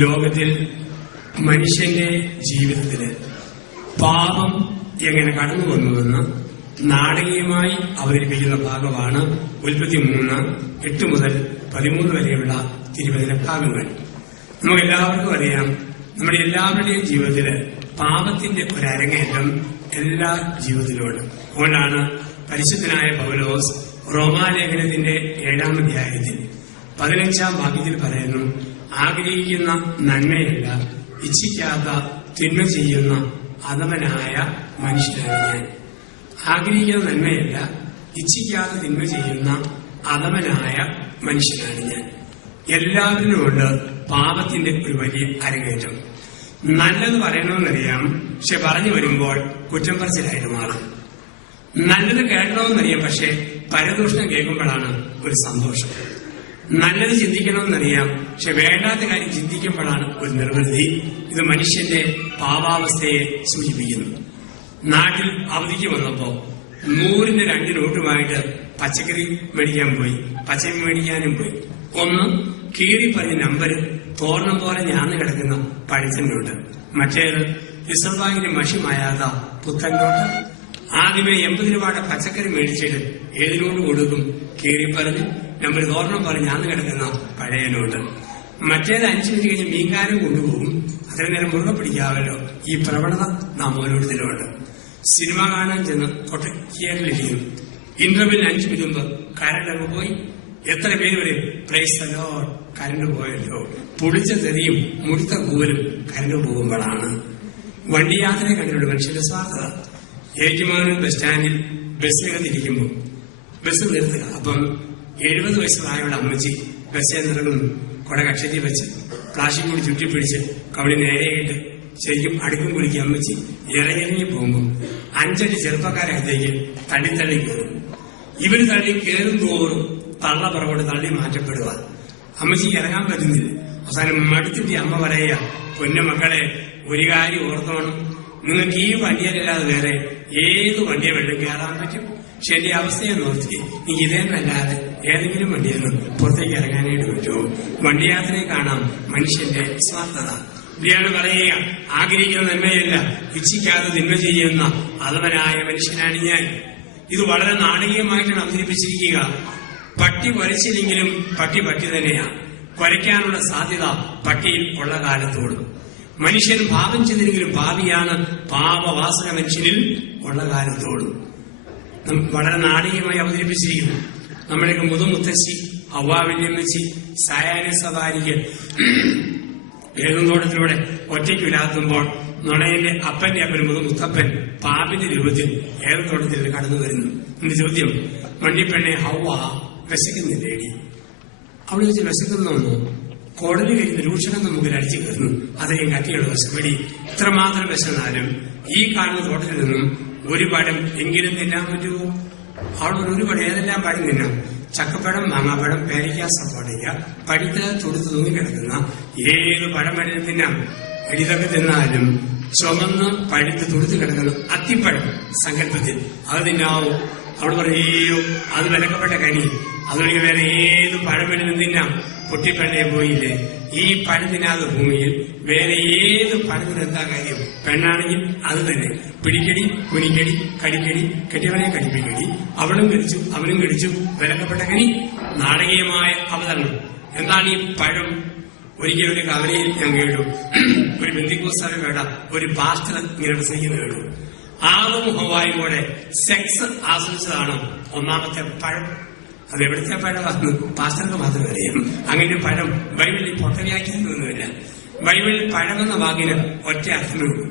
ലോകത്തിൽ മനുഷ്യന്റെ ജീവിതത്തിൽ പാപം എങ്ങനെ കടന്നു വന്നുവെന്ന് നാടകീയമായി അവതരിപ്പിക്കുന്ന ഭാഗമാണ് ഉൽപ്പത്തി 3:8 മുതൽ 13 വരെയുള്ള തിരുവചന ഭാഗങ്ങൾ. നമുക്കെല്ലാവർക്കും അറിയാം, നമ്മുടെ എല്ലാവരുടെയും ജീവിതത്തിൽ പാപത്തിന്റെ ഒരു അരങ്ങേറ്റം എല്ലാ ജീവിതത്തിലുമുണ്ട്. അതുകൊണ്ടാണ് പരിശുദ്ധനായ പൗലോസ് റോമാലേഖനത്തിന്റെ 7-ാം അധ്യായത്തിൽ 15-ാം വാക്യത്തിൽ പറയുന്നു, ആഗ്രഹിക്കുന്ന നന്മയല്ല, ഇച്ഛിക്കാത്ത തിന്മ ചെയ്യുന്ന അധമനായ മനുഷ്യനാണ് ഞാൻ. ആഗ്രഹിക്കുന്ന നന്മയല്ല, ഇച്ഛിക്കാത്ത തിന്മ ചെയ്യുന്ന അധമനായ മനുഷ്യനാണ് ഞാൻ. എല്ലാവരിലുമുണ്ട് പാപത്തിന്റെ ഒരു വലിയ അരങ്ങേറ്റം. നല്ലത് പറയണമെന്നറിയാം, പക്ഷെ പറഞ്ഞു വരുമ്പോൾ കുറ്റം പറച്ചിലായിട്ട് മാറും. നല്ലത് കേൾക്കണമെന്നറിയാം, പക്ഷെ പരദൂഷണം കേൾക്കുമ്പോഴാണ് ഒരു സന്തോഷം. നല്ലത് ചിന്തിക്കണമെന്നറിയാം, പക്ഷെ വേണ്ടാത്ത കാര്യം ചിന്തിക്കുമ്പോഴാണ് ഒരു നിർവൃതി. ഇത് മനുഷ്യന്റെ പാപാവസ്ഥയെ സൂചിപ്പിക്കുന്നു. നാട്ടിൽ അവധിക്ക് വന്നപ്പോ 100-ന് 2 നോട്ടുമായിട്ട് പച്ചക്കറി മേടിക്കാൻ പോയി, പച്ചക്കറി മേടിക്കാനും പോയി. ഒന്ന് കീറി പറഞ്ഞ നമ്പർ തോർണം പോലെ ഞാന്ന് കിടക്കുന്ന പഴച്ചൻ നോട്ട്, മറ്റേത് റിസർവ് ബാങ്കിന്റെ മഷിമായാത്ത പുത്തൻ നോട്ട്. ആദ്യമേ 80 രൂപയുടെ പച്ചക്കറി മേടിച്ചിട്ട് 7 നോട്ട് കൊടുക്കും, കീറി പറഞ്ഞ് നമ്പർ തോർണം പോലെ ഞാന്ന് കിടക്കുന്ന പഴയ നോട്ട്. മറ്റേത് 5 മിനിറ്റ് കഴിഞ്ഞ് മീൻകാരൻ കൊണ്ടുപോകും. അത്ര നേരം മുറുകെ പിടിക്കാമല്ലോ. ഈ പ്രവണത നാം ഓരോരുത്തരുമുണ്ട്. സിനിമ കാണാൻ ചെന്ന് തിയേറ്ററിലിരിക്കും. ഇന്റർവ്യൂവിന് 5 മിനിറ്റ് മുമ്പ് കരണ്ടൊക്കെ പോയി. എത്ര പേര് വരും, പ്രൈസ് ദി ലോർഡ്, കരണ്ട് പോയല്ലോ. പുളിച്ച തെറിയും മുഴുത്ത കൂവലും കരണ്ട് പോകുമ്പോഴാണ്. വണ്ടി യാത്രയെ കണ്ടിട്ടുണ്ട് മനുഷ്യന്റെ സ്വാർത്ഥത. ഏറ്റുമാനൂർ ബസ് സ്റ്റാൻഡിൽ ബസ്സിനകത്തിരിക്കുമ്പോൾ ബസ് നിർത്തുക. അപ്പം 70 വയസ്സ് പ്രായമുള്ള അമ്മച്ചി ബസ്സിൽ നിറങ്ങുന്നു. കുട കക്ഷത്തി വെച്ച് പ്ലാസ്റ്റിക് കൂടി ചുറ്റിപ്പിടിച്ച് കവടി നേരെയായിട്ട് ശരിക്കും അടുക്കും കുളിക്കുക. അമ്മച്ചി ഇറങ്ങി പോകുമ്പോൾ 5 അടി ചെറുപ്പക്കാരകത്തേക്ക് തള്ളി കയറും. ഇവര് തള്ളി കയറും തോറും തള്ള പുറകോട്ട് തള്ളി മാറ്റപ്പെടുക. അമ്മച്ചിക്ക് ഇറങ്ങാൻ പറ്റുന്നില്ല. അവസാനം മടുത്തിട്ട് അമ്മ പറയുക, പൊന്നുമക്കളെ, ഒരു കാര്യം ഓർത്തോണം, നിങ്ങൾക്ക് ഈ വണ്ടിയിലല്ലാതെ വേറെ ഏത് വണ്ടിയെ വെള്ളം കയറാൻ പറ്റും. പക്ഷെ എന്റെ അവസ്ഥയെ നോക്കി നീ ഇതേന്നല്ലാതെ ഏതെങ്കിലും വണ്ടിയിൽ നിന്ന് പുറത്തേക്ക് ഇറങ്ങാനായിട്ട് പറ്റുമോ? വണ്ടിയാത്രയെ കാണാം മനുഷ്യന്റെ സ്വാർത്ഥത. ഇവിടെയാണ് പറയുക, ആഗ്രഹിക്കുന്ന നന്മയല്ല, ഇച്ഛിക്കാതെ തിന്മ ചെയ്യുന്ന അധമനായ മനുഷ്യനാണ് ഞാൻ. ഇത് വളരെ നാടകീയമായിട്ടാണ് അവതരിപ്പിച്ചിരിക്കുക. പട്ടി കുരച്ചില്ലെങ്കിലും പട്ടി തന്നെയാണ്. കുരയ്ക്കാനുള്ള സാധ്യത പട്ടിയിൽ ഉള്ള കാലത്തോടും. മനുഷ്യൻ പാപം ചെയ്തില്ലെങ്കിലും ഭാവിയാണ് പാപവാസന മനുഷ്യനിൽ ഉള്ള കാലത്തോടും. വളരെ നാടകീയമായി അവതരിപ്പിച്ചിരിക്കുന്നു. നമ്മുടെയൊക്കെ മുതുമുത്തശ്ശി അവ്വാവല്യമ്മച്ചി സായാഹ്ന സവാരിക്ക് ഏകന്തോട്ടത്തിലൂടെ ഒറ്റയ്ക്ക് വിലാത്തുമ്പോൾ നുണയന്റെ അപ്പന്റെ അപ്പൻ മുത്തപ്പൻ പാപിന്റെ രൂപത്തിൽ ഏകന്തോട്ടത്തിൽ കടന്നു വരുന്നു. എന്റെ ചോദ്യം, വണ്ടിപ്പെണ്ണെ ഹൗവ വിശക്കുന്നില്ലേടി? അവിടെ വെച്ച് വിശക്കുന്നൊന്നു കോടതി കഴിയുന്ന രൂക്ഷണം നമുക്ക് അടിച്ചു കയറുന്നു. അത്രയും കട്ടിയുള്ള വിശപ്പടി. ഇത്രമാത്രം വിശന്നാലും ഈ കാണുന്ന തോട്ടത്തിൽ നിന്നും ഒരു പഴം എങ്കിലും തിന്നാൻ പറ്റുമോ? അവിടെ ഒരു പഴം ഏതെല്ലാം പഴം തിന്നാം. ചക്കപ്പഴം, മാങ്ങാപ്പഴം, പേരയ്ക്ക, സപ്പോട്ടയ്ക്ക, പഴുത്ത് തൊടുത്ത് തൂങ്ങിക്കിടക്കുന്ന ഏത് പഴം വേണേലും തിന്നാം. ഇതൊക്കെ തിന്നാലും ചുമന്ന് പഴുത്ത് തൊടുത്ത് കിടക്കുന്ന അത്തിപ്പഴം സങ്കല്പത്തിൽ അത് തിന്നാവോ? അവിടെ പറയോ അത് വിലക്കപ്പെട്ട കനി, അതുകൊണ്ട് വേറെ ഏത് പഴം വേണേലും തിന്നാം. പൊട്ടിപ്പെണ്ണയെ പോയില്ലേ? ഈ പഴം തിന്നാതെ ഭൂമിയിൽ വേറെ ഏത് പഴത്തിനെന്താ കാര്യം? പെണ്ണാണെങ്കിൽ അത് തന്നെ. പിടിക്കടി, കുനിക്കടി, കടിക്കടി, കെട്ടിയവനെ കടിപ്പിക്കടി, അവളും കടിച്ചു അവനും കടിച്ചു, വിലക്കപ്പെട്ട കനി. നാടകീയമായ അവതരണം. എന്താണ് ഈ പഴം? ഒരിക്കലും ഒരു കവലയിൽ ഞാൻ കേട്ടു, ഒരു ബന്ധിക്കോസ്താവ് വേണ്ട ഒരു പാസ്റ്റർ ഇങ്ങനെ പ്രസംഗിക്കുന്നത് കേട്ടു. ആവും ഹവായും കൂടെ സെക്സ് ആസ്വദിച്ചതാണ് ഒന്നാമത്തെ പഴം. അത് എവിടുത്തെ പഴമാണെന്ന് പാസ്റ്റർക്ക് മാത്രം അറിയാം. അങ്ങനെ പഴം ബൈബിളിൽ പൊട്ടവ്യാഖ്യാനമൊന്നുമില്ല. ബൈബിളിൽ പഴമെന്ന വാക്കിന് ഒറ്റ അർത്ഥമേ ഉള്ളൂ.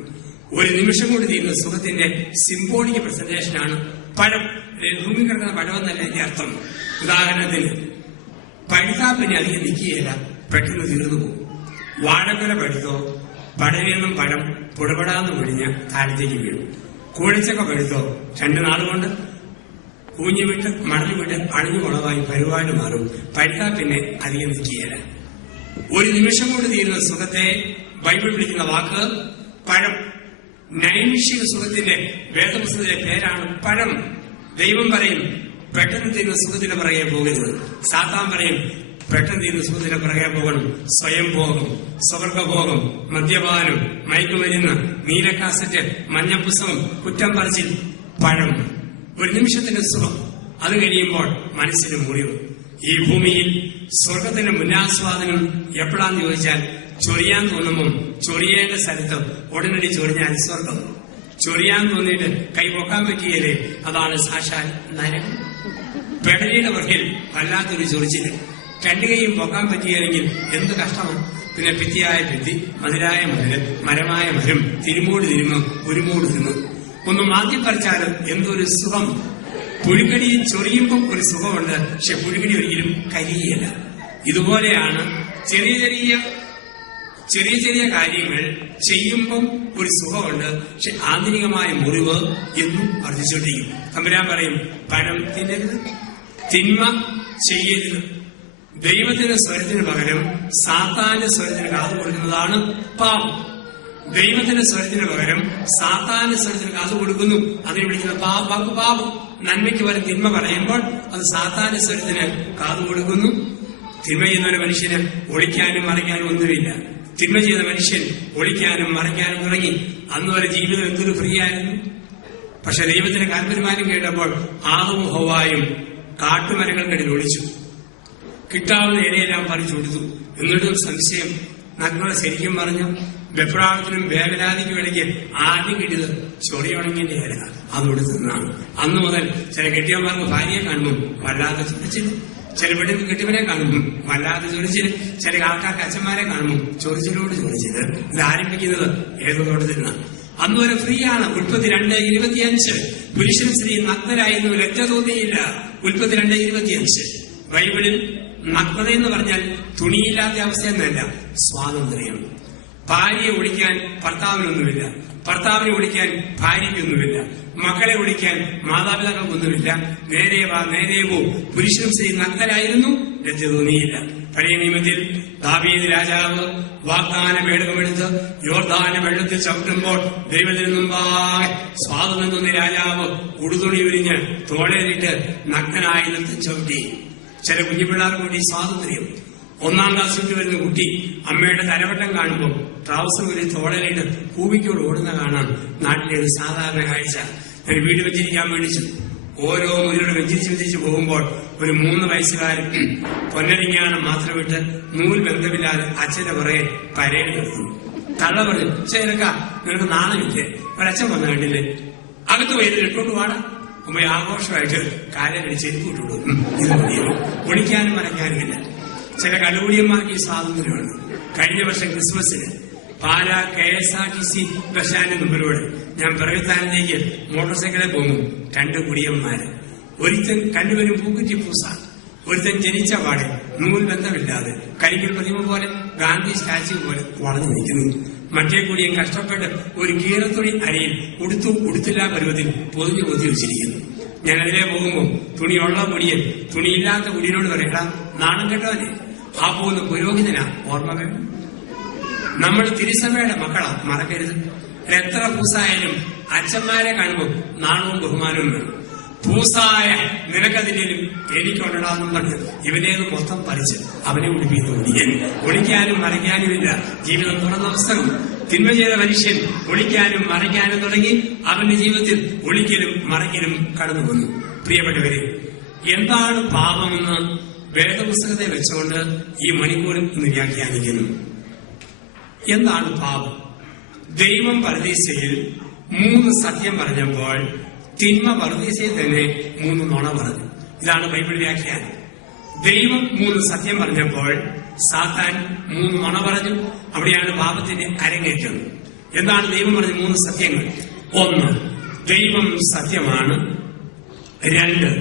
ഒരു നിമിഷം കൊണ്ട് തീരുന്ന സുഖത്തിന്റെ സിംബോളിക് പ്രസന്റേഷനാണ് പഴം. ഭൂമിക്കിടക്കുന്ന പഴമെന്നല്ല എന്റെ അർത്ഥം. ഉദാഹരണത്തിന്, പഴുതാ പിന്നെ അധികം നിൽക്കുകയില്ല, പെട്ടെന്ന് തീർന്നു പോകും. വാഴക്കൊല പഴുത്തോ പടയിൽ നിന്നും പഴം പുടപെടാന്ന് പൊടിഞ്ഞ് താഴത്തേക്ക് വീഴും. കൂഴച്ചക്ക പഴുത്തോ 2 നാളുകൊണ്ട് കൂഞ്ഞു വിട്ട് മടഞ്ഞു വിട്ട് അണിഞ്ഞു കുളവായി പരിപാടി മാറും. പഴുത്താ പിന്നെ അധികം നിൽക്കുകയില്ല. ഒരു നിമിഷം കൊണ്ട് തീരുന്ന സുഖത്തെ ബൈബിൾ വിളിക്കുന്ന വാക്ക് പഴം. നൈമിഷിക സുഖത്തിന്റെ വേദപുസ്തകത്തിലെ പേരാണ് പഴം. ദൈവം പറയും പെട്ടെന്ന് തീരുന്ന സുഖത്തിന് പുറകെ പോകരുത്. സാത്താൻ പറയും പെട്ടെന്ന് ഇന്ന് സുഹൃത്തിനെ പിറകെ പോകണം. സ്വയം ഭോഗം, സ്വർഗഭോഗം, മദ്യപാനം, മയക്കുമരുന്ന്, നീലക്കാസറ്റ്, മഞ്ഞപ്പുസ്തകം, കുറ്റം പറച്ചിൽ, പഴം. ഒരു നിമിഷത്തിന്റെ സുഖം. അത് കഴിയുമ്പോൾ മനസ്സിന് മുറിവ്. ഈ ഭൂമിയിൽ സ്വർഗത്തിന്റെ മുന്നാസ്വാദനം എപ്പോഴാന്ന് ചോദിച്ചാൽ, ചൊറിയാൻ തോന്നുമ്പം ചൊറിയേണ്ട സ്ഥലത്ത് ഉടനടി ചൊറിഞ്ഞാൽ സ്വർഗം. ചൊറിയാൻ തോന്നിയിട്ട് കൈ പൊക്കാൻ പറ്റിയല്ലേ, അതാണ് സാക്ഷാൽ നരകം. പെടലിയുടെ പുറകിൽ വല്ലാത്തൊരു ചൊറിച്ചില്. രണ്ടു കൈയും പൊക്കാൻ പറ്റിയില്ലെങ്കിൽ എന്ത് കഷ്ടമാണ്. പിന്നെ ഭിത്തിയായ ഭിത്തി, മതിരായ മതില്, മരമായ മരം, തിരുമോട് തിരുമ്, ഒരുമോട് തിരുമ്. ഒന്ന് മാറ്റിപ്പറിച്ചാലും എന്തൊരു സുഖം. പുഴുകടി ചൊറിയുമ്പം ഒരു സുഖമുണ്ട്, പക്ഷെ പുഴുകടി ഒരിക്കലും കരിയല്ല. ഇതുപോലെയാണ് ചെറിയ ചെറിയ കാര്യങ്ങൾ ചെയ്യുമ്പം ഒരു സുഖമുണ്ട്, പക്ഷെ ആന്തരികമായ മുറിവ് എന്നും വർദ്ധിച്ചുകൊണ്ടിരിക്കും. തമ്പുരാൻ പറയും, പഴം തിന്നരുത്, തിന്മ ചെയ്യരുത്. ദൈവത്തിന്റെ സ്വരത്തിന് പകരം സാത്താന്റെ സ്വരത്തിന് കാതു കൊടുക്കുന്നതാണ് പാപം. ദൈവത്തിന്റെ സ്വരത്തിന് പകരം സാത്താന്റെ സ്വരത്തിന് കാതു കൊടുക്കുന്നു. അതിനെ വിളിക്കുന്ന പാപം. നന്മയ്ക്ക് പകരം തിന്മ പറയുമ്പോൾ അത് സാത്താന്റെ സ്വരത്തിന് കാതു കൊടുക്കുന്നു. തിന്മ ചെയ്യുന്ന ഒരു മനുഷ്യന് ഒളിക്കാനും മറയ്ക്കാനും ഒന്നുമില്ല. തിന്മ ചെയ്ത മനുഷ്യൻ ഒളിക്കാനും മറയ്ക്കാനും തുടങ്ങി. അന്ന് വരെ ജീവിതം എന്തൊരു ഫ്രീ ആയിരുന്നു. പക്ഷെ ദൈവത്തിന്റെ കാൽപെരുമാനം കേട്ടപ്പോൾ ആദവും ഹവ്വായും കാട്ടുമരങ്ങൾക്കിടയിൽ ഒളിച്ചു. കിട്ടാവുന്ന ഇലയെല്ലാം പറിച്ചു കൊടുത്തു. എന്നിട്ടും സംശയം. നഗ്നത ശരിക്കും പറഞ്ഞു, വെപ്രാളത്തിനും വേവലാതിക്കും ഇടയ്ക്ക് ആദ്യം കിട്ടിയത് ചൊറിയുണങ്ങിന്റെ ഇല. അതോട് തിന്നാണ്. അന്നു മുതൽ ചില കെട്ടിയന്മാർക്ക് ഭാര്യയെ കാണുമ്പോൾ വല്ലാത്ത ചൊറിച്ചില്, ചില വീട്ടിൽ കെട്ടിയവരെ കാണുമ്പോൾ വല്ലാത്ത ചൊറിച്ചില്, ചില ആൾക്കാർക്ക് അച്ഛന്മാരെ കാണുമ്പോൾ ചൊറിച്ചിലോട് ചൊറിച്ചില്. ഇത് ആരംഭിക്കുന്നത് ഏതോട് തിന്നാണ്. അന്ന് വരെ ഫ്രീ ആണ്. ഉൽപ്പത്തി 2:25 പുരുഷനും സ്ത്രീ നഗ്നരായിരുന്നു, ലജ്ജ തോന്നിയില്ല. ഉൽപ്പത്തി 2:25 ബൈബിളിൽ നഗ്നത എന്ന് പറഞ്ഞാൽ തുണിയില്ലാത്ത അവസ്ഥയെന്നല്ല, സ്വാതന്ത്ര്യം. ഭാര്യയെ ഒളിക്കാൻ ഭർത്താവിനൊന്നുമില്ല, ഭർത്താവിനെ ഒളിക്കാൻ ഭാര്യയ്ക്കൊന്നുമില്ല, മക്കളെ ഒളിക്കാൻ മാതാപിതാക്കൾക്കൊന്നുമില്ല. നേരെ വാ നേരെ പോ. പുരുഷനും സ്ത്രീ നഗ്നരായിരുന്നു, ലജ്ജ തോന്നിയില്ല. പഴയ നിയമത്തിൽ ദാവീദ് രാജാവ് വാഗ്ദാന പേടകമെടുത്ത് യോർദാന വെള്ളത്തിൽ ചവിട്ടുമ്പോൾ ദൈവത്തിന് മുമ്പായി സ്വാതന്ത്ര്യം രാജാവ് ഉടുതുണി ഉരിഞ്ഞ് തോളേറിട്ട് നഗ്നനായി നിർത്തി ചവിട്ടി. ചില കുഞ്ഞുപിള്ളേർക്ക് കൂടി സ്വാതന്ത്ര്യം. 1ാം ക്ലാസ്സിൽ വരുന്ന കുട്ടി അമ്മയുടെ തലവട്ടം കാണുമ്പോൾ ട്രൗസർ ഒരു തോളലിട്ട് ഭൂമിക്കോട് ഓടുന്ന കാണാം. നാട്ടിലെ ഒരു സാധാരണ കാഴ്ച. ഞാൻ വീട് വെച്ചിരിക്കാൻ മേടിച്ചു. ഓരോ മുറിയുടെ വെച്ചിരിച്ച് പോകുമ്പോൾ ഒരു 3 വയസ്സുകാരൻ പൊന്നരിങ്ങാനം മാത്രമിട്ട് നൂൽ ബന്ധമില്ലാതെ അച്ഛന്റെ പുറകെ പരേഡ് നിർത്തും. തള്ള പറഞ്ഞു, ചേരക്ക നിനക്ക് നാണമില്ലേ? ഒരച്ഛൻ വന്ന കണ്ടില്ലേ, അകത്ത് പോയത് ഇട്ടോണ്ട് പാടാ. അമ്മ ആഘോഷമായിട്ട് കാലടി ചെരുപ്പ് ഇട്ടോളൂ. ഇത് മതിയോ? ഒളിക്കാനും മറയ്ക്കാനുമില്ല. ചില കടുകൂടിയന്മാർക്ക് ഈ സ്വാതന്ത്ര്യമാണ്. കഴിഞ്ഞ വർഷം ക്രിസ്മസിന് പാലാ KSRTC ബസ് സ്റ്റാൻഡിന് മുമ്പിലൂടെ ഞാൻ പിറവിത്താനിലേക്ക് മോട്ടോർ സൈക്കിളിൽ പോകും. 2 കുടിയന്മാര്. ഒരുത്തൻ കണ്ടുവരും പൂക്കുറ്റി പൂസ, ഒരുത്തൻ ജനിച്ച പാടെ നൂൽ ബന്ധമില്ലാതെ കരിക്കൽ പ്രതിമ പോലെ ഗാന്ധി സ്റ്റാച്യു പോലെ വളഞ്ഞു നിൽക്കുന്നു. മറ്റേ കുടിയൻ കഷ്ടപ്പെട്ട് ഒരു കീറത്തുണി അരയിൽ ഉടുത്തില്ലാ പരുവത്തിൽ പൊതിഞ്ഞു പൊതി വെച്ചിരിക്കുന്നു. ഞാൻ അതിലേ പോകുമ്പോൾ തുണിയുള്ള കുടിയൻ തുണിയില്ലാത്ത കുടിയനോട് പറയടാ, നാണം കേട്ടവനെ, ആ പോകുന്ന പുരോഹിതനാ, ഓർമ്മ വേണം. നമ്മൾ തിരുസഭയുടെ മക്കളാ, മറക്കരുത്. എത്ര പൂസായാലും അച്ഛന്മാരെ കാണുമ്പോൾ നാണവും ബഹുമാനവും വേണം. പൂസായ നിനക്കതിലും എനിക്കുണ്ടാകും പറഞ്ഞ് ഇവനേത് മൊത്തം പറിച്ച് അവനെ ഉടുപ്പിക്കുന്നു കുടിയൻ. ഒളിക്കാനും മറയ്ക്കാനുമില്ല. ജീവിതം തുറന്ന പുസ്തകം. തിന്മ ചെയ്ത മനുഷ്യൻ ഒളിക്കാനും മറയ്ക്കാനും തുടങ്ങി. അവന്റെ ജീവിതത്തിൽ ഒളിക്കലും മറയ്ക്കലും കടന്നു വന്നു. പ്രിയപ്പെട്ടവരെ, എന്താണ് പാപമെന്ന് വേദപുസ്തകത്തെ വെച്ചുകൊണ്ട് ഈ മണിക്കൂറിൽ ഇന്ന് വ്യാഖ്യാനിക്കുന്നു. എന്താണ് പാപം? ദൈവം പരദീസയിൽ 3 സത്യം പറഞ്ഞപ്പോൾ തിന്മ പരദീസയിൽ തന്നെ 3 നുണ പറഞ്ഞു. ഇതാണ് ബൈബിൾ വ്യാഖ്യാനം. ദൈവം 3 സത്യം പറഞ്ഞപ്പോൾ സാത്താൻ 3 നുണ പറഞ്ഞു. അവിടെയാണ് പാപത്തിന്റെ അരങ്ങേറ്റം. എന്താണ് ദൈവം പറഞ്ഞ 3 സത്യങ്ങൾ? 1, ദൈവം സത്യമാണ്. 2,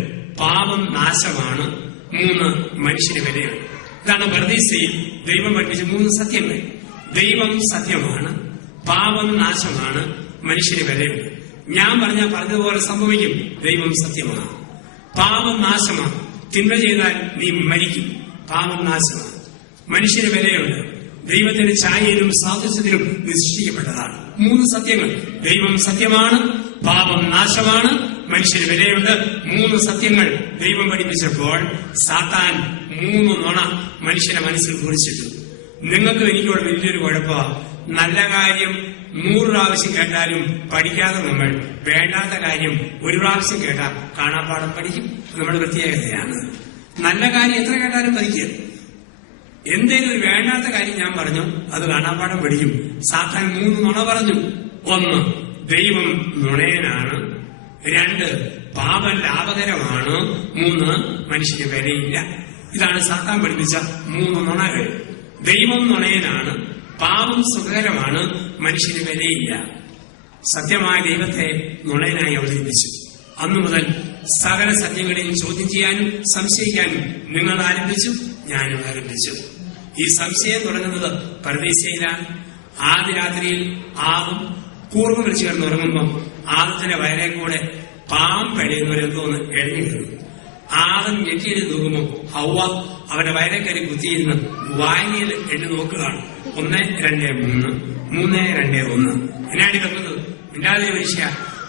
പാപം നാശമാണ്. 3, മനുഷ്യന് വിലയാണ്. ഇതാണ് പരദീസയിൽ ദൈവം പഠിപ്പിച്ച 3 സത്യങ്ങൾ. ദൈവം സത്യമാണ്, പാപം നാശമാണ്, മനുഷ്യന് വിലയുണ്ട്. ഞാൻ പറഞ്ഞതുപോലെ സംഭവിക്കും. ദൈവം സത്യമാണ്, പാപം നാശമാണ്. തിന്മ ചെയ്താൽ നീ മരിക്കും. പാപം നാശമാണ്, മനുഷ്യന് വിലയുണ്ട്. ദൈവത്തിന്റെ ഛായയിലും സാദൃശ്യത്തിലും സൃഷ്ടിക്കപ്പെട്ടതാണ്. 3 സത്യങ്ങൾ. ദൈവം സത്യമാണ്, പാപം നാശമാണ്, മനുഷ്യന് വിലയുണ്ട്. 3 സത്യങ്ങൾ ദൈവം പഠിപ്പിച്ചപ്പോൾ സാത്താൻ 3 നുണ മനുഷ്യന്റെ മനസ്സിൽ കുറിച്ചിട്ടു. നിങ്ങൾക്കും എനിക്കുള്ള വലിയൊരു കുഴപ്പമാണ്. നല്ല കാര്യം 100 പ്രാവശ്യം കേട്ടാലും പഠിക്കാതെ നമ്മൾ വേണ്ടാത്ത കാര്യം 1 പ്രാവശ്യം കേട്ടാൽ കാണാപ്പാടം പഠിക്കും. നമ്മുടെ പ്രത്യേകതയാണ്. നല്ല കാര്യം എത്ര കേട്ടാലും പഠിക്കുക. എന്തെങ്കിലും ഒരു വേണ്ടാത്ത കാര്യം ഞാൻ പറഞ്ഞു, അത് കാണാപ്പാടം പഠിക്കും. സാത്താൻ 3 നുണ പറഞ്ഞു. 1, ദൈവം നുണയനാണ്. 2, പാപം ലാഭകരമാണ്. 3, മനുഷ്യന് വിലയില്ല. ഇതാണ് സാത്താൻ പഠിപ്പിച്ച 3 നുണകൾ. ദൈവം നുണയനാണ്, പാപം സുഖകരമാണ്, മനുഷ്യന് വിലയില്ല. സത്യമായ ദൈവത്തെ നുണയനായി അവതരിപ്പിച്ചു. അന്നു മുതൽ സകല സത്യങ്ങളെയും ചോദ്യം ചെയ്യാനും സംശയിക്കാനും നിങ്ങൾ ആരംഭിച്ചു, ഞാനും ആരംഭിച്ചു. ഈ സംശയം തുടങ്ങുന്നത് പരദീസയിലാണ്. ആദ്യ രാത്രിയിൽ ആദം കൂർമ്മ വിളിച്ചു കിടന്ന് ഉറങ്ങുമ്പം ആദത്തിന്റെ വയറെ കൂടെ പാമ്പഴയുന്നവരെന്തോന്ന് എഴഞ്ഞു കയറുന്നു. ആദം ഞെട്ടിയിൽ നോക്കുമ്പോൾ ഹൗവ അവന്റെ വയറേക്കരി കുത്തിയിരുന്ന് വായനയിൽ എണ്ണി നോക്കുകയാണ്. 1, 2, 3, 3, 2, 1. എന്നാണ് കിടക്കുന്നത്? മിണ്ടാതെ മനുഷ്യ,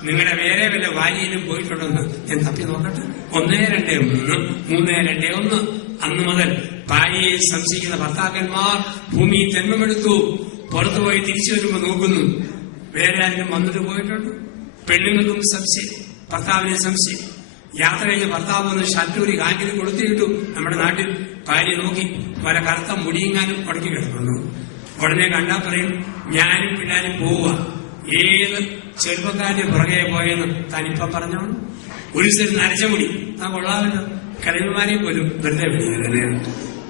നിങ്ങളുടെ വേറെ വല്ല വാരിയിലും പോയിട്ടുണ്ടെന്ന് ഞാൻ തപ്പി നോക്കട്ടെ. 1, 2, 3, 3, 2, 1. അന്നു മുതൽ ഭാര്യയെ സംശയിക്കുന്ന ഭർത്താക്കന്മാർ ഭൂമിയിൽ ജന്മമെടുത്തു. പുറത്തുപോയി തിരിച്ചു വരുമ്പോൾ നോക്കുന്നു, വേറെ ആരെങ്കിലും വന്നിട്ട് പോയിട്ടുണ്ട്. പെണ്ണുങ്ങൾക്കും സംശയം, ഭർത്താവിനെ സംശയം. യാത്ര കഴിഞ്ഞ് ഭർത്താവ് വന്ന് ഷട്ടൂരി കാറ്റിൽ കൊടുത്തിട്ടു. നമ്മുടെ നാട്ടിൽ ഭാര്യ നോക്കി പല കറുത്ത മുടിയെങ്ങാനും ഉടക്കി കിടക്കുന്നു. ഉടനെ കണ്ടാ പറയും, ഞാനും പിള്ളാരും പോവുക. ഏത് ചെറുപ്പക്കാരുടെ പുറകെ പോയെന്ന് താനിപ്പം പറഞ്ഞോളൂ. ഒരു ദിവസം നരച്ച മുടി ആ കൊള്ളാമല്ലോ. കിഴങ്ങന്മാരെ പോലും വെറുതെ വിടുകയാണ്.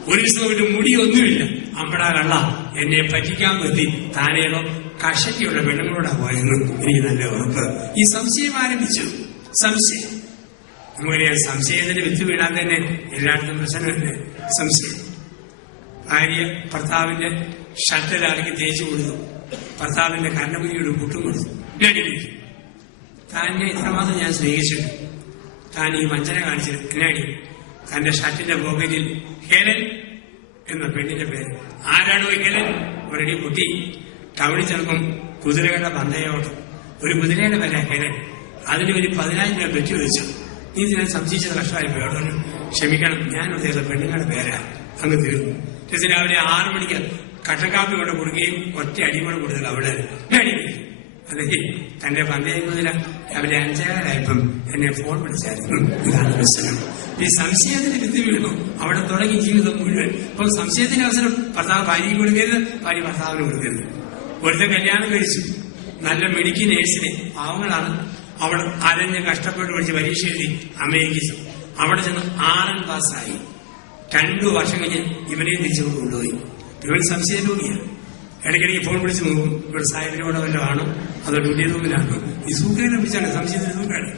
ഒരു ദിവസം ഒരു മുടിയൊന്നുമില്ല. അമ്പടാ കള്ള എന്നെ പറ്റിക്കാൻ പറ്റി താനേതോ കഷയ്ക്കുള്ള പെണ്ണുങ്ങളോടാ പോയെന്ന് എനിക്ക് നല്ല ഉറപ്പ്. ഈ സംശയം ആരംഭിച്ചു. സംശയം നമുക്കറിയാം. സംശയത്തിന്റെ വിത്ത് വീണാൽ തന്നെ എല്ലായിടത്തും പ്രശ്നമല്ലേ. സംശയം. ഭാര്യ ഭർത്താവിന്റെ ഷട്ടിലാക്കി തേച്ചു കൊടുത്തു. ഭർത്താവിന്റെ കണ്ണുകുരിയുടെ പുട്ടും കൊടുത്തു. താനെ ഇത്രമാത്രം ഞാൻ സ്നേഹിച്ചിട്ടു. താൻ ഈ വഞ്ചന കാണിച്ചത് എന്നാടി? തന്റെ ഷർട്ടിന്റെ പോക്കറ്റിൽ ഹെലൻ എന്ന പെണ്ണിന്റെ പേര്. ആരാണ് പോയി ഹെലൻ? ഒരടി കുട്ടി. ടൗണിൽ ചെറുപ്പം കുതിരകളുടെ പന്തയോട്ടം. ഒരു കുതിരയുടെ വില ഹെലൻ. അതിന് ഒരു 10,000 രൂപ വെച്ചു വെച്ചു. നീ ഞാൻ സംശയിച്ചത് കഷ്ടമായി പോയോട്ടോ. ക്ഷമിക്കണം, ഞാൻ ഉദ്ദേശിച്ച പെണ്ണുങ്ങളുടെ പേരാ. അങ്ങ് തീർന്നു. രാവിലെ 6 മണിക്ക് കട്ടക്കാപ്പി കൊണ്ട് കൊടുക്കുകയും ഒറ്റ അടിമോട് കൊടുത്തത് അവിടെ അടി. അതെ, തന്റെ പന്തയ കുതിര രാവിലെ 5:15 എന്നെ ഫോൺ വിളിച്ചായിരുന്നു. ഇതാണ് പ്രശ്നം. ഈ സംശയത്തിന് വിത്ത് വീണു. അവിടെ തുടങ്ങി ജീവിതം മുഴുവൻ. ഇപ്പൊ സംശയത്തിന്റെ അവസരം ഭർത്താവ് ഭാര്യയ്ക്ക് കൊടുക്കരുത്, ഭാര്യ ഭർത്താവിന് കൊടുക്കരുത്. ഒരുത്തെ കല്യാണം കഴിച്ചു. നല്ല മെഡിക്കൽ നേഴ്സിനെ, പാവങ്ങളാണ്. അവൾ അരഞ്ഞ് കഷ്ടപ്പെട്ട് പഠിച്ച് പരീക്ഷ എഴുതി അമേരിക്ക. അവിടെ ചെന്ന് 6ാം ക്ലാസ്സായി. 2 വർഷം കഴിഞ്ഞ് ഇവനെ തിരിച്ചു കൊണ്ടുപോയി. ഇവൻ സംശയ രോഗിയാണ്. ഇടയ്ക്കിടയ്ക്ക് ഫോൺ വിളിച്ച് നോക്കും, ഇവിടെ സാഹിബിന്റെ കൂടെ വല്ലതും ആണോ അതോ ഡ്യൂട്ടി റൂമിലാണോ. ഈ സൂക്കേനെ വിളിച്ചാണ് സംശയത്തിന് സൂക്കാണ്.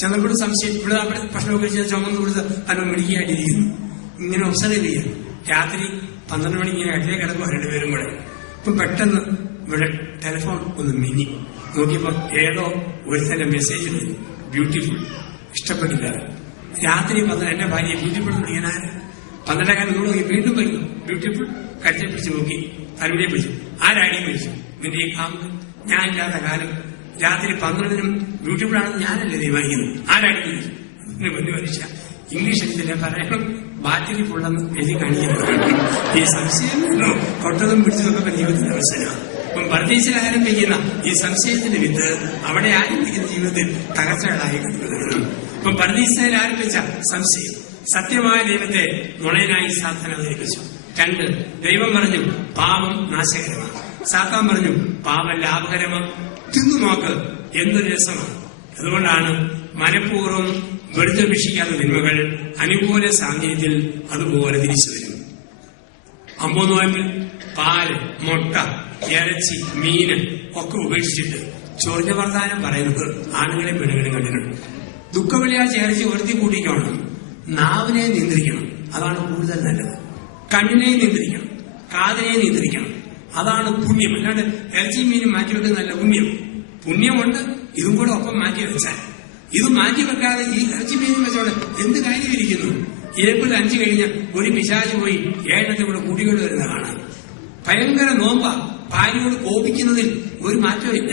ചെന്നപ്പോൾ സംശയം. ഇവിടെ അവിടെ ഭക്ഷണം കഴിച്ചാൽ ചുമന്ന് കൊടുത്ത് അല്ല മെഡിക്കായിട്ടിരിക്കുന്നു. ഇങ്ങനെ ഒബ്സർവ് ചെയ്യാം. രാത്രി 12 മണിക്ക് ഇങ്ങനെ അടിയെ കിടക്കുക 2 പേരും കൂടെ. ഇപ്പം പെട്ടെന്ന് ഇവിടെ ടെലിഫോൺ ഒന്ന് മിന്നി. നോക്കിയപ്പോ ഏതോ ഒരുത്തന്റെ മെസ്സേജ് വരും, ബ്യൂട്ടിഫുൾ. ഇഷ്ടപ്പെട്ടില്ല. രാത്രി 12 എന്റെ ഭാര്യ ബ്യൂട്ടിഫുൾ വിളിക്കാനാര്? 12 നോക്കി വീണ്ടും വരുന്നു, ബ്യൂട്ടിഫുൾ. കരുത്തെ പിടിച്ച് നോക്കി, തലമുടിയെ പിടിച്ചു. ആരാടി പിടിച്ചു? നിന്റെ ഈ കാമ്പ്. ഞാൻ ഇല്ലാത്ത കാലം രാത്രി 12 ബ്യൂട്ടിഫുൾ ആണെന്ന് ഞാനല്ലേ തീരുമാനിക്കുന്നത്. ആരാടി പിടിച്ചു? വലിയ പരീക്ഷ. ഇംഗ്ലീഷ് എഴുതില്ല, പറയണം ബാറ്ററി ഫുള്ളെന്ന് എഴുതി കാണിക്കുന്നു. ഈ സംശയം കൊട്ടതും പിടിച്ചതൊക്കെ ജീവിതത്തിന്റെ അവസരമാണ്. ഇപ്പം പർദീസിൽ ആരംഭിക്കുന്ന ഈ സംശയത്തിന്റെ വിത്ത് അവിടെ ആരംഭിക്കുന്ന ജീവിതത്തിൽ തകർച്ചകളായി കണ്ടുവരുന്നു. ഇപ്പം പർദീസിൽ ആരംഭിച്ച സംശയം സത്യമായ ദൈവത്തെ നുണയനായി സാത്താൻ അവതരിപ്പിച്ചു. 2, ദൈവം പറഞ്ഞു പാപം നാശകരമാണ്. സാത്താൻ പറഞ്ഞു പാപം ലാഭകരമാണ്. തിന്നു നോക്ക്, എന്തൊരു രസമാണ്. അതുകൊണ്ടാണ് മനഃപൂർവ്വം വെറുതെ വീക്ഷിക്കാത്ത തിന്മകൾ അനുകൂല സാഹചര്യത്തിൽ അതുപോലെ തിരിച്ചു വരും. 50 നോയമ്പിൽ പാല്, മുട്ട, ഇറച്ചി, മീന് ഒക്കെ ഉപേക്ഷിച്ചിട്ട് ചൊറിഞ്ഞ വർത്താനം പറയുന്നത് ആണുങ്ങളെ പെണ്ണുങ്ങളെ കണ്ടിട്ടുണ്ട്. ദുഃഖവെള്ളിയാഴ്ച ഇറച്ചി ഒരുത്തി കൂട്ടിക്കണം. നാവിനെ നിയന്ത്രിക്കണം, അതാണ് കൂടുതൽ നല്ലത്. കണ്ണിനെ നിയന്ത്രിക്കണം, കാതിനെ നിയന്ത്രിക്കണം, അതാണ് പുണ്യം. അല്ലാണ്ട് ഇറച്ചി മീനും മാറ്റിവെക്കുന്നതല്ല പുണ്യം. പുണ്യമുണ്ട്, ഇതും കൂടെ ഒപ്പം മാറ്റി വെച്ചാൽ. ഇത് മാറ്റിവെക്കാതെ ഈ ഇറച്ചി മീനും വെച്ചോണ്ട് എന്ത് കാര്യമിരിക്കുന്നു? ഏപ്രിൽ 5 കഴിഞ്ഞ് ഒരു പിശാച് പോയി 7 കൂടെ കൂട്ടിക്കൊണ്ട് വരുന്ന കാണാം. ഭയങ്കര നോമ്പ. ഭാര്യയോട് കോപിക്കുന്നതിൽ ഒരു മാറ്റമില്ല.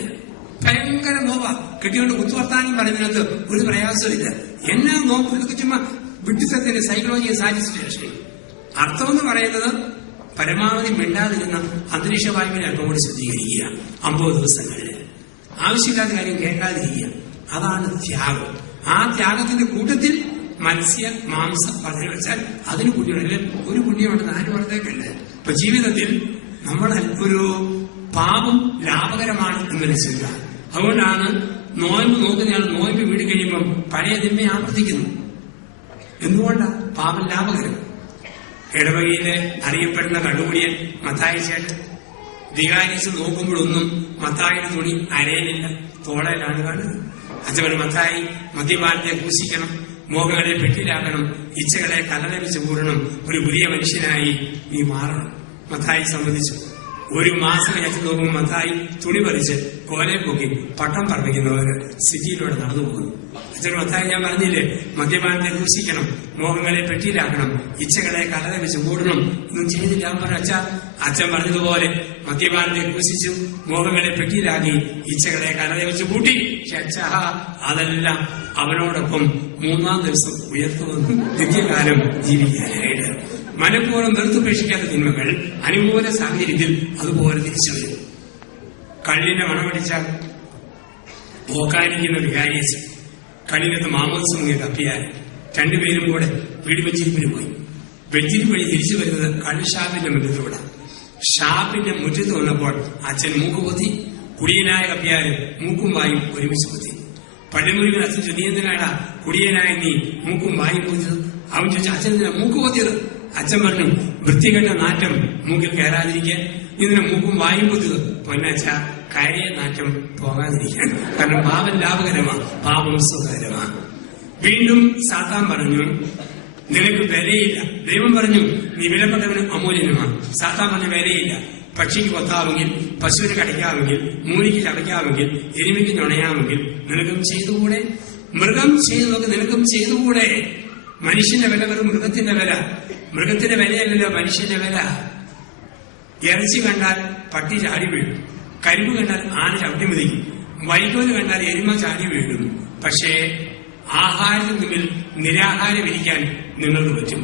ഭയങ്കര നോവാ. കെട്ടിയോണ്ട് കുത്തുവർത്താനം പറയുന്നതിനകത്ത് ഒരു പ്രയാസമില്ല. എന്നാ നോക്ക് ഇതൊക്കെ ചുമ്മാ വിഡ്ഢിത്തത്തിന്റെ സൈക്കോളജി സാറ്റിസ്ഫാക്ഷൻ. അർത്ഥമെന്ന് പറയുന്നത് പരമാവധി മിണ്ടാതിരുന്ന അന്തരീക്ഷ വായുവിനെ അല്പം കൂടി ശ്രദ്ധീകരിക്കുക. 50 ദിവസങ്ങളിൽ ആവശ്യമില്ലാത്ത കാര്യം കേൾക്കാതിരിക്കുക. അതാണ് ത്യാഗം. ആ ത്യാഗത്തിന്റെ കൂട്ടത്തിൽ മത്സ്യ മാംസ പറഞ്ഞു വെച്ചാൽ അതിന് പുണ്യമില്ല. ഒരു പുണ്യമുണ്ടെന്ന് ആരും പറഞ്ഞേക്കല്ല. ഇപ്പൊ ജീവിതത്തിൽ നമ്മൾ ഒരു പാപം ലാഭകരമാണ് എന്നൊരു ചിന്ത. അതുകൊണ്ടാണ് നോയമ്പ് നോക്കുന്നയാൾ നോയമ്പ് വീട് കഴിയുമ്പം പഴയ തിന്മ ആവർത്തിക്കുന്നു. എന്തുകൊണ്ടാണ് പാപം ലാഭകരം? ഇടവകയിലെ അറിയപ്പെടുന്ന കണ്ടുപിടിയൻ മത്തായി ചേട്ടൻ വികാരിച്ച് നോക്കുമ്പോഴൊന്നും മത്തായിയുടെ തുണി അരയിലില്ല, തോളയിലാണ് കാണുന്നത്. അച്ഛൻ മത്തായി മദ്യപാനത്തെ കൂശിക്കണം, മോഹങ്ങളെ പെട്ടിലാക്കണം, ഇച്ഛകളെ കലലപിച്ച് കൂടണം, ഒരു പുതിയ മനുഷ്യനായി നീ മാറണം. മത്തായി സമ്മതിച്ചു. 1 മാസം കഴിഞ്ഞ് നോക്കുമ്പോൾ മത്തായി തുണി പറിച്ച് കോലെ പൊക്കി പട്ടം പറപ്പിക്കുന്നവര് സിറ്റിയിലൂടെ നടന്നു പോകുന്നു. അച്ഛൻ മത്തായി ഞാൻ പറഞ്ഞില്ലേ, മദ്യപാനത്തെ ദൂഷിക്കണം, മോഹങ്ങളെ പെട്ടിയിലാക്കണം, ഇച്ഛകളെ കലലപിച്ച് കൂടണം, ഒന്നും ചെയ്തില്ല. അച്ഛൻ പറഞ്ഞതുപോലെ മദ്യപാനത്തെ ദൂഷിച്ചു, മോഹങ്ങളെ പെട്ടിയിലാക്കി, ഇച്ഛകളെ കലലപിച്ച് കൂട്ടി. അതെല്ലാം അവനോടൊപ്പം 3-ാം ദിവസം ഉയർത്തുവന്നു നിത്യകാലം ജീവിക്കാനായിട്ട്. മനഃപൂർവ്വം വെറുത്തുപേക്ഷിക്കാത്ത തിന്മകൾ അനുകൂല സാഹചര്യത്തിൽ അതുപോലെ തിരിച്ചു വരും. കള്ളിന്റെ മണമടിച്ചാൽ പോക്കാനിരിക്കുന്ന വികാരിയസ് കള്ളിനകത്ത് മാമോദിസം മുങ്ങി തപ്പിയാൽ 2 പേരും കൂടെ വീട് വെച്ചിരിപ്പിന് പോയി. വെച്ചിരിപ്പ് വഴി തിരിച്ചു വരുന്നത് കള്ള് ഷാപ്പിന്റെ മുറ്റത്തൂടെ. ഷാപ്പിന്റെ മുറ്റത്ത് വന്നപ്പോൾ അച്ഛൻ മൂക്ക് പൊത്തി. കുടിയനായ കപ്പിയാല് മൂക്കും വായും ഒരുമിച്ച് പൊത്തി. പള്ളിമുറികൾ അച്ഛൻ ചൊല്ലിയെന്തിനാടാ കുടിയനായ നീ മൂക്കും വായും പൊത്തിയത്? അവൻ ചോദിച്ചു, അച്ഛൻ എന്തിനാ മൂക്ക് പൊത്തിയത്? അച്ഛൻ പറഞ്ഞു, വൃത്തികെട്ട നാറ്റം മൂക്കിൽ കയറാതിരിക്കാൻ ഇതിനെ മൂക്കും വായും പൊത്തിയത്. പൊന്നച്ച കാര്യ നാറ്റം പോകാതിരിക്കാൻ. കാരണം പാപം ലാഭകരമാണ്, പാപം സുഖകരമാണ്. വീണ്ടും സാത്താൻ പറഞ്ഞു, നിനക്ക് വിലയില്ല. ദൈവം പറഞ്ഞു, നീ വിലപ്പെട്ടവന് അമൂല്യനുമാണ്. സാത്താൻ പറഞ്ഞ വിലയില്ല. പക്ഷിക്ക് കൊത്താമെങ്കിൽ, പശുവിന് കടിക്കാമെങ്കിൽ, മൂലിക്ക് ചടയ്ക്കാമെങ്കിൽ, എരുമയ്ക്ക് നുണയാമെങ്കിൽ നിനക്കും ചെയ്തുകൂടെ? മൃഗം ചെയ്തു നോക്ക്, നിനക്കും ചെയ്തുകൂടെ? മനുഷ്യന്റെ വില വെറും മൃഗത്തിന്റെ വില. മൃഗത്തിന്റെ വിലയല്ലല്ലോ മനുഷ്യന്റെ വില. ഇറച്ചി കണ്ടാൽ പട്ടി ചാടി വീഴും, കരിമ്പ് കണ്ടാൽ ആന ചവിട്ടി മതിക്കും, വൈകോല് കണ്ടാൽ എരുമ ചാടി വീഴും. പക്ഷേ ആഹാരത്തിന് മുമ്പിൽ നിരാഹാരം ഇരിക്കാൻ നിങ്ങൾക്ക് പറ്റും.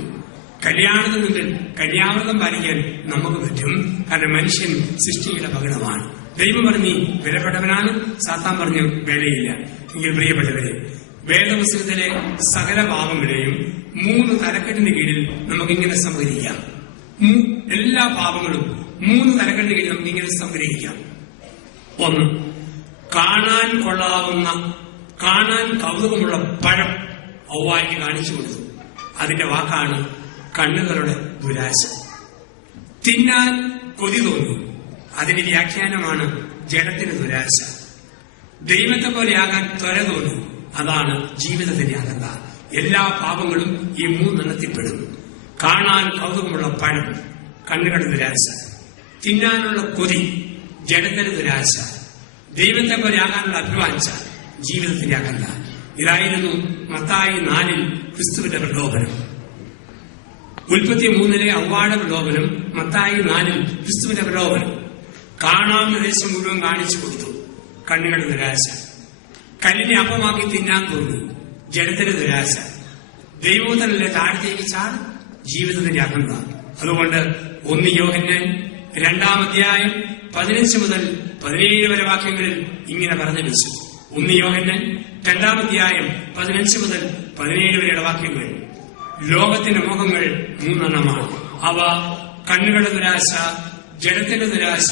കല്യാണത്തിന് മുമ്പിൽ കന്യാവ്രതം പാലിക്കാൻ നമുക്ക് പറ്റും. കാരണം മനുഷ്യൻ സൃഷ്ടിയുടെ പകടമാണ്. ദൈവം പറഞ്ഞു വിലപ്പെട്ടവനാണ്, സാത്താൻ പറഞ്ഞു വിലയില്ല. എങ്കിൽ പ്രിയപ്പെട്ടവരെ, വേദപുസ്തകത്തിലെ സകല പാപങ്ങളെയും 3 തലക്കെട്ടിന് കീഴിൽ നമുക്കിങ്ങനെ സംഗ്രഹിക്കാം. എല്ലാ പാപങ്ങളും 3 തലക്കെട്ടിന് കീഴിൽ നമുക്കിങ്ങനെ സംഗ്രഹിക്കാം. 1, കാണാൻ കൊള്ളാവുന്ന, കാണാൻ കൗതുകമുള്ള പഴം ഔവായ്ക്ക് കാണിച്ചു കൊടുത്തു. അതിന്റെ വാക്കാണ് കണ്ണുകളുടെ ദുരാശ. തിന്നാൻ കൊതി തോന്നി, അതിന്റെ വ്യാഖ്യാനമാണ് ജഡത്തിന്റെ ദുരാശ. ദൈവത്തെ പോലെയാകാൻ ത്വര തോന്നി, അതാണ് ജീവിതത്തിന്റെ അകന്ത. എല്ലാ പാപങ്ങളും ഈ 3 എണ്ണത്തിൽപ്പെടുന്നു. കാണാൻ കൗതുകമുള്ള പഴം കണ്ണുകളുടെ ദുരാശ, തിന്നാനുള്ള കൊതി ജഡത്തിന്റെ ദുരാശ, ദൈവത്തെ പോലെയാകാനുള്ള അഭിവാഞ്ച ജീവിതത്തിന്റെ അകന്ത. ഇതായിരുന്നു മത്തായി 4 ക്രിസ്തുവിന്റെ പ്രലോഭനം. ഉൽപ്പത്തി 3 ഔവാടെ പ്രലോഭനം, മത്തായി 4 ക്രിസ്തുവിന്റെ പ്രലോഭനം. കാണാവുന്ന ദേശം മുഴുവൻ കാണിച്ചു കൊടുത്തു, കണ്ണുകളുടെ ദുരാശ. കല്ലിനെ അപ്പമാക്കി തിന്നാൻ തോന്നി, ജഡത്തിന്റെ ദുരാശ. ദൈവോത്തരല്ലേ താഴത്തേക്ക് ചാട്, ജീവിതത്തിന്റെ അകന്ത. അതുകൊണ്ട് 1 യോഹന്നാൻ 2-ാം അധ്യായം 15 മുതൽ 17 വരെ വാക്യങ്ങളിൽ ഇങ്ങനെ പറഞ്ഞു വെച്ചു. 1 യോഹന്നാൻ 2-ാം അധ്യായം 15 മുതൽ 17 വരെയുള്ള വാക്യങ്ങൾ. ലോകത്തിന്റെ മോഹങ്ങൾ 3 എണ്ണമാണ്. അവ കണ്ണുകളുടെ ദുരാശ, ജഡത്തിന്റെ ദുരാശ,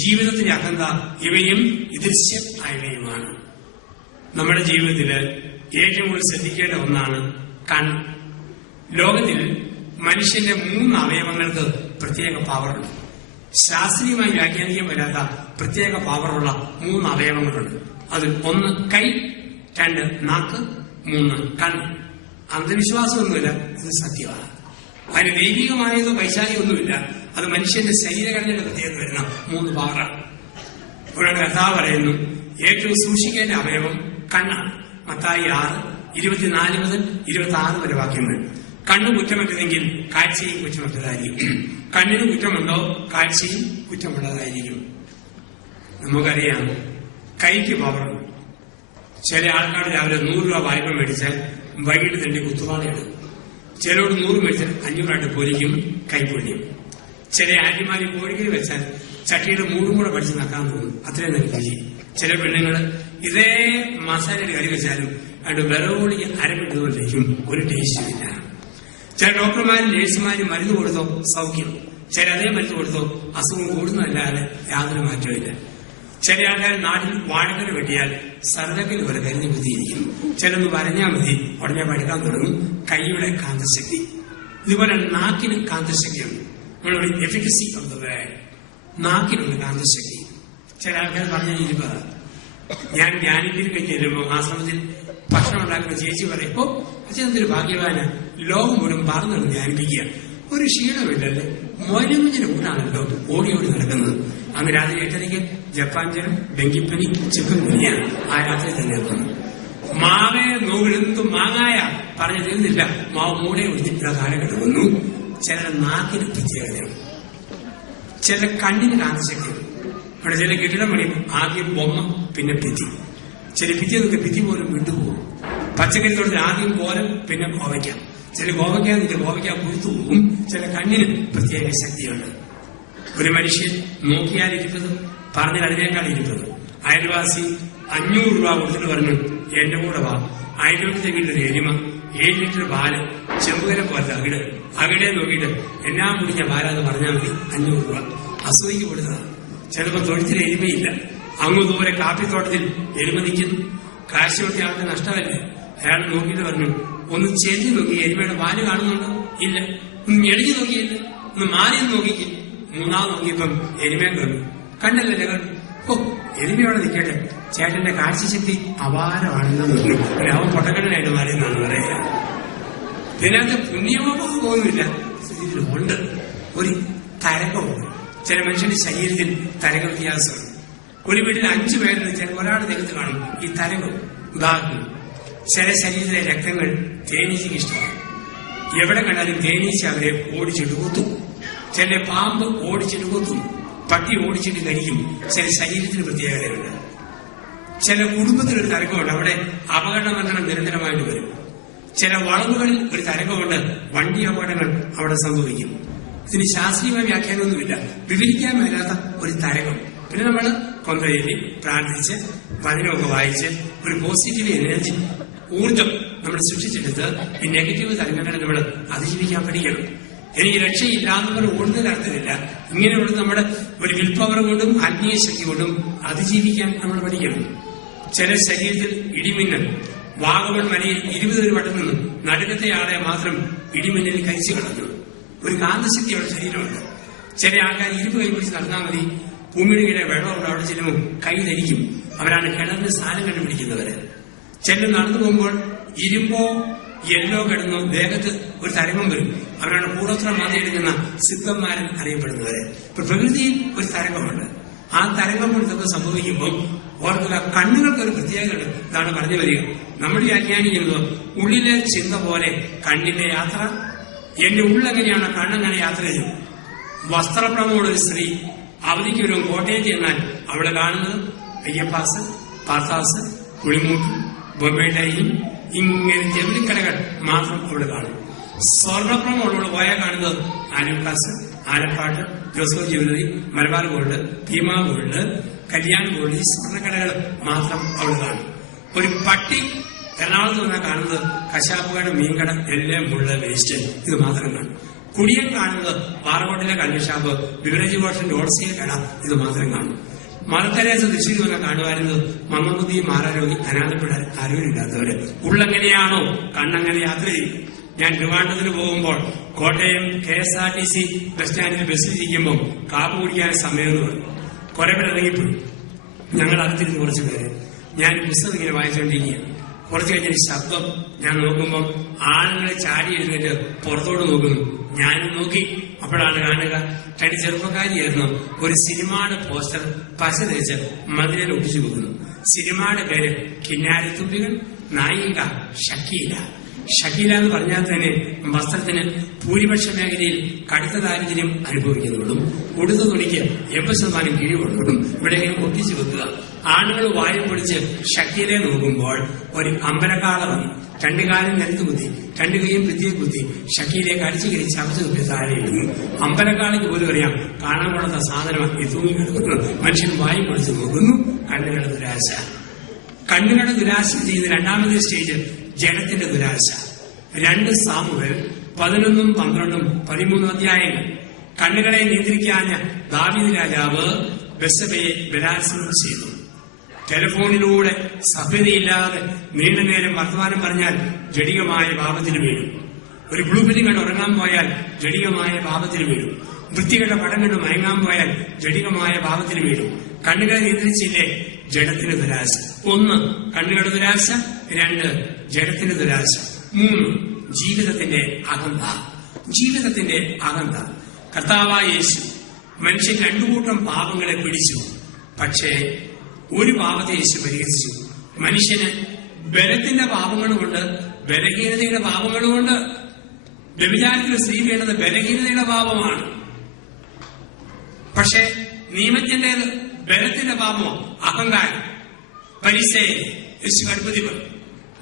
ജീവിതത്തിന്റെ അകന്ത. ഇവയും ദൃശ്യം ആയവയുമാണ്. നമ്മുടെ ജീവിതത്തില് ഏറ്റവും കൂടുതൽ ശ്രദ്ധിക്കേണ്ട ഒന്നാണ് കണ്ണ്. ലോകത്തിൽ മനുഷ്യന്റെ 3 അവയവങ്ങൾക്ക് പ്രത്യേക പവറുണ്ട്. ശാസ്ത്രീയമായി വ്യാഖ്യാനിക്കാൻ വരാത്ത പ്രത്യേക പവറുള്ള 3 അവയവങ്ങളുണ്ട്. അതിൽ 1 കൈ, 2 നാക്ക്, 3 കണ്ണ്. അന്ധവിശ്വാസമൊന്നുമില്ല, ഇത് സത്യമാണ്. അതിന് ദൈവികമായതോ വൈശാലികമൊന്നുമില്ല. അത് മനുഷ്യന്റെ ശരീരഘടനയുടെ പ്രത്യേകത വരുന്ന 3 പവറാണ്. ഇവിടെ കർത്താവ് പറയുന്നു, ഏറ്റവും സൂക്ഷിക്കേണ്ട അവയവം കണ്ണാണ്. മത്തായി 6:24 മുതൽ 26 വരെ വാക്യങ്ങൾ. കണ്ണ് കുറ്റമറ്റതെങ്കിൽ കാഴ്ചയും കുറ്റമറ്റതായിരിക്കും. കണ്ണിന് കുറ്റമുണ്ടോ, കാഴ്ചയും കുറ്റമുള്ളതായിരിക്കും. നമുക്കറിയാം, കൈക്ക് പവറുണ്ട്. ചില ആൾക്കാർ രാവിലെ 100 രൂപ വായ്പ മേടിച്ചാൽ വൈകിട്ട് തന്നെ കുത്തുവാളയെടുക്കും. ചിലരോട് 100 മേടിച്ചാൽ 500 പൊരിക്കും, കൈപ്പൊഴിയും. ചില ആന്റിമാരി കോഴിക്കറി വെച്ചാൽ ചട്ടിയുടെ മൂടും കൂടെ പഠിച്ച് നക്കാൻ തോന്നും, അത്രയും നല്ല രുചി. ചില പെണ്ണുങ്ങൾ ഇതേ മസാലയുടെ കറി വെച്ചാലും അത് വിറവോളി അരമിട്ടതുകൊണ്ടേക്കും ഒരു ടേസ്റ്റുമില്ല. ചില ഡോക്ടർമാരും നേഴ്സുമാരും മരുന്ന് കൊടുത്തോ സൗഖ്യം, ചില അതേ മരുന്ന് കൊടുത്തോ അസുഖം കൂടുന്നതല്ലാതെ യാതൊരു മാറ്റമില്ല. ചില ആൾക്കാർ നാട്ടിൽ വാഴക്കര വെട്ടിയാൽ സർവക്കിൽ വരെ കരുതി കുത്തിയിരിക്കും. ചിലൊന്ന് വരഞ്ഞാൽ മതി, ഉടനെ പഠിക്കാൻ തുടങ്ങും. കൈയുടെ കാന്തശക്തി. ഇതുപോലെ നാക്കിന് കാന്തശക്തിയുണ്ട്. നമ്മളുടെ എഫിക്കസി ഓഫ് ദ വേർഡ്, നാക്കിനുണ്ട് കാന്തശക്തി. ചില ആൾക്കാർ പറഞ്ഞിരിക്കുക, ഞാൻ ധ്യാനിപ്പിൽ ചെല്ലുമ്പോൾ ആശ്രമത്തിൽ ഭക്ഷണം ഉണ്ടാക്കുന്ന ചേച്ചി പറയും, അച്ഛനൊരു ഭാഗ്യവാന് ലോകം മുഴുവൻ പറന്നു ധ്യാനിപ്പിക്കുക, ഒരു ക്ഷീണമില്ലല്ലേ, മൊയലുമുഞ്ഞിന് കൂടാണല്ലോ ഓടി ഓടി നടക്കുന്നത്. അന്ന് രാത്രി 8:30 ജപ്പാൻ ജനം, ഡെങ്കിപ്പനി, ചിക്കൻ കുനിയ ആ രാത്രി തന്നെ എത്തുന്നു. മാവേ നോവിടുത്തും മാങ്ങായ പറഞ്ഞു തീർന്നില്ല, മാവ് മൂടെ ഒഴിഞ്ഞിട്ടുള്ള കാലം കിടക്കുന്നു. ചിലരുടെ നാക്കിന് പ്രത്യേകതയാണ്, ചില കണ്ണിന് കാന്തശക്തിയാണ്. അവിടെ ചില കെട്ടിടം പണിയും ആദ്യം ബൊമ്മ, പിന്നെ ഭിത്തി. ചില ഭിത്തിയൊക്കെ ഭിത്തി പോലും വിട്ടുപോകും. പച്ചക്കറി തൊഴിൽ ആദ്യം കോലം, പിന്നെ കോവയ്ക്ക. ചില കോവയ്ക്ക പുഴുത്തു പോകും. ചില കണ്ണിന് പ്രത്യേക ശക്തിയുണ്ട്. ഒരു മനുഷ്യൻ നോക്കിയാലിരിപ്പത്, പറഞ്ഞാൽ അതിനേക്കാൾ ഇരിപ്പത്. അയൽവാസി 500 രൂപ കൊടുത്തിട്ട് പറഞ്ഞു, എന്റെ കൂടെ വാ, അയൽവക്കത്തെ വീട്ടിലൊരു എരുമ, 7 ലിറ്റർ പാല്, ചെമ്പുകരം പോലത്തെ അകിടെ നോക്കിയിട്ട് എല്ലാം കുടിച്ച പാലാന്ന് പറഞ്ഞാൽ മതി, 500 രൂപ. അസൂയിക്ക് കൊടുത്തതാണ്. ചിലപ്പോൾ തൊഴുത്തിൽ എരുമയില്ല, അങ്ങ് ദൂരെ കാപ്പിത്തോട്ടത്തിൽ എരുമ നിൽക്കുന്നു. കാശ് കൊടുത്ത ആൾക്ക് നഷ്ടമല്ലേ. അയാൾ നോക്കിയിട്ട് പറഞ്ഞു, ഒന്ന് ചെല്ലി നോക്കി, എരുമയുടെ പാല് കാണുന്നുണ്ടോ? ഇല്ല. ഒന്ന് ഞെളിഞ്ഞു നോക്കിയില്ല, ഒന്ന് മാറി നോക്കിയില്ല. 3ാമത് നോക്കിയപ്പം എരുമയെ കണ്ടു. കണ്ടല്ലേ കണ്ടു. എരുമയോടെ നിൽക്കട്ടെ, ചേട്ടന്റെ കാഴ്ചശക്തി അപാരമാണെന്ന് പറഞ്ഞു. അവൻ പൊട്ടക്കണ്ണനായിട്ട് മാറിയെന്നാണ് പറയുക. ഇതിനകത്ത് പുണ്യമോ പാപമൊന്നുമില്ല, ഇതിലുണ്ട് ഒരു തരംഗമുണ്ട്. ചില മനുഷ്യന്റെ ശരീരത്തിൽ തരംഗ വ്യത്യാസമാണ്. ഒരു വീട്ടിൽ 5 പേരുണ്ട്, ചില ഒരാളുടെ ദേഹത്ത് കാണും ഈ തരംഗം. ഉദാഹരണം, ചില ശരീരത്തിലെ രക്തങ്ങൾ തേനീച്ചയ്ക്ക് ഇഷ്ടമാണ്. എവിടെ കണ്ടാലും തേനീച്ച അവരെ ഓടിച്ചിട്ട് കുത്തും. ചില പാമ്പ് ഓടിച്ചിട്ട് കുത്തും, പട്ടി ഓടിച്ചിട്ട് കഴിക്കും. ചില ശരീരത്തിന് പ്രത്യേകതയുണ്ട്. ചില കുടുംബത്തിലൊരു തരംഗമുണ്ട്, അവിടെ അപകടമരണം നിരന്തരമായിട്ട് വരും. ചില വളവുകളിൽ ഒരു തരംഗമുണ്ട്, വണ്ടി അപകടങ്ങൾ അവിടെ സംഭവിക്കും. ഇതിന് ശാസ്ത്രീയമായ വ്യാഖ്യാനമൊന്നുമില്ല, വിവരിക്കാൻ മേലാത്ത ഒരു തരംഗം. പിന്നെ നമ്മൾ കൊന്തയിൽ പ്രാർത്ഥിച്ച് വചനമൊക്കെ വായിച്ച് ഒരു പോസിറ്റീവ് എനർജി, ഊർജം നമ്മൾ സൃഷ്ടിച്ചെടുത്ത് ഈ നെഗറ്റീവ് തരംഗങ്ങളെ നമ്മൾ അതിജീവിക്കാൻ പഠിക്കണം. എനിക്ക് രക്ഷയില്ലാത്തവർ ഓടുന്നതിന് അർത്ഥമില്ല. ഇങ്ങനെയുള്ള നമ്മുടെ ഒരു വിൽ പവർ കൊണ്ടും ആത്മീയ ശക്തി കൊണ്ടും അതിജീവിക്കാൻ നമ്മൾ പഠിക്കണം. ചില ശരീരത്തിൽ ഇടിമിന്നൽ, വാഗമൺ മലയിൽ 20 വട്ടം നിന്നും നടുക്കത്തെ ആളെ മാത്രം ഇടിമിന്നലിൽ കഴിച്ചു കളഞ്ഞു. ഒരു കാന്തശക്തിയുള്ള ശരീരമുണ്ട്. ചില ആൾക്കാർ 20 കൈ പിടിച്ച് നടന്നാൽ മതി, ഭൂമിയുടെ കീഴെ വെള്ളമുള്ള അവിടെ ചെല്ലുമ്പോൾ കൈ ധരിക്കും. അവരാണ് കിണറിന് സ്ഥാനം കണ്ടുപിടിക്കുന്നവര്. ചില നടന്നു പോകുമ്പോൾ ഇരുമ്പോ യെല്ലോ കിടന്നു ദേഹത്ത് ഒരു തരംഗം വരും. അവരാണ് കൂടോത്ര മാതി എടുക്കുന്ന സിദ്ധന്മാരൻ അറിയപ്പെടുന്നവര്. ഇപ്പൊ പ്രകൃതിയിൽ ഒരു തരംഗമുണ്ട്. ആ തരംഗം കൊണ്ട് ഇതൊക്കെ സംഭവിക്കുമ്പോൾ ഓർക്കുക, കണ്ണുകൾക്ക് ഒരു പ്രത്യേകതയുണ്ട്. ഇതാണ് പറഞ്ഞു വരിക. നമ്മൾ വ്യാഖ്യാനിക്കുന്നത് ഉള്ളിലെ ചിന്ത പോലെ കണ്ണിന്റെ യാത്ര. എന്റെ ഉള്ളെങ്ങനെയാണ് കണ്ണെങ്ങനെ യാത്ര ചെയ്യും. വസ്ത്രപ്രമമുള്ള ഒരു സ്ത്രീ അവധിക്ക് വരും കോട്ടയത്ത് എന്നാൽ അവളെ കാണുന്നത് അയ്യപ്പാസ്, പാർത്താസ്, പുളിമൂട്ട്, ബൊമ്മേട്ടയും ഇങ്ങനെ ജമിലിക്കടകൾ മാത്രം അവിടെ കാണും. സ്വർണ്ണപ്രമമുള്ള പോയാൽ കാണുന്നത് Alukkas, Alappatt, Joseph jewellery, Malabar gold, Bhima gold, Kalyan gold, ഈ സ്വർണ്ണക്കടകൾ മാത്രം അവിടെ കാണും. ഒരു പട്ടി എറണാകുളത്ത് വന്നാൽ കാണുന്നത് കശാപ്പുകട, മീൻകട, എല്ലാം മുള്ള വേസ്റ്റ്, ഇത് മാത്രം കാണും. കുടിയൻ കാണുന്നത് പാറകോട്ടിലെ കല്ലുഷാപ്പ്, ബിവറേജ് വാഷിന്റെ ഹോൾസെയിൽ കട, ഇത് മാത്രം കാണും. മദർതെരേസ തൃശ്ശൂർ വന്ന കാണുവാരുന്നത് മന്ദബുദ്ധി, മാറാരോഗി, അനാഥപ്പെടാൻ ആരോഗ്യമില്ലാത്തവര്. ഉള്ളെങ്ങനെയാണോ കണ്ണങ്ങനെ യാത്ര ചെയ്യും. ഞാൻ ട്രിവാൻഡ്രത്തിന് പോകുമ്പോൾ കോട്ടയം KSRTC ബസ് സ്റ്റാൻഡിൽ ബസ്സിലിരിക്കുമ്പോൾ കാപ്പ് കുടിക്കാൻ സമയമെന്ന് പറഞ്ഞു. കുറെ പേർ ഇറങ്ങിപ്പോയി. ഞങ്ങൾ അടുത്തിരുന്ന് കുറച്ച് പേര്. ഞാൻ പുസ്തകം ഇങ്ങനെ വായിച്ചുകൊണ്ടിരിക്കുക. കുറച്ച് കഴിഞ്ഞൊരു ശബ്ദം. ഞാൻ നോക്കുമ്പോൾ ആളുകളെ ചാടി എഴുന്നേറ്റ് പുറത്തോട്ട് നോക്കുന്നു. ഞാനും നോക്കി. അപ്പോഴാണ് കാണുക, തന്റെ ചെറുപ്പക്കാരിയായിരുന്നു. ഒരു സിനിമയുടെ പോസ്റ്റർ പശ തേച്ച് മതിലിൽ ഒട്ടിച്ചു വെക്കുന്നു. സിനിമയുടെ പേര് കിന്നാരിത്തുമ്പികൾ, നായിക ഷക്കീല. ഷക്കീല എന്ന് പറഞ്ഞാൽ തന്നെ വസ്ത്രത്തിന് ഭൂരിപക്ഷ മേഖലയിൽ കടുത്ത ദാരിദ്ര്യം അനുഭവിക്കുന്നവളും ഉടുത്ത തുണിക്ക് 80% കിഴിവുള്ളവരും ഇവിടെയെങ്കിലും ഒട്ടിച്ചു വെക്കുക. ആണുങ്ങൾ വായും പൊടിച്ച് ഷക്കീലെ നോക്കുമ്പോൾ ഒരു അമ്പലക്കാള വന്നു, 2 കാലും നിലത്ത് കുത്തി 2 കൈയും ഭിത്തിയെ കുത്തി ഷക്കീലേക്ക് അടിച്ചു കയറി ചവച്ച് തുപ്പി താഴെ ഇടുന്നു. അമ്പലക്കാളിക്ക് പോലും അറിയാം കാണാൻ കൊള്ളാത്ത സാധനമാക്കി തൂങ്ങി കിടക്കുന്നു. മനുഷ്യൻ വായും പൊടിച്ച് നോക്കുന്നു. കണ്ണുകളുടെ ദുരാശ. കണ്ണുകളുടെ ദുരാശ ചെയ്യുന്ന രണ്ടാമത്തെ സ്റ്റേജ് ജഡത്തിന്റെ ദുരാശ. 2 സാമുവേൽ 11, 12, 13 അധ്യായങ്ങൾ. കണ്ണുകളെ നിയന്ത്രിക്കാഞ്ഞ ദാവീദ് രാജാവ് ബത്ശബയെ ബലാത്സംഗം ചെയ്തു. ടെലിഫോണിലൂടെ സഭ്യതയില്ലാതെ നീണ്ട നേരം വർത്തമാനം പറഞ്ഞാൽ ജഡികമായ പാപത്തിന് വീഴും. ഒരു ബ്ലൂ ഫിലിം കണ്ട് ഉറങ്ങാൻ പോയാൽ ജഡികമായ പാപത്തിന് വീഴും. വൃത്തികളുടെ പടം കണ്ട് മയങ്ങാൻ പോയാൽ ജഡികമായ പാപത്തിന് വീഴും. കണ്ണുകളെ നിയന്ത്രിച്ചില്ലേ, ജഡത്തിന് ദുരാശ. 1 കണ്ണുകളുടെ ദുരാശ, 2 ജഡത്തിന്റെ ദുരാശ, 3 ജീവിതത്തിന്റെ അഹന്ത. ജീവിതത്തിന്റെ അഹന്ത. കർത്താവായ യേശു മനുഷ്യൻ 2 കൂട്ടം പാപങ്ങളെ പിടിച്ചു. പക്ഷേ ഒരു പാപത്തെ യേശു പരിഹരിച്ചു. മനുഷ്യന് ബലത്തിന്റെ പാപങ്ങളുമുണ്ട്, ബലഹീനതയുടെ പാപങ്ങളുമുണ്ട്. വ്യഭിചാരത്തിന് സ്ത്രീ വേണ്ടത് ബലഹീനതയുടെ പാപമാണ്. പക്ഷെ നിയമത്തിന്റേത് ബലത്തിന്റെ പാപമോ? അഹങ്കാരം. പരിസേയൻ യേശു കടുപ്പതി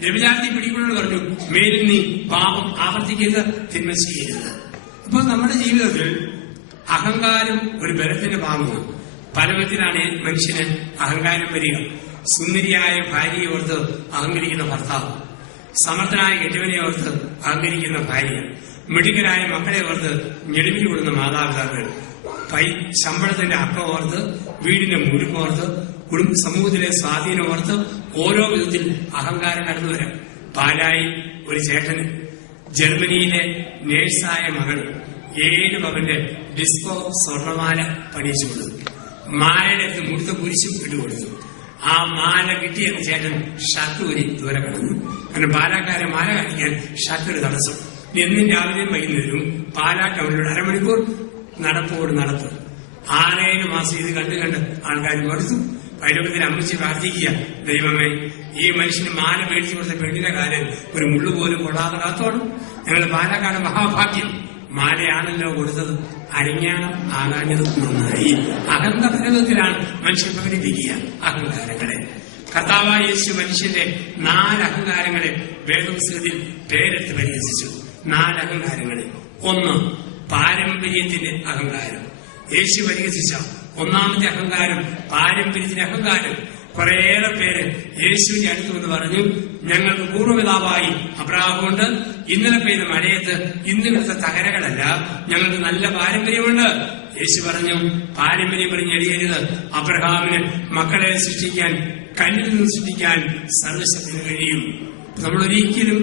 വ്യഭിചാരത്തിൽ പിടികൊള്ളു പറഞ്ഞു, മേലിൽ നീ പാപം ആവർത്തിക്കരുത്, തിന്മ ചെയ്യരുത്. അപ്പൊ നമ്മുടെ ജീവിതത്തിൽ അഹങ്കാരം ഒരു ബലത്തിന്റെ പാപമാണ്. പല വിധത്തിലാണ് മനുഷ്യന് അഹങ്കാരം വരിക. സുന്ദരിയായ ഭാര്യയെ ഓർത്ത് അഹങ്കരിക്കുന്ന ഭർത്താവ്, സമർത്ഥനായ കെട്ടിവനെ ഓർത്ത് അഹങ്കരിക്കുന്ന ഭാര്യ, മിടുക്കരായ മക്കളെ ഓർത്ത് ഞെളിവിൽ കൊടുക്കുന്ന മാതാപിതാക്കൾ, ശമ്പളത്തിന്റെ അക്കം ഓർത്ത്, വീടിന്റെ മുഴുക്കോർത്ത്, സമൂഹത്തിലെ സ്വാധീനം ഓർത്ത് ഓരോ വിധത്തിൽ അഹങ്കാരം കടന്നു വരാം. പാലായി ഒരു ചേട്ടന് ജർമ്മനിയിലെ നേഴ്സായ മകൾ 7 പവന്റെ ഡിസ്കോ സ്വർണമാല പണിയിച്ചു കൊടുത്തു. മാലയുടെ അടുത്ത് മുടുത്ത കുരിശും ഇട്ടുകൊടുത്തു. ആ മാല കിട്ടിയെന്ന് ചേട്ടൻ ഷർട്ട് ഊരി ദൂരെ കിടന്നു. അങ്ങനെ പാലാക്കാരെ മാല കാണിക്കാൻ ഷർട്ടൊരു തടസ്സം. എന്നും രാവിലെയും വൈകുന്നേരവും പാലാ ടൗണിലൂടെ 1/2 മണിക്കൂർ നടപ്പോട് നടപ്പ്. 6-7 മാസം ഇത് കണ്ട് ആൾക്കാർ മടുത്തു. പൈലോകത്തിൽ അമ്മച്ചി പ്രാർത്ഥിക്കുക, ദൈവമേ ഈ മനുഷ്യന് മാല മേടിച്ചു കൊടുത്ത പെണ്ണിന്റെ കാലം ഒരു മുള്ളു പോലും കൊള്ളാതെ കാത്തോണം. ഞങ്ങൾ പാലക്കാട് മഹാഭാഗ്യം, മാലയാണല്ലോ കൊടുത്തത്, അരഞ്ഞാണം ആകാഞ്ഞതും നന്നായി. അഹന്ത പരവത്തിലാണ് മനുഷ്യൻ പ്രകടിപ്പിക്കുക അഹങ്കാരങ്ങളെ. കർത്താവായ യേശു മനുഷ്യന്റെ 4 അഹങ്കാരങ്ങളെ വേദപുസ്തകത്തിൽ പേരെടുത്ത് പരിഹസിച്ചു. 4 അഹങ്കാരങ്ങളെ. 1 പാരമ്പര്യത്തിന്റെ അഹങ്കാരം. യേശു പരിഹസിച്ച 1ാമത്തെ അഹങ്കാരം പാരമ്പര്യത്തിന്റെ അഹങ്കാരം. കുറേയേറെ പേര് യേശുവിന്റെ അടുത്ത് എന്ന് പറഞ്ഞു, ഞങ്ങൾക്ക് പൂർവ്വപിതാവായി അബ്രാഹമുണ്ട്, ഇന്നലെ പെയ്ത മഴയത്ത് ഇന്ന് കിടത്ത തകരകളല്ല, ഞങ്ങൾക്ക് നല്ല പാരമ്പര്യമുണ്ട്. യേശു പറഞ്ഞു, പാരമ്പര്യം പറഞ്ഞെറിയരുത്. അബ്രഹാമിന് മക്കളെ സൃഷ്ടിക്കാൻ, കല്ലിൽ നിന്ന് സൃഷ്ടിക്കാൻ സർവശക്തിന് കഴിയും. നമ്മളൊരിക്കലും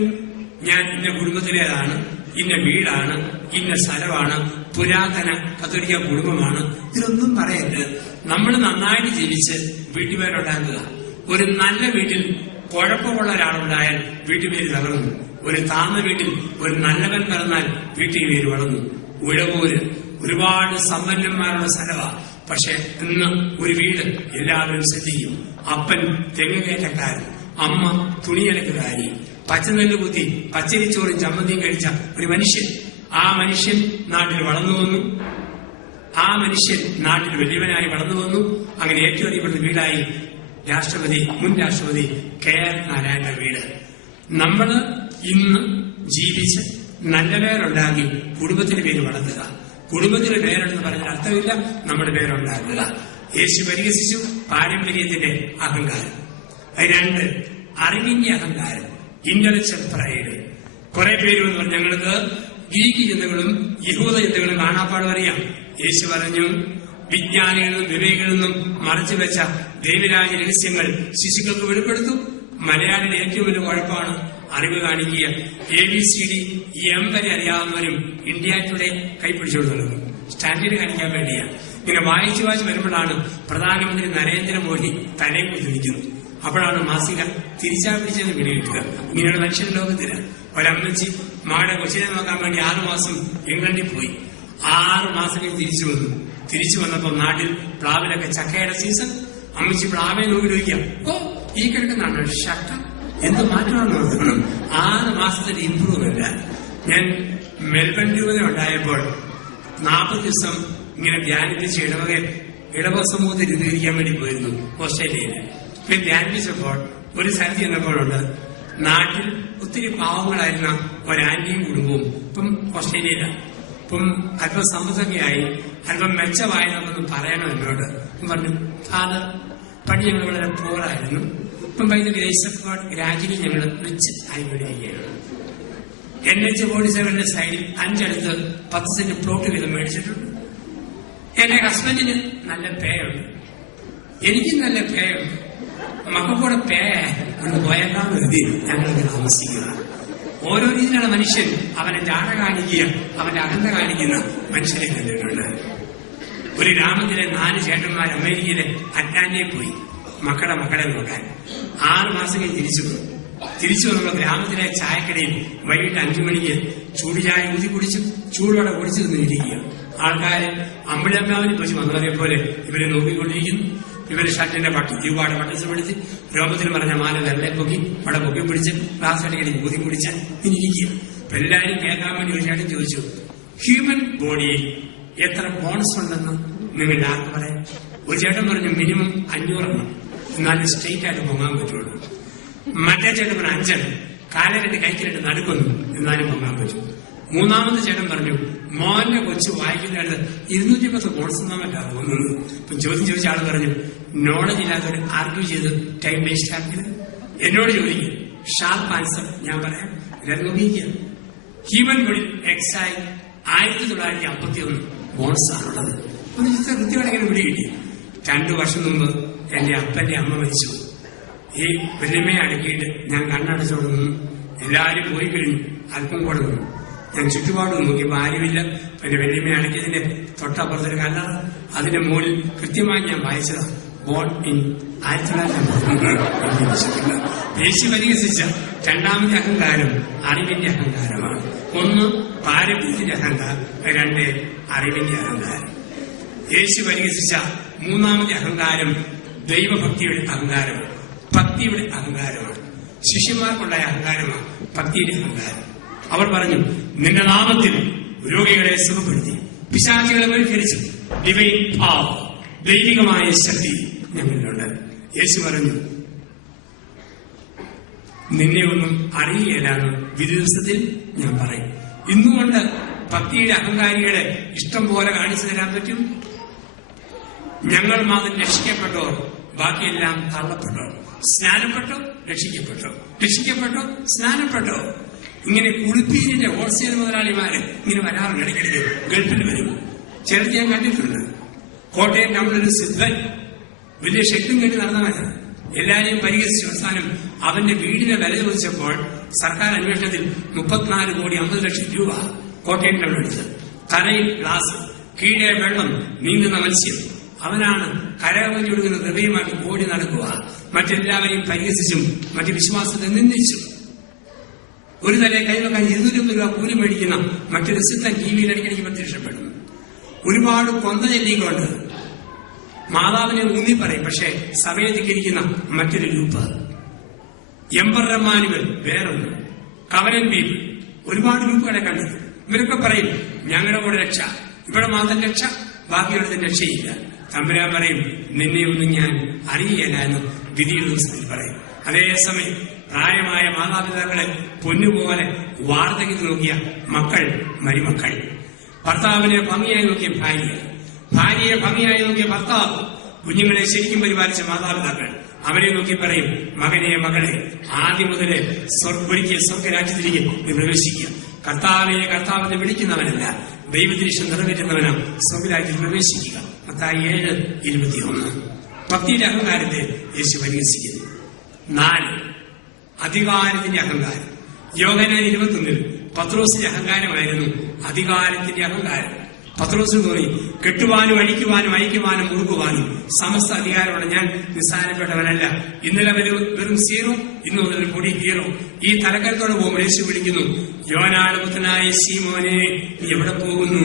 ഞാൻ ഇന്ന കുടുംബത്തിലേതാണ്, ഇന്ന വീടാണ്, ഇന്ന സ്ഥലമാണ്, പുരാതന കത്തോലിക്ക കുടുംബമാണ്, ഇതൊന്നും പറയരുത്. നമ്മൾ നന്നായിട്ട് ജീവിച്ച് വീട്ടുപേരുണ്ടാക്കുക. ഒരു നല്ല വീട്ടിൽ കുഴപ്പമുള്ള ഒരാളുണ്ടായാൽ വീട്ടുപേര് തകർന്നു. ഒരു താഴ്ന്ന വീട്ടിൽ ഒരു നല്ലവൻ പിറന്നാൽ വീട്ടിൽ പേര് വളർന്നു. ഉഴവൂര് ഒരുപാട് സമ്പന്നന്മാരുടെ സ്ഥലമാണ്. പക്ഷെ ഇന്ന് ഒരു വീട് എല്ലാവരും ശ്രദ്ധിക്കും. അപ്പൻ തെങ്ങുകയറ്റക്കാരൻ, അമ്മ തുണിയലക്കുകാരി, പച്ചനെല്ല് കുത്തി പച്ചരിച്ചോറും ചമ്മന്തിയും കഴിച്ച ഒരു മനുഷ്യൻ. ആ മനുഷ്യൻ നാട്ടിൽ വളർന്നു വന്നു. ആ മനുഷ്യൻ നാട്ടിൽ വലിയവനായി വളർന്നു വന്നു. അങ്ങനെ ഏറ്റവും അറിയപ്പെടുന്ന വീടായി മുൻ രാഷ്ട്രപതി KR നാരായണന്റെ വീട്. നമ്മൾ ഇന്ന് ജീവിച്ച് നല്ല പേരുണ്ടാക്കി കുടുംബത്തിന്റെ പേര് വളർത്തുക. കുടുംബത്തിന്റെ പേരെന്ന് പറഞ്ഞാൽ അർത്ഥമില്ല, നമ്മുടെ പേരുണ്ടാക്കുക. യേശു പരിഹസിച്ചു പാരമ്പര്യത്തിന്റെ അഹങ്കാരം. 2 അറിവിന്റെ അഹങ്കാരം, ഇന്റലക്ച്വൽ പ്രൈഡ്. കുറെ പേര് എന്ന് പറഞ്ഞാൽ ഞങ്ങൾക്ക് ഗ്രീക്ക് ചിന്തകളും യഹൂദ ചിന്തകളും കാണാപ്പാടും അറിയാം. യേശു പറഞ്ഞു, വിജ്ഞാനികളിൽ നിന്നും വിവേകളിൽ നിന്നും മറച്ചു വെച്ച ദൈവരാജ രഹസ്യങ്ങൾ ശിശുക്കൾക്ക് വെളിപ്പെടുത്തും. മലയാളിയുടെ ഏറ്റവും വലിയ കുഴപ്പമാണ് അറിവ് കാണിക്കുക. ABCD M വരെ അറിയാവുന്നവരും ഇന്ത്യ ടുഡേ കൈപ്പിടിച്ചുകൊടുക്കുന്നത് സ്റ്റാൻഡേർഡ് കാണിക്കാൻ വേണ്ടിയാണ്. ഇങ്ങനെ വായിച്ചു വരുമ്പോഴാണ് പ്രധാനമന്ത്രി നരേന്ദ്രമോദി തലയെ കുതിരിക്കുന്നത്. അപ്പോഴാണ് മാസിക തിരിച്ചാ പിടിച്ചെന്ന് പിടികിട്ടുക. ഇങ്ങനെയുള്ള മനുഷ്യന്റെ ലോകത്തില് ഒരമ്മച്ചി മകളുടെ കൊച്ചിനെ നോക്കാൻ വേണ്ടി 6 മാസം ഇംഗ്ലണ്ടിൽ പോയി. 6 മാസം തിരിച്ചു വന്നു. തിരിച്ചു വന്നപ്പോ നാട്ടിൽ പ്ലാവിലൊക്കെ ചക്കയുടെ സീസൺ. അമ്മച്ചി പ്ലാവെ നോക്കി ചോദിക്കാം, ഓ ഈ കിടക്കുന്നാണ് ഷട്ട, എന്ത് മാറ്റമാണെന്ന് നോക്കണം. 6 മാസത്തിന്റെ ഇമ്പ്രൂവ്മെന്റ്. ഞാൻ മെൽബൺ രൂപത ഉണ്ടായപ്പോൾ 40 ദിവസം ഇങ്ങനെ ധ്യാനിപ്പിച്ച് ഇടവ സമൂഹത്തിൽ രൂപീകരിക്കാൻ വേണ്ടി പോയിരുന്നു ഓസ്ട്രേലിയയിൽ. ഇപ്പൊ ധ്യാനിപ്പിച്ചപ്പോൾ ഒരു സ്ഥലത്ത് ചെന്നപ്പോഴുണ്ട്, നാട്ടിൽ ഒത്തിരി പാവങ്ങളായിരുന്ന ഒരാന്റിയും കുടുംബവും ഇപ്പം ഓസ്ട്രേലിയയിലാണ്. ഇപ്പം അല്പം സമ്പത്തൊക്കെയായി, അല്പം മെച്ചമായെന്നൊന്നും പറയണം എന്നോട്. പറഞ്ഞു, ഫാദർ പണ്ട് ഞങ്ങൾ വളരെ പോറായിരുന്നു, ഇപ്പം by the grace of God gradually ഞങ്ങൾ റിച്ച് ആയിക്കൊണ്ടിരിക്കുകയാണ്. NH-47 സൈഡിൽ 5 അടുത്ത് 10 സെന്റ് പ്ലോട്ട് വീതം മേടിച്ചിട്ടുണ്ട്. എന്റെ ഹസ്ബൻഡിന് നല്ല പേ ഉണ്ട്, എനിക്കും നല്ല പേ ഉണ്ട്. മക്കൾക്കൂടെ പേ ഒന്ന് പോയേക്കാന്ന് കരുതി ഞങ്ങൾക്ക് താമസിക്കുക. ഓരോ രീതിയിലാണ് മനുഷ്യൻ അവന്റെ ജാട കാണിക്കുക, അവന്റെ അകന്ത കാണിക്കുന്ന മനുഷ്യരെ കണ്ടിട്ടുണ്ട്. ഒരു ഗ്രാമത്തിലെ 4 ചേട്ടന്മാർ അമേരിക്കയിലെ അറ്റ്ലാന്റയിൽ പോയി മക്കളെ നോക്കാൻ. 6 മാസം കഴിഞ്ഞ് തിരിച്ചു വന്നുള്ള ഗ്രാമത്തിലെ ചായക്കടയിൽ വൈകിട്ട് 5 മണിക്ക് ചൂടുചായ ഊതി കുടിച്ച് ചൂടോടെ കുടിച്ചു നിന്നിരിക്കുക. ആൾക്കാര് അമ്പഴമ്മാവിനെ വെച്ച് വന്നവരെ പോലെ ഇവരെ നോക്കിക്കൊണ്ടിരിക്കുന്നു. ഇവര് ഷർട്ടിന്റെ ഒരുപാട് ബട്ടൺസ് പിടിച്ച് രോമത്തിന് പറഞ്ഞ മാല വെള്ളെ പൊക്കി അവിടെ പൊക്കി പിടിച്ച് ഗ്ലാസ് അടിക്കടി ഊതി കുടിച്ച് ഇരിക്കുക. അപ്പൊ എല്ലാവരും കേൾക്കാൻ വേണ്ടി ഒരു ചേട്ടൻ ചോദിച്ചു, ഹ്യൂമൻ ബോഡിയിൽ എത്ര ബോൺസ് ഉണ്ടെന്ന് നിങ്ങളുടെ ആർക്ക് പറയാം? ഒരു ചേട്ടൻ പറഞ്ഞു, മിനിമം 500 എണ്ണം, എന്നാലും സ്ട്രെയിറ്റ് ആയിട്ട് പൊങ്ങാൻ പറ്റുള്ളൂ. മറ്റേ ചേട്ടൻ പറഞ്ഞു 5 എണ്ണം, കാല 2 കൈക്ക് 2 നടുക്കുന്നു, എന്നാലും പൊങ്ങാൻ പറ്റും. മൂന്നാമത്തെ ചേട്ടൻ പറഞ്ഞു, മോന്റെ കൊച്ചു വായിക്കുന്നതായിട്ട് 210 ബോൺസ് എന്നാമറ്റാ തോന്നുന്നത്. ഇപ്പം ചോദ്യം ചോദിച്ച ആൾ പറഞ്ഞു, നോളജ് ഇല്ലാത്തവർ ആർഗ്യൂ ചെയ്ത് ടൈം വേസ്റ്റ് ആക്കിയത്. എന്നോട് ചോദിക്കും, ഷാർപ്പ് ആൻസർ ഞാൻ പറയാം, എല്ലാവരും നോക്കിയിരിക്കുക. ഹ്യൂമൻ ബോഡി എക്സായി 1951 ബോൺസ് ആണുള്ളത്. ഒരു കൃത്യമായിട്ട് എങ്ങനെ പിടി കിട്ടി. 2 വർഷം മുമ്പ് എന്റെ അപ്പന്റെ അമ്മ മരിച്ചു. ഈ വല്യമ്മയെ അടുക്കിയിട്ട് ഞാൻ കണ്ണടച്ചോടുന്നു. എല്ലാവരും പോയി കഴിഞ്ഞു. അല്പം കൂടെ നിന്നു. ഞാൻ ചുറ്റുപാടും നോക്കിയപ്പോൾ ആരുമില്ല. പിന്നെ വല്യമ്മയെ അടക്കിയതിന്റെ തൊട്ടപ്പുറത്തൊരു കല്ലാണ്. അതിന്റെ മുകളിൽ കൃത്യമായി ഞാൻ വായിച്ചതാണ്, ബോൺ ഇൻ 1951. യേശു പരിഹസിച്ച 2ാമത്തെ അഹങ്കാരം അറിവിന്റെ അഹങ്കാരമാണ്. 1 പാരമ്പര്യത്തിന്റെ അഹങ്കാരം, 2 അറിവിന്റെ അഹങ്കാരം. യേശു പരിഹസിച്ച 3ാമത്തെ അഹങ്കാരം ദൈവഭക്തിയുടെ അഹങ്കാരമാണ്, ഭക്തിയുടെ അഹങ്കാരമാണ്. ശിഷ്യന്മാർക്കുണ്ടായ അഹങ്കാരമാണ് ഭക്തിയുടെ അഹങ്കാരം. അവർ പറഞ്ഞു, നിന്റെ നാമത്തിൽ രോഗികളെ സുഖപ്പെടുത്തി, പിശാചുകളെ പരിഹരിച്ചു, ഡിവൈൻ പവർ, ദൈവികമായ ശക്തി ഞങ്ങളിലുണ്ട്. യേശു പറഞ്ഞു, നിന്നെ ഒന്നും അറിയുകയില്ലാന്ന് വിധി ദിവസത്തിൽ ഞാൻ പറയും. ഇന്നുകൊണ്ട് ഭക്തിയുടെ അഹങ്കാരികളെ ഇഷ്ടം പോലെ കാണിച്ചു തരാൻ പറ്റും. ഞങ്ങൾ മാത്രം രക്ഷിക്കപ്പെട്ടോർ, ബാക്കിയെല്ലാം തള്ളപ്പെട്ടോർ. സ്നാനപ്പെട്ടോ രക്ഷിക്കപ്പെട്ടോ സ്നാനപ്പെട്ടോ. ഇങ്ങനെ കുളിപ്പീരിന്റെ ഹോൾസെയിൽ മുതലാളിമാര് ഇങ്ങനെ വരാറുണ്ട്. ഇടയ്ക്കിടയ്ക്ക് ഗൾഫിൽ വരും. ചിലത് ഞാൻ കണ്ടിട്ടുണ്ട്. കോട്ടയം ടൗണിലൊരു സിദ്ധൻ വലിയ ഷെട്ടും കെട്ടി നടന്നവനാണ്. എല്ലാരെയും പരിഹസിച്ചു. അവസാനം അവന്റെ വീടിന്റെ വില ചോദിച്ചപ്പോൾ സർക്കാർ അന്വേഷണത്തിൽ 34,50,00,000 രൂപ കോട്ടയം ടൗൺ അടിച്ചത്. തലയിൽ ഗ്ലാസ്, കീഴെ വെള്ളം, നീന്തുന്ന മത്സ്യം. അവനാണ് കരകവഞ്ഞു കൊടുക്കുന്ന ഹൃദയമായിട്ട് ഓടി നടക്കുക. മറ്റെല്ലാവരെയും പരിഹസിച്ചും മറ്റു വിശ്വാസത്തെ നിന്ദിച്ചു. ഒരു തലയെ കൈവക്കാൻ 200 രൂപ കൂലി മേടിക്കുന്ന മറ്റൊരു സിദ്ധൻ ടിവിയിൽ ഇടയ്ക്കിടയ്ക്ക് പ്രത്യക്ഷപ്പെടും. ഒരുപാട് കൊന്ത ചൊല്ലിക്കൊണ്ട് മാതാവിനെ ഊന്നി പറയും. പക്ഷേ സഭയെ ധിക്കരിക്കുന്ന മറ്റൊരു ഗ്രൂപ്പ്. എംബർ റഹ്മാനുകൾ വേറൊന്ന്, കവലൻ പീപ്പിൾ, ഒരുപാട് ഗ്രൂപ്പുകളെ കണ്ടത്. ഇവരൊക്കെ പറയും, ഞങ്ങളുടെ കൂടെ രക്ഷ, ഇവിടെ മാത്രം രക്ഷ, ബാക്കിയുള്ളത് രക്ഷയില്ല. തമ്പുരാൻ പറയും, നിന്നെ ഒന്നും ഞാൻ അറിയില്ല എന്ന് വിധിയുടെ ദിവസത്തിൽ പറയും. അതേസമയം പ്രായമായ മാതാപിതാക്കളെ പൊന്നുപോലെ വാർദ്ധക്യത്തിൽ നോക്കിയ മക്കൾ, മരുമക്കൾ, ഭർത്താവിനെ ഭംഗിയായി നോക്കിയ ഭാര്യയെ ഭംഗിയായി നോക്കിയ ഭർത്താവ്, കുഞ്ഞുങ്ങളെ ശരിക്കും പരിപാലിച്ച മാതാപിതാക്കൾ അവരെ നോക്കി പറയും, മകനെ മകളെ, ആദ്യം മുതലേ ഒരിക്കൽ സ്വർഗരാജ്യത്തിലേക്ക് നീ പ്രവേശിക്കുക. കർത്താവിനെ വിളിക്കുന്നവനല്ല, ദൈവത്തിനിഷ്ടം നിറവേറ്റുന്നവനാണ് സ്വർഗരാജ്യത്തിൽ പ്രവേശിക്കുക. മത്തായി 7:21. ഭക്തിയുടെ അഹങ്കാരത്തെ യേശു പരിഹസിക്കുന്നു. 4, അധികാരത്തിന്റെ അഹങ്കാരം. യോഹന്നാൻ 21 പത്രോസിന്റെ അഹങ്കാരമായിരുന്നു അധികാരത്തിന്റെ അഹങ്കാരം. പത്രോസിന് തോന്നി, കെട്ടുവാനും അഴിക്കുവാനും അയക്കുവാനും മുറുക്കുവാനും സമസ്ത അധികാരമുള്ള ഞാൻ നിസ്സാരപ്പെട്ടവനല്ല. ഇന്നലെ വെറും 0, ഇന്ന് മുതൽ പൊടി 0. ഈ തലക്കരത്തോടെ പോകുമ്പോൾ യേശു വിളിക്കുന്നു, യോനാട് പുത്രനായ ശീമോനെ നീ എവിടെ പോകുന്നു?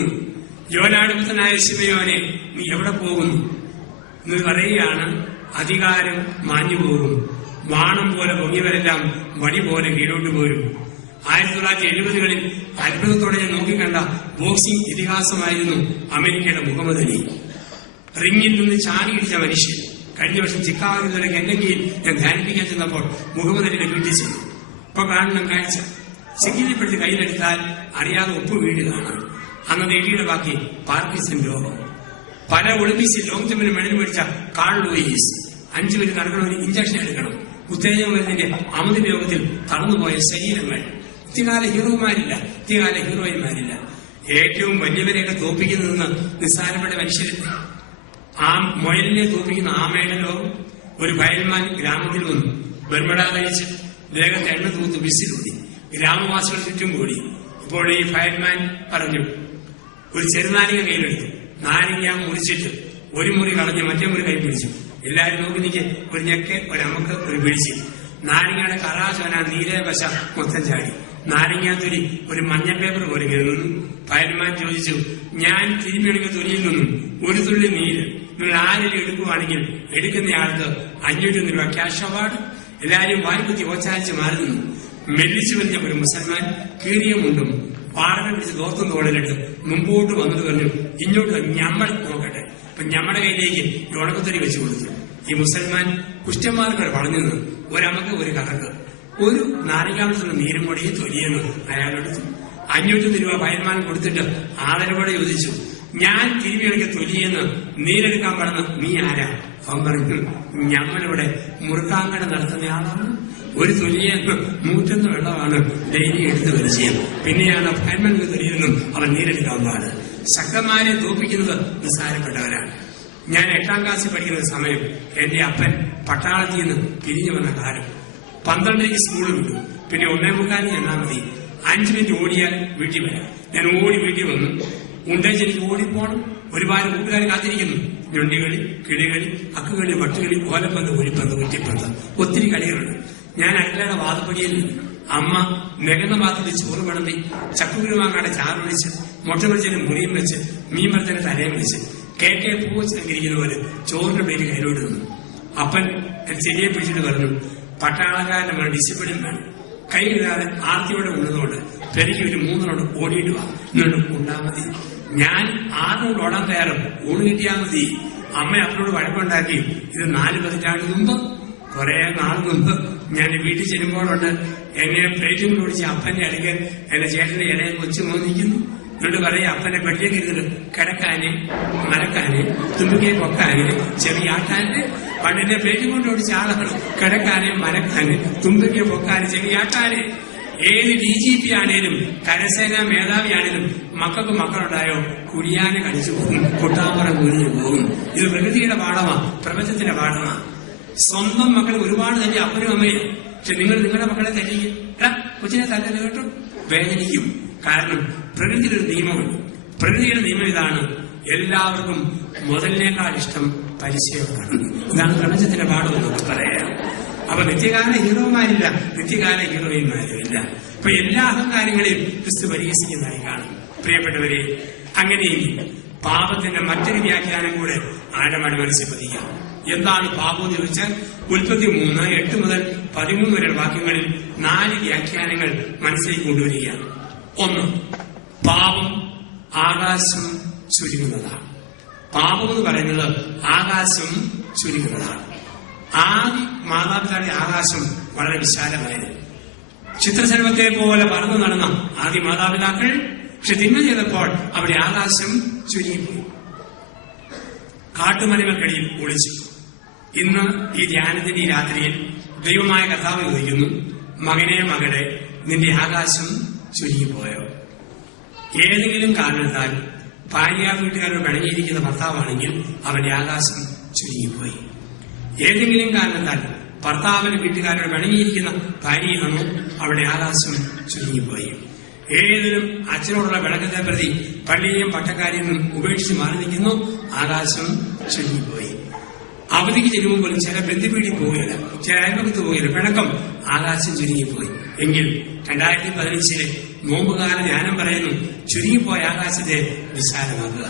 യോനാട് പുത്രനായ ശിമയോനെ നീ എവിടെ പോകുന്നു എന്ന് പറയുകയാണ്. അധികാരം മാഞ്ഞു പോകും, വാണം പോലെ പൊങ്ങിയവരെല്ലാം വടി പോലെ കീഴോട്ട് പോരും. 1970-കളിൽ അത്ഭുതത്തോടെ ഞാൻ നോക്കിക്കണ്ട ബോക്സിംഗ് ഇതിഹാസമായിരുന്നു അമേരിക്കയുടെ മുഹമ്മദ് അലി. റിങ്ങിൽ നിന്ന് ചാടിയിടിച്ച മനുഷ്യൻ. കഴിഞ്ഞ വർഷം ചിക്കാഗോയിലെ കെന്നക്കിയിൽ ഞാൻ ധ്യാനിപ്പിക്കാൻ ചെന്നപ്പോൾ മുഹമ്മദ് അലിയുടെ വീട്ടിൽ ചെന്നു. ഇപ്പൊ കാണുന്ന കാഴ്ച സിഗിരിപ്പെടുത്തി കയ്യിലെടുത്താൽ അറിയാതെ ഒപ്പ് വീഴുകയാണ്. അന്ന് എലിയുടെ ബാക്കി പാർക്കിൻസൺ രോഗം. പല ഒളിമ്പിക്സിൽ ലോങ് ജമ്പിന് മെഡൽ മേടിച്ച കാൾ ലൂയിസ് 5 മിനിറ്റ് നടക്കണമെങ്കിൽ ഇഞ്ചക്ഷൻ എടുക്കണം. ഉത്തേജക മരുന്നിന്റെ അമിത രോഗത്തിൽ തളർന്നുപോയ ശരീരങ്ങൾ. ഇത്തികാല ഹീറോമാരില്ല, ഇത്തികാല ഹീറോയിന്മാരില്ല. ഏറ്റവും വലിയവരെയൊക്കെ തോപ്പിക്കുന്നതെന്ന് നിസ്സാരപ്പെട്ട മനുഷ്യരില്ല. ആ മുയലിനെ തോപ്പിക്കുന്ന ആമയുടെ ലോകം. ഒരു ഫയൽമാൻ ഗ്രാമത്തിൽ വന്നു. ബർമട കഴിച്ച് ദേഹത്തെ എണ്ണ തൂത്ത് വിസിലൂടി. ഗ്രാമവാസികൾ ചുറ്റും കൂടി. ഇപ്പോൾ ഈ ഫയൽമാൻ പറഞ്ഞു, ഒരു ചെറുനാരിക കയ്യിലെടുത്തു. നാരിക മുറിച്ചിട്ട് ഒരു മുറി കളഞ്ഞ് മറ്റേ മുറി കൈ പിടിച്ചു. എല്ലാവരും നോക്കി നിൽക്കെ ഒരു ഞെക്ക്, ഒരമക്ക്, ഒരു പിടിച്ച്. നാരങ്ങയുടെ കറാചോന നീലേ വശ മൊത്തം ചാടി. നാരങ്ങാത്തൊലി ഒരു മഞ്ഞ പേപ്പർ പോലെ ഇങ്ങനെ നിന്നു. ഫയൽമാൻ ചോദിച്ചു, ഞാൻ തിരുമ്മിണങ്ങ തൊലിയിൽ നിന്നും ഒരു തുള്ളി നീര് നിങ്ങൾ ആരെങ്കിലും എടുക്കുവാണെങ്കിൽ എടുക്കുന്നയാൾക്ക് 500 രൂപ ക്യാഷ് അവാർഡ്. എല്ലാവരും വായ്പത്തി ഓച്ചാരിച്ച് മാറി നിന്നു. മെല്ലിച്ചു വലിയ ഒരു മുസൽമാൻ കീറിയ മുണ്ടും പാടനെ പിടിച്ച് തോർത്തും തോളിലിട്ട് മുമ്പോട്ട് വന്നിട്ട് പറഞ്ഞു, ഇങ്ങോട്ട് ഞമ്മൾ നോക്കട്ടെ. അപ്പൊ ഞമ്മടെ കയ്യിലേക്ക് ഈ ഉണക്കത്തൊലി വെച്ചു കൊടുത്തു. ഈ മുസൽമാൻ കുഷ്ഠന്മാർക്ക് പറഞ്ഞു നിന്ന് ഒരമക്ക്, ഒരു കറക്ക്, ഒരു നാരങ്ങാമത്തുള്ള നീരും കൂടിയും തൊലിയെന്ന് അയാളെടുത്തു. 500 രൂപ ഫയൽമാൻ കൊടുത്തിട്ട് ആദരവോടെ ചോദിച്ചു, ഞാൻ തിരുവിയണിക്ക് തൊലിയെന്ന് നീരെടുക്കാൻ പറഞ്ഞ നീ ആരാ? അവൻ പറഞ്ഞു, ഞമ്മളിവിടെ മുറുക്കാങ്കട നടത്തുന്ന ആളാണ്. ഒരു തൊലിയെന്ന് 100 വെള്ളമാണ് ഡെയിലി എടുത്ത് വലിച്ചത്. പിന്നെയാണ് ഫയൽമാൻ തൊലിയെന്നും അവൻ നീരെടുക്കാൻ പാട്. ശക്തന്മാരെ തോപ്പിക്കുന്നത് നിസ്സാരപ്പെട്ടവരാണ്. ഞാൻ 8ാം ക്ലാസ്സിൽ പഠിക്കുന്ന സമയം എന്റെ അപ്പൻ പട്ടാളത്തിൽ നിന്ന് പിരിഞ്ഞു വന്ന കാലം. 12ക്ക് സ്കൂളിൽ വിട്ടു. പിന്നെ 1:45 ചെന്നാൽ മതി. 5 മിനിറ്റ് ഓടിയാൽ വീട്ടിൽ വരാം. ഞാൻ ഓടി വീട്ടിൽ വന്നു. ഉണ്ടേച്ച് എനിക്ക് ഓടിപ്പോണം. ഒരുപാട് കൂട്ടുകാർ കാത്തിരിക്കുന്നു. ഞൊണ്ടികളി, കിളികളി, അക്കുകളി, വട്ടുകളി, ഓലപ്പന്ത്, ഒലിപ്പന്ത്, കുറ്റിപ്പന്ത്, ഒത്തിരി കളികളുണ്ട്. ഞാൻ അടുക്കളയുടെ വാതപ്പടിയിൽ അമ്മ നെകന്ന പാത്രത്തിൽ ചോറ് വിളമ്പി, ചക്കുകുരുമാങ്ങാടെ ചാറ് വിളിച്ച്, മുട്ട വെളിച്ചതിന് മുറിയും വെച്ച്, മീൻ വറുത്തതിന് തലയും വിളിച്ച്, കേക്കെ പൂ വെച്ചിരിക്കുന്ന പോലെ ചോറിന്റെ പേര് കയ്യിലോട്ട് നിന്നു. അപ്പൻ ചെടിയെ പിടിച്ചിട്ട് പറഞ്ഞു, പട്ടാളക്കാരന്റെ മന ഡിസിപ്ലിൻ വേണം. കൈ ഇടാതെ ആർത്തിയോടെ ഉള്ളതുകൊണ്ട് പെരുകി ഒരു 3 റൗണ്ട് ഓടിയിട്ട് വാ, എന്നിട്ട് ഉണ്ടാ മതി. ഞാൻ 6 റൗണ്ട് ഓടാൻ തയ്യാറും, ഊണ് കിട്ടിയാൽ മതി. അമ്മ അപ്പനോട് വഴക്കുണ്ടാക്കി. ഇത് 4 പതിറ്റാണ്ട് മുമ്പ്, കുറെ നാൾ മുമ്പ് ഞാൻ വീട്ടിൽ ചെല്ലുമ്പോഴുണ്ട് എന്നെ പ്ലേറ്റും ഓടിച്ച് അപ്പന്റെ അടുക്ക് എന്റെ ചേട്ടന്റെ ഇടയിൽ കൊച്ചു മോദിക്കുന്നു. എന്നിട്ട് പറയും, അപ്പന്റെ ബെഡിലേക്ക് ഇരുന്നിട്ട് കിടക്കാന്, മലക്കാന്, തുമ്പിക്കെ പൊക്കാന്, ചെവിയാട്ടാന്. പണ്ടിന്റെ പ്ലേറ്റും കൊണ്ട് ഓടിച്ച ആളുകൾ കിടക്കാന്, മലക്കാന്, തുമ്പിക്കെ പൊക്കാന്, ചെവിയാട്ടാന്. ഏത് DGP ആണേലും കരസേനാ മേധാവിയാണേലും മക്കൾക്ക് മക്കളുണ്ടായോ കുടിയാനെ കഴിച്ചു പോകും, കുട്ടാമ്പറം കുരിഞ്ഞു പോകും. ഇത് പ്രകൃതിയുടെ പാഠമാണ്, പ്രപഞ്ചത്തിന്റെ പാഠമാണ്. സ്വന്തം മക്കൾ ഒരുപാട് തന്നെ അപ്പനും അമ്മയും. പക്ഷെ നിങ്ങൾ നിങ്ങളുടെ മക്കളെ തല്ലിക്കും, കൊച്ചിനെ തല്ലല് കേട്ടോ, വേദനിക്കും. കാരണം പ്രകൃതിയുടെ ഒരു നിയമമുണ്ട്. പ്രകൃതിയുടെ നിയമം ഇതാണ്, എല്ലാവർക്കും മുതലിനേക്കാൾ ഇഷ്ടം പരിചയമാണ്. ഇതാണ് പ്രപഞ്ചത്തിന്റെ പാഠമെന്നൊക്കെ പറയാം. അപ്പൊ നിത്യകാല ഹീറോമാരില്ല, നിത്യകാല ഹീറോയിന്മാരുമില്ല. അപ്പൊ എല്ലാ അഹങ്കാരങ്ങളെയും ക്രിസ്തു പരിഹസിക്കുന്നതായി കാണും. പ്രിയപ്പെട്ടവരെ, അങ്ങനെയെങ്കിൽ പാപത്തിന്റെ മറ്റൊരു വ്യാഖ്യാനം കൂടെ ആഴമാണ് മനസ്സിൽ പതിക്കാം. എന്താണ് പാപം എന്ന് ചോദിച്ചാൽ ഉൽപ്പത്തി 3:8 മുതൽ 13 വരെ വാക്യങ്ങളിൽ 4 വ്യാഖ്യാനങ്ങൾ മനസ്സിലേക്ക് കൊണ്ടുവരികയാണ്. 1, പാപം ആകാശം ചുരുങ്ങുന്നതാണ്. പാപം എന്ന് പറയുന്നത് ആകാശം ചുരുങ്ങുന്നതാണ്. ആദ്യ മാതാപിതാക്കളുടെ ആകാശം വളരെ വിശാലമായിരുന്നു. ചിത്രശലഭത്തെ പോലെ പറന്നു നടന്ന ആദ്യ മാതാപിതാക്കൾ, പക്ഷെ തിന്മ ചെയ്തപ്പോൾ അവിടെ ആകാശം ചുരുങ്ങിപ്പോയി, കാട്ടുമരങ്ങൾക്കിടയിൽ ഒളിച്ചു. ഇന്ന് ഈ ധ്യാനത്തിന്റെ ഈ രാത്രിയിൽ ദൈവമായ കർത്താവ് ചോദിക്കുന്നു, മകനെ, മകളെ, നിന്റെ ആകാശം ചുരുങ്ങിപ്പോയോ? ഏതെങ്കിലും കാരണത്താൽ ഭാര്യ വീട്ടുകാരോട് പിണങ്ങിയിരിക്കുന്ന ഭർത്താവാണെങ്കിൽ അവന്റെ ആകാശം ചുരുങ്ങിപ്പോയി. ഏതെങ്കിലും കാരണത്താൽ ഭർത്താവിന്റെ വീട്ടുകാരോട് പിണങ്ങിയിരിക്കുന്ന ഭാര്യയാണോ അവിടെ ആകാശം ചുരുങ്ങിപ്പോയി. ഏതൊരു അച്ഛനോടുള്ള പിണക്കത്തെ പ്രതി പള്ളിയെയും പട്ടക്കാരിൽ നിന്നും ഉപേക്ഷിച്ച് മാറി നിൽക്കുന്നു, ആകാശം ചുരുങ്ങിപ്പോയി. അവധിക്ക് ചെല്ലുമ്പോൾ പോലും ചില ബന്ധുവീടിൽ പോവുകയില്ല, ചില അയൽപക്കത്ത് പോവുകയില്ല, പിണക്കം, ആകാശം ചുരുങ്ങിപ്പോയി. എങ്കിൽ 2015 നോമ്പുകാല ധ്യാനം പറയുന്നു, ചുരുങ്ങിപ്പോയ ആകാശത്തെ വിശാലമാക്കുക.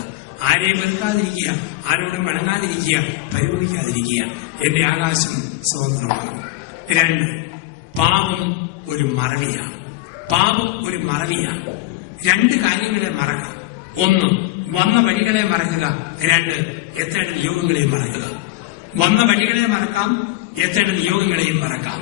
ആരെയും വെറുക്കാതിരിക്കുക, ആരോടും പിണങ്ങാതിരിക്കുക, പരിഗണിക്കാതിരിക്കുക. എന്റെ ആകാശം സ്വതന്ത്രമാകും. 2, പാപം ഒരു മറവിയാണ്. പാപം ഒരു മറവിയാണ്. 2 കാര്യങ്ങളെ മറക്കാം. 1, വന്ന വഴികളെ മറക്കുക. 2, എത്തേണ്ട നിയോഗങ്ങളെയും മറക്കുക. വന്ന വഴികളെ മറക്കാം, എത്തേണ്ട നിയോഗങ്ങളെയും മറക്കാം.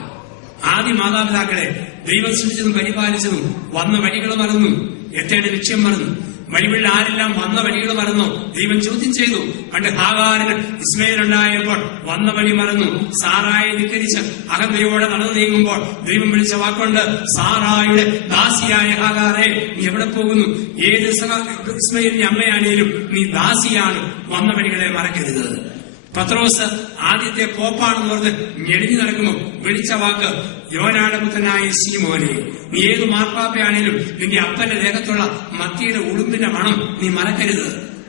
ആദ്യ മാതാപിതാക്കളെ ദൈവം സൃഷ്ടിച്ചതും പരിപാലിച്ചതും വന്ന വഴികൾ മറന്നു, എത്തേണ്ട ലക്ഷ്യം മറന്നു. വഴികളിൽ ആരെല്ലാം വന്ന വഴികൾ മറന്നു? ദൈവം ചോദ്യം ചെയ്തു. പണ്ട് ഹാഗാറിന് ഇസ്മയിൽ ഉണ്ടായപ്പോൾ വന്ന വഴി മറന്നു. സാറായെ ധിക്കരിച്ച് അഹന്തയോടെ നടന്നു നീങ്ങുമ്പോൾ ദൈവം വിളിച്ച വാക്കുണ്ട്, സാറായുടെ ദാസിയായ ഹാഗാറെ നീ എവിടെ പോകുന്നു? ഏത് ഇസ്മയിലിന്റെ അമ്മയാണേലും നീ ദാസിയാണ്. വന്ന വഴികളെ മറക്കരുത്. പത്രോസ് ആദ്യത്തെ പോപ്പാണെന്ന് പറഞ്ഞ് ഞെളിഞ്ഞു നടക്കുമ്പോൾ വിളിച്ച വാക്ക്, യോനായുടെ പുത്രനായ ശീമോനെ, നീ ഏത് മാർപ്പാപ്പയാണേലും നിന്റെ അപ്പന്റെ ദേഹത്തുള്ള മത്തിയുടെ ഉടുമ്പിന്റെ മണം നീ മറക്കരുത്.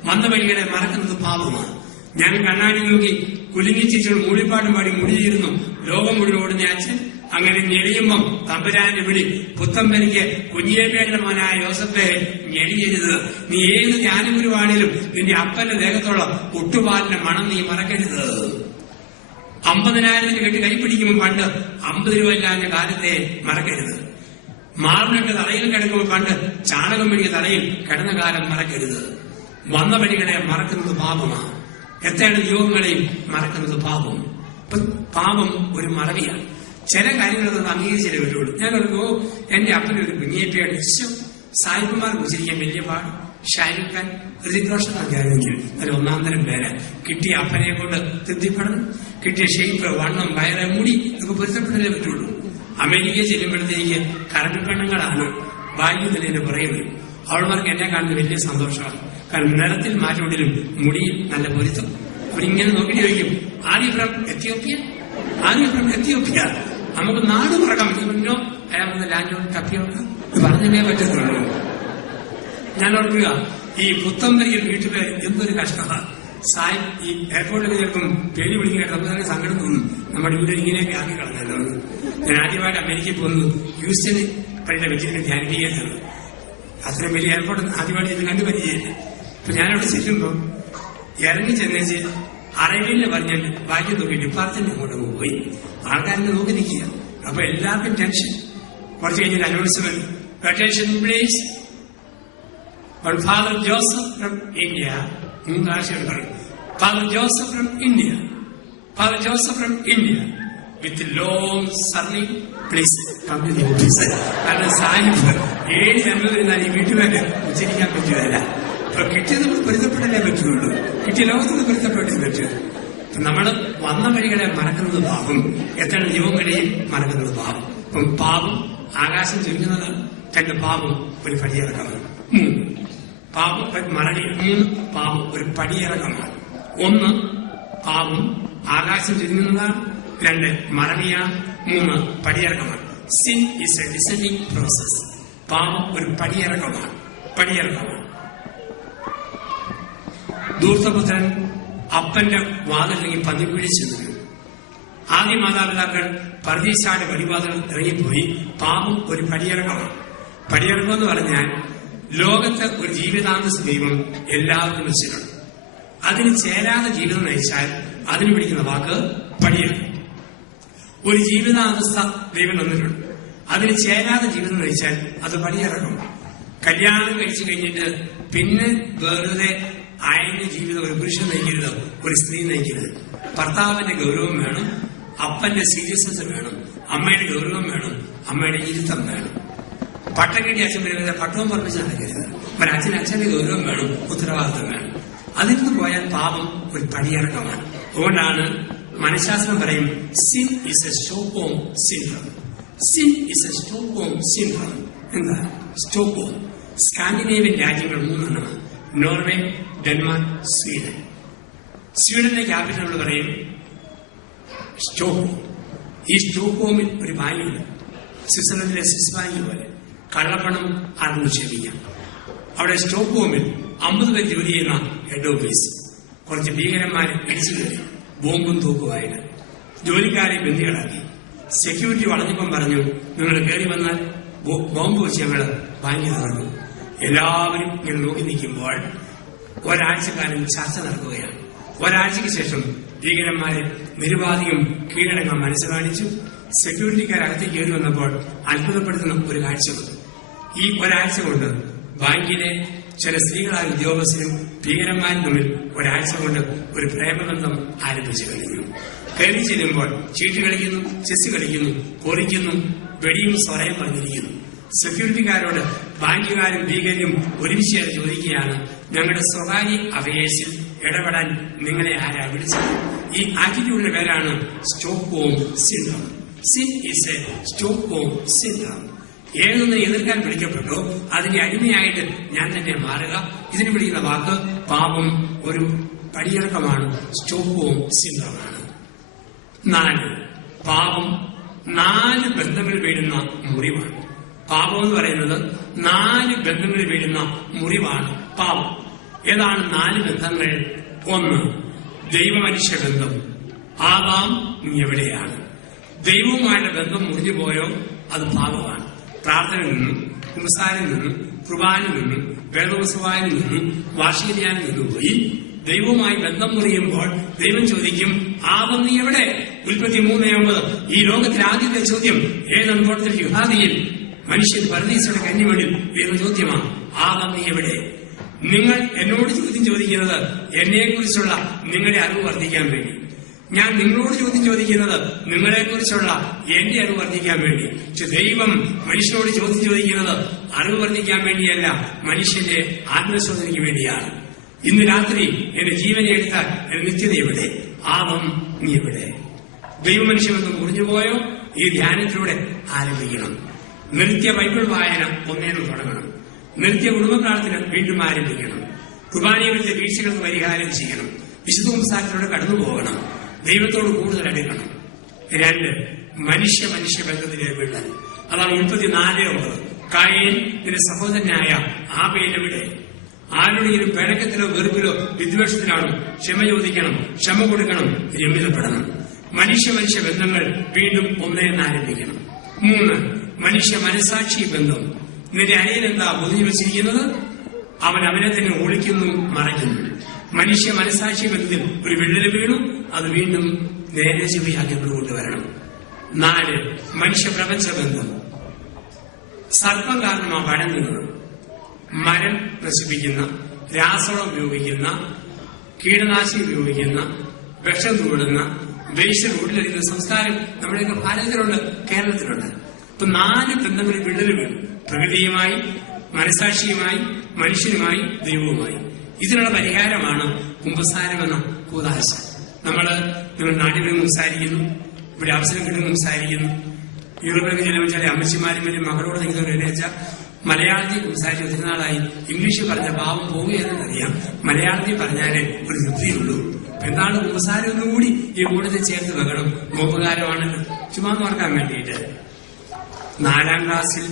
വന്ന വഴികളെ മറക്കുന്നത് പാപമാണ്. ഞാൻ കണ്ണാടി നോക്കി കുലുങ്ങിച്ചിരിച്ചുകൊണ്ട് മൂളിപ്പാട്ടും പാടി മുടിയിരുന്നു. ലോകം മുഴുവൻ ഓടുന്ന അച്ഛൻ അങ്ങനെ ഞെളിയുമ്പം തമ്പുരാന്റെ വിളി, പുത്തമ്പനിക്ക് കുഞ്ഞിയേപ്പയുടെ മോനായ യോസഫെ ഞെളിയരുത്. നീ ഏത് ജ്ഞാനഗുരുവാണേലും നിന്റെ അപ്പന്റെ ദേഹത്തുള്ള ഒട്ടുപാലിന്റെ മണം നീ മറക്കരുത്. 50,000 കെട്ടി കൈപ്പിടിക്കുമ്പോൾ പണ്ട് 50 രൂപ ഇല്ലാഞ്ഞ കാലത്തെ മറക്കരുത്. മാറിനൊക്കെ തലയിൽ കിടക്കുമ്പോൾ പണ്ട് ചാണകം പിടിക്കുക തലയിൽ കിടന്ന കാലം മറക്കരുത്. വന്ന വഴികളെ മറക്കുന്നത് പാപമാണ്. എത്തേണ്ട യോഗങ്ങളെയും മറക്കുന്നത് പാപം. പാപം ഒരു മറവിയാണ്. ചില കാര്യങ്ങളൊന്നും അംഗീകരിച്ചിട്ടേ വരുള്ളൂ. ഞാൻ ഓർക്കുമോ, എന്റെ അപ്പനൊരു കുഞ്ഞിയേപ്പയുടെ ഇഷ്ടം സായിപ്പന്മാർ കുറിച്ചിരിക്കാൻ വലിയ പാട്. ഷാരൂഖ് ഖാൻ, ഋതിക് റോഷൻ ഒക്കെ ആയിരുന്നെങ്കിൽ അതിൽ 1-ാം പേര്. കിട്ടിയ അപ്പനെ കൊണ്ട് തൃപ്തിപ്പെടണം. കിട്ടിയ ഷേപ്പ്, വണ്ണം, വയറ്, മുടി ഇതൊക്കെ പൊരുത്തപ്പെടലേ പറ്റുള്ളൂ. അമേരിക്കയിൽ ചെല്ലുമ്പോഴത്തേക്ക് കറപ്പിപ്പെണ്ണങ്ങളാണ് വായുനിലയിൽ പറയുന്നത്. അവൾമാർക്ക് എന്നെ കാണുന്നത് വലിയ സന്തോഷമാണ്. കാരണം നിറത്തിൽ മാറ്റമുണ്ടെങ്കിലും മുടിയിൽ നല്ല പൊരുത്തം. അവരിങ്ങനെ നോക്കിയിട്ട് ചോദിക്കും, Arya from Ethiopia, Arya from Ethiopia. നമുക്ക് നാട് മറക്കാൻ പറ്റുമല്ലോ. അയാൾ വന്ന് ലാൻഡോട് തപ്പിയോട്ട് പറഞ്ഞേ പറ്റത്തുള്ളൂ. ഞാൻ ഓർക്കുക, ഈ പുത്തമ്പരിയിൽ വീട്ടുപേർ എന്തൊരു കഷ്ടമാണ്. സായി ഈ എയർപോർട്ടിലൊക്കെ ചിലപ്പം പേടി വിളിക്കുന്ന നമുക്ക് തന്നെ സങ്കടം തോന്നും. നമ്മുടെ ഇവിടെ ഇങ്ങനെയൊക്കെ ആക്കി കളഞ്ഞല്ലോ. ഞാൻ ആദ്യമായിട്ട് അമേരിക്കയിൽ പോകുന്നു. ഹ്യൂസ്റ്റന് പള്ളിയുടെ വെച്ചിട്ട് ധ്യാനിക്കുകയായിരുന്നു. അത്രയും വലിയ എയർപോർട്ട് ആദ്യമായിട്ട് ഇത് കണ്ടു പരിചയമില്ല. അപ്പൊ ഞാനവിടെ ചെല്ലുമ്പോൾ ഇറങ്ങി ചെന്നേച്ച് അറേബ്യയിലെ പറഞ്ഞാൽ ഭാഗ്യം നോക്കി ഡിപ്പാർട്ട്മെന്റ് അങ്ങോട്ട് പോയി. ആൾക്കാരെ നോക്കി നിൽക്കുക. അപ്പൊ എല്ലാവർക്കും ടെൻഷൻ. കുറച്ച് കഴിഞ്ഞിട്ട് announcement, attention please, father Joseph from India. 3 പ്രാവശ്യം പറയും, father Joseph from India, father Joseph from India with long surname please come to the office. കാരണം സാഹിബ് 7 ജന്മം വരുന്നാൽ ഈ വീട്ടുപേര് ഉച്ചരിക്കാൻ പറ്റുകയല്ല. അപ്പൊ കിട്ടിയത് നമ്മൾ പൊരുത്തപ്പെടലേ പറ്റുള്ളൂ. കിട്ടിയ ലോകത്തിന് പൊരുത്തപ്പെട്ടേ പറ്റൂ. നമ്മൾ വന്ന വഴികളെ മറക്കുന്നത് പാപം, എത്ര ജീവങ്ങളെയും മറക്കുന്നത് പാപം. അപ്പം പാപം ആകാശം ചുരുങ്ങുന്നതാണ്. 2, പാപം ഒരു പടിയിറക്കമാണ്. 3, പാപം മറവി. 3, പാപം ഒരു പടിയിറക്കമാണ്. 1, പാപം ആകാശം ചുരുങ്ങുന്നതാണ്. 2, മറവിയാണ്. 3, പടിയിറക്കമാണ്. Sin is a descending process. പാപം ഒരു പടിയിറക്കമാണ്. പടിയിറക്കമാണ്. ധൂർത്തപുത്രൻ അപ്പന്റെ വാതിലിറങ്ങി പന്നിപ്പിഴിച്ചു നിന്നു. ആദ്യ മാതാപിതാക്കൾ പർദീസായുടെ വഴിവാതിൽ ഇറങ്ങിപ്പോയി. പാപം ഒരു പടിയിറക്കമാണ്. പടിയിറക്കം എന്ന് പറഞ്ഞാൽ ലോകത്ത് ഒരു ജീവിതാന്തസ് ദൈവം എല്ലാവർക്കും വെച്ചിട്ടുണ്ട്. അതിന് ചേരാതെ ജീവിതം നയിച്ചാൽ അതിന് പിടിക്കുന്ന വാക്ക് പടിയിറക്കം. ഒരു ജീവിതാവസ്ഥ ദൈവം തന്നിട്ടുണ്ട്. അതിന് ചേരാതെ ജീവിതം നയിച്ചാൽ അത് പടിയിറക്കം. കല്യാണം കഴിച്ചു കഴിഞ്ഞിട്ട് പിന്നെ വെറുതെ അയഞ്ഞ ജീവിതം ഒരു പുരുഷൻ നയിക്കരുത്, ഒരു സ്ത്രീ നയിക്കരുത്. ഭർത്താവിന്റെ ഗൗരവം വേണം, അപ്പന്റെ സീരിയസ്നെസ് വേണം, അമ്മയുടെ ഗൗരവം വേണം, അമ്മയുടെ ഇരുത്തം വേണം. പട്ടം കിട്ടി അച്ഛൻ വരുന്നത് പട്ടവും പറപ്പിച്ച് നടക്കരുത്. ഒരച്ഛന് അച്ഛന്റെ ഗൗരവം വേണം, ഉത്തരവാദിത്വം വേണം. അതിൽ നിന്ന് പോയാൽ പാപം ഒരു പടിയിറക്കമാണ്. അതുകൊണ്ടാണ് മനഃശാസ്ത്രം പറയും, sin is a Stockholm syndrome. Sin is a Stockholm syndrome. എന്താ സ്റ്റോക്ക്ഹോം? സ്കാൻഡിനേവിയൻ രാജ്യങ്ങൾ 3 നോർവേ, ഡെൻമാർക്ക്, സ്വീഡൻ. സ്വീഡന്റെ ക്യാപിറ്റൽ നമ്മൾ പറയും സ്റ്റോക്ക്ഹോം. ഈ സ്റ്റോക്ക്ഹോമിൽ ഒരു ബാങ്കുണ്ട്, സ്വിറ്റ്സർലൻഡിലെ സ്വിസ് ബാങ്ക് പോലെ. കള്ളപ്പണം ആർക്കും നിക്ഷേപിക്കാം. അവിടെ സ്റ്റോക്ക്ഹോമിൽ 50 പേർ ജോലി ചെയ്യുന്ന ഹെഡ് ഓഫീസ് കുറച്ച് ഭീകരന്മാർ അടിച്ചു കയറി ബോംബും തൂക്കുമായിട്ട് ജോലിക്കാരെ ബന്ദികളാക്കി. സെക്യൂരിറ്റി വളഞ്ഞപ്പം പറഞ്ഞു, നിങ്ങൾ കയറി വന്നാൽ ബോംബ് വെച്ച് ഞങ്ങൾ ബാങ്കിൽ തകർന്നു. എല്ലാവരും ഇങ്ങനെ നോക്കി നിൽക്കുമ്പോൾ ഒരാഴ്ചക്കാലം ചർച്ച നടക്കുകയാണ്. ഒരാഴ്ചയ്ക്ക് ശേഷം ഭീകരന്മാരെ നിരുപാധികം കീഴടങ്ങാൻ മനസ്സ് കാണിച്ചു. സെക്യൂരിറ്റിക്കാരകത്ത് കയറി വന്നപ്പോൾ അത്ഭുതപ്പെടുത്തുന്ന ഒരു കാഴ്ച വന്നു. ഈ ഒരാഴ്ച കൊണ്ട് ബാങ്കിലെ ചില സ്ത്രീകളായ ഉദ്യോഗസ്ഥരും ഭീകരന്മാരും തമ്മിൽ ഒരാഴ്ച കൊണ്ട് ഒരു പ്രേമബന്ധം ആരംഭിച്ചു കഴിഞ്ഞു. കയറി ചെല്ലുമ്പോൾ ചീട്ട് കളിക്കുന്നു, ചെസ് കളിക്കുന്നു, കൊറിക്കുന്നു, വെടിയും സ്വറയും പറഞ്ഞിരിക്കുന്നു. സെക്യൂരിറ്റിക്കാരോട് ബാങ്കുകാരും ഭീകരരും ഒരുമിച്ച് ചോദിക്കുകയാണ്, ഞങ്ങളുടെ സ്വകാര്യ അഫയേഴ്സിൽ ഇടപെടാൻ നിങ്ങളെ ആരാ വിളിച്ചത്? ഈ ആറ്റിറ്റ്യൂഡിന്റെ പേരാണ് Stockholm syndrome. Sin is a Stockholm syndrome. ഏതൊന്നിനെ എതിർക്കാൻ വിളിക്കപ്പെട്ടോ അതിന്റെ അടിമയായിട്ട് ഞാൻ തന്നെ മാറുക. ഇതിന് വിളിക്കുന്ന വാക്ക് പാപം ഒരു പടിയിറക്കമാണ്, സ്റ്റോക്ക്ഹോം സിൻഡ്രോമാണ്. 4. പാപം 4 ബന്ധങ്ങളിൽ വീഴുന്ന മുറിവാണ്. പാപം എന്ന് പറയുന്നത് 4 ബന്ധങ്ങളിൽ വീഴുന്ന മുറിവാണ് പാപം. ഏതാണ് 4 ബന്ധങ്ങൾ? 1. ദൈവമനുഷ്യ ബന്ധം. ആവാം നീ എവിടെയാണ്? ദൈവവുമായുള്ള ബന്ധം മുറിഞ്ഞു പോയോ അത് പാപമാണ്. പ്രാർത്ഥനയിൽ നിന്നും, കുമ്പസാരത്തിൽ നിന്നും, കുർബാനയിൽ നിന്നും, വേദോത്സവായിൽ നിന്നും, വാർഷിക ധ്യാനിൽ നിന്നും പോയി ദൈവവുമായി ബന്ധം മുറിയുമ്പോൾ ദൈവം ചോദിക്കും, ആവാം നീ എവിടെ? ഉൽപ്പത്തി 3:9. ഈ ലോകത്തിലെ ആദ്യത്തെ ചോദ്യം ഏതാണ്? തോട്ടത്തിൽ യുഹാദിയിൽ മനുഷ്യൻ പരദീസയുടെ കന്യമണിൽ ഉയർന്ന ചോദ്യമാണ്, ആവാം നീ എവിടെ? നിങ്ങൾ എന്നോട് ചോദ്യം ചോദിക്കുന്നത് എന്നെക്കുറിച്ചുള്ള നിങ്ങളുടെ അറിവ് വർദ്ധിക്കാൻ വേണ്ടി. ഞാൻ നിങ്ങളോട് ചോദ്യം ചോദിക്കുന്നത് നിങ്ങളെക്കുറിച്ചുള്ള എന്റെ അറിവ് വർദ്ധിക്കാൻ വേണ്ടി. പക്ഷെ ദൈവം മനുഷ്യനോട് ചോദ്യം ചോദിക്കുന്നത് അറിവ് വർദ്ധിക്കാൻ വേണ്ടിയല്ല, മനുഷ്യന്റെ ആത്മശോധനയ്ക്ക് വേണ്ടിയാണ്. ഇന്ന് രാത്രി എന്റെ ജീവനെ എടുത്താൽ എന്റെ നിത്യത എവിടെ? ആവം നീ എവിടെ? ദൈവമനുഷ്യമെന്ന് മുറിഞ്ഞുപോയോ? ഈ ധ്യാനത്തിലൂടെ ആരംഭിക്കണം. നിത്യ ബൈബിൾ വായന ഒന്നേന്ന് തുടങ്ങണം. നിത്യ കുടുംബ പ്രാർത്ഥന വീണ്ടും ആരംഭിക്കണം. കുർബാനയിലെ വീഴ്ചകൾക്ക് പരിഹാരം ചെയ്യണം. വിശുദ്ധ കുമ്പസാരത്തിലൂടെ കടന്നു പോകണം. ദൈവത്തോട് കൂടുതൽ അടുക്കണം. 2. മനുഷ്യ ബന്ധത്തിലെ വീഴൽ. അതാണ് ഉൽപ്പത്തി 4:9. കായൻ നിന്റെ സഹോദരനായ ആബേലെവിടെ? ആരുടെയും പിണക്കത്തിലോ വെറുപ്പിലോ വിദ്വേഷത്തിലാണോ? ക്ഷമ ചോദിക്കണം, ക്ഷമ കൊടുക്കണം, രമ്യതപ്പെടണം. മനുഷ്യ ബന്ധങ്ങൾ വീണ്ടും ഒന്നേന്ന് ആരംഭിക്കണം. 3. മനുഷ്യ മനസാക്ഷി ബന്ധം. നിന്റെ അനിയനെന്താ പൊതിഞ്ഞു വെച്ചിരിക്കുന്നത്? അവൻ അവനെ തന്നെ ഒളിക്കുന്നു, മറയ്ക്കുന്നു. മനുഷ്യ മനസാക്ഷി ബന്ധത്തിൽ ഒരു വിള്ളൽ വീണു, അത് വീണ്ടും നേരെ ചെവിയാക്കി കൊണ്ടുവരണം. 4. മനുഷ്യ പ്രപഞ്ച ബന്ധം. സർപ്പം കാരണമാ വഴങ്ങുന്നത്. മരം നശിപ്പിക്കുന്ന, രാസവളം ഉപയോഗിക്കുന്ന, കീടനാശിനി ഉപയോഗിക്കുന്ന, വിഷം തൂടുന്ന, വേസ്റ്റ് റോഡിലടിക്കുന്ന സംസ്കാരം നമ്മുടെയൊക്കെ ഭാരതത്തിലുണ്ട്, കേരളത്തിലുണ്ട്. ഇപ്പൊ 4 ബന്ധങ്ങളിൽ വിള്ളൽ വീണു. പ്രകൃതിയുമായി, മനസാക്ഷിയുമായി, മനുഷ്യനുമായി, ദൈവവുമായി. ഇതിനുള്ള പരിഹാരമാണ് കുമ്പസാരം എന്ന കൂദാശ. നിങ്ങൾ നാട്ടിൽ സംസാരിക്കുന്നു, ഇവിടെ അവസരം കിട്ടുന്ന സംസാരിക്കുന്നു. യൂറോപ്പിലൊക്കെ ചെല്ലുമ്പോൾ ചില അമ്മച്ചിമാരും വലിയ മകളോട് നിൽക്കുന്ന വെച്ചാൽ മലയാളത്തിൽ സംസാരിച്ച് ഒത്തിരി നാളായി. ഇംഗ്ലീഷിൽ പറഞ്ഞ പാവം പോവുകയെന്നറിയാം, മലയാളത്തിൽ പറഞ്ഞാലേ ഒരു തൃപ്തിയുള്ളൂ. എന്താണ് കുമ്പസാരം ഒന്നുകൂടി ഈ കൂട്ടത്തിൽ ചേർത്ത് വെക്കണം. നോമ്പുകാരമാണല്ലോ, ചുമ്മാ ഓർക്കാൻ വേണ്ടിയിട്ട്. 4ാം ക്ലാസ്സിൽ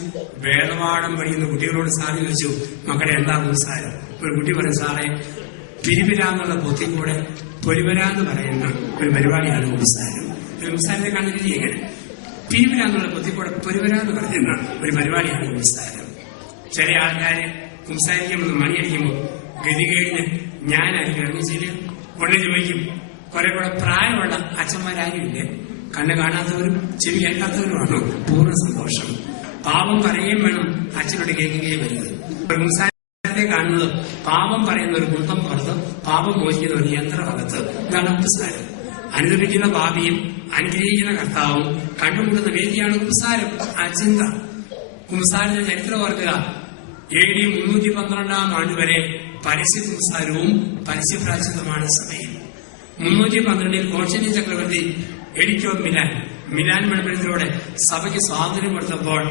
വേദപാഠം പഠിക്കുന്ന കുട്ടികളോട് സാറ് ചോദിച്ചു, മക്കളെ എന്താ കുമ്പസാരം? ഒരു കുട്ടി പറഞ്ഞു, സാറേ പിരിപിരാന്നുള്ള പൊത്തിക്കൂടെ പൊരിവരാന്ന് പറയുന്ന ഒരു പരിപാടിയാണ് കുമ്പസാരം. കുമ്പസാരത്തെ കണ്ടിട്ട് എങ്ങനെ? പിരിപിരാന്നുള്ള പൊത്തിക്കൂടെ പൊരിവരാന്ന് പറയുന്ന ഒരു പരിപാടിയാണ് കുമ്പസാരം. ചില ആൾക്കാര് കുമ്പസാരിക്കുമ്പോൾ മണിയടിക്കുമ്പോൾ ഗതികേടിന് ഞാനായിരിക്കും ഇറങ്ങിച്ചില്ല. ഉടനെ ചോദിക്കും, കുറെ കൂടെ പ്രായമുള്ള അച്ഛന്മാരാരുമില്ലേ? കണ്ണ് കാണാത്തവരും ചെവി കേൾക്കാത്തവരുമാണോ? പൂർണ്ണ സന്തോഷം. പാപം പറയുകയും വേണം, അച്ഛനോട് കേൾക്കുകയും വരുന്നത്. കുമ്പസാരത്തെ കാണുന്നത് പാപം പറയുന്ന ഒരു കുന്തം പുറത്ത്, പാപം മോചിക്കുന്ന ഒരു യന്ത്രഭാഗത്ത്. ഇതാണ് കുമ്പസാരം. അനുദപിക്കുന്ന പാപിയും അനുഗ്രഹിക്കുന്ന കർത്താവും കണ്ടുമുട്ടുന്ന വേദിയാണ് കുമ്പസാരം. ആ ചിന്ത. കുമ്പസാരത്തിന്റെ ചരിത്രം ഓർക്കുക. AD 312 വരെ പരസ്യ കുമ്പസാരവും പരസ്യ പ്രായശ്ചിത്തമാണ് സമയം. 312 കോൺസ്റ്റന്റൈൻ ചക്രവർത്തി എഡിക്റ്റ് ഓഫ് മിലാൻ മണ്ഡലത്തിലൂടെ സഭയ്ക്ക് സ്വാതന്ത്ര്യം കൊടുത്തപ്പോൾ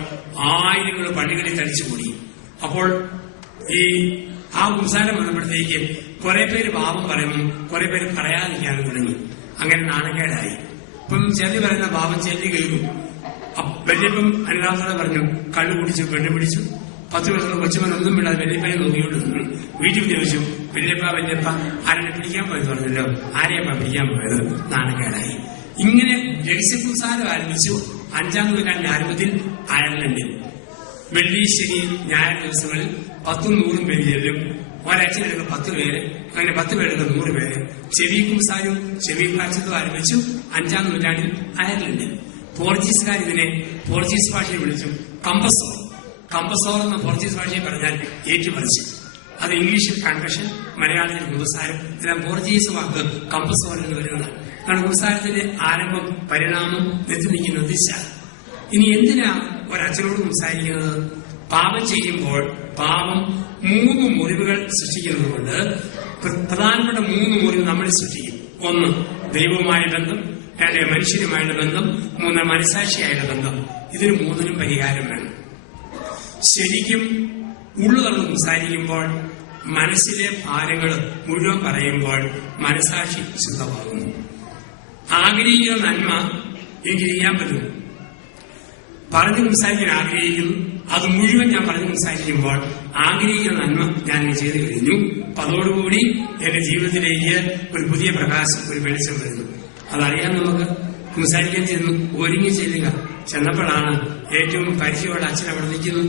1000 പള്ളികളിൽ തടിച്ചുകൂടി. അപ്പോൾ ആ കുമ്പസാരം വന്നപ്പോഴത്തേക്ക് കുറെ പേര് പാപം പറയുന്നു, കുറെ പേര് പറയാതിരിക്കാനും തുടങ്ങി. അങ്ങനെ നാണക്കേടായി. ഇപ്പം ചെല്ലി പറയുന്ന പാപം ചെല്ലി കേൾക്കും. വല്യപ്പം അനുരാധന പറഞ്ഞു, കള്ളു കുടിച്ചു, പെണ്ണു പിടിച്ചു. 10 വയസ്സുള്ള കൊച്ചുമൻ ഒന്നും വിടാതെ വല്യപ്പനെ നോക്കിക്കൊണ്ട് നിന്നു. വീട്ടിൽ ചോദിച്ചു, വല്യപ്പ ആരെ പിടിക്കാൻ പോയത്? പറഞ്ഞല്ലോ, ആരെയപ്പ പിടിക്കാൻ പോയത്? നാണക്കേടായി. ഇങ്ങനെ രഹസ്യകുംസാരം ആരംഭിച്ചു 5ാം നൂറ്റാണ്ടിന്റെ ആരംഭത്തിൽ അയർലൻഡിൽ. വെള്ളി, ശനി, ഞായർ ദിവസങ്ങളിൽ 10ഉം 100ഉം പേര് ചെല്ലും. ഒരാഴ്ചയിലെടുക്കുക 10 പേര്, അങ്ങനെ 10 പേരെടുക്കുക 100 പേര്. ചെവി കുംസാരവും ചെവി കാഴ്ചത്തും ആരംഭിച്ചു 5ാം നൂറ്റാണ്ടിൽ അയർലൻഡിൽ. പോർച്ചുഗീസുകാർ ഇതിനെ പോർച്ചുഗീസ് ഭാഷയിൽ വിളിച്ചു കമ്പസോർ. കമ്പസോർ എന്ന പോർച്ചുഗീസ് ഭാഷയിൽ പറഞ്ഞാൽ ഏറ്റുപറിച്ചു. അത് ഇംഗ്ലീഷിൽ കൺവെഷൻ, മലയാളത്തിൽ കുമ്പസാരം, ഇതെല്ലാം പോർച്ചുഗീസ് വാക്ക് കമ്പസോർ എന്ന് വരുന്നതാണ്. കാരണം കുമ്പസാരത്തിന്റെ ആരംഭം, പരിണാമം, എത്തി നിൽക്കുന്ന ദിശ. ഇനി എന്തിനാ ഒരച്ഛനോട് സംസാരിക്കുന്നത്? പാപം ചെയ്യുമ്പോൾ പാപം 3 മുറിവുകൾ സൃഷ്ടിക്കുന്നത് കൊണ്ട് പ്രധാനപ്പെട്ട 3 മുറിവ് നമ്മൾ സൃഷ്ടിക്കും. 1 ദൈവവുമായ ബന്ധം, 2 മനുഷ്യരുമായുള്ള ബന്ധം, 3 മനസാക്ഷിയായുള്ള ബന്ധം. ഇതിന് 3നും പരിഹാരം വേണം. ശരിക്കും ഉള്ളു തുറന്ന് സംസാരിക്കുമ്പോൾ, മനസ്സിലെ ഭാരങ്ങൾ മുഴുവൻ പറയുമ്പോൾ മനസാക്ഷി ശുദ്ധമാകുന്നു. ആഗ്രഹിക്കുന്ന നന്മ എനിക്ക് ചെയ്യാൻ പറ്റുന്നു. പറഞ്ഞു സംസാരിക്കാൻ ആഗ്രഹിക്കുന്നു, അത് മുഴുവൻ ഞാൻ പറഞ്ഞു സംസാരിക്കുമ്പോൾ ആഗ്രഹിക്കുന്ന നന്മ ഞാൻ ചെയ്തു കഴിഞ്ഞു. അതോടുകൂടി എന്റെ ജീവിതത്തിലേക്ക് ഒരു പുതിയ പ്രകാശം, ഒരു വെളിച്ചം വരുന്നു. അതറിയാൻ നമുക്ക് സംസാരിക്കാൻ ചെന്നു, ഒരുങ്ങി ചെല്ലുക. ചെന്നപ്പോഴാണ് ഏറ്റവും പരിചയമുള്ള അച്ഛൻ അവിടെ നിൽക്കുന്നു.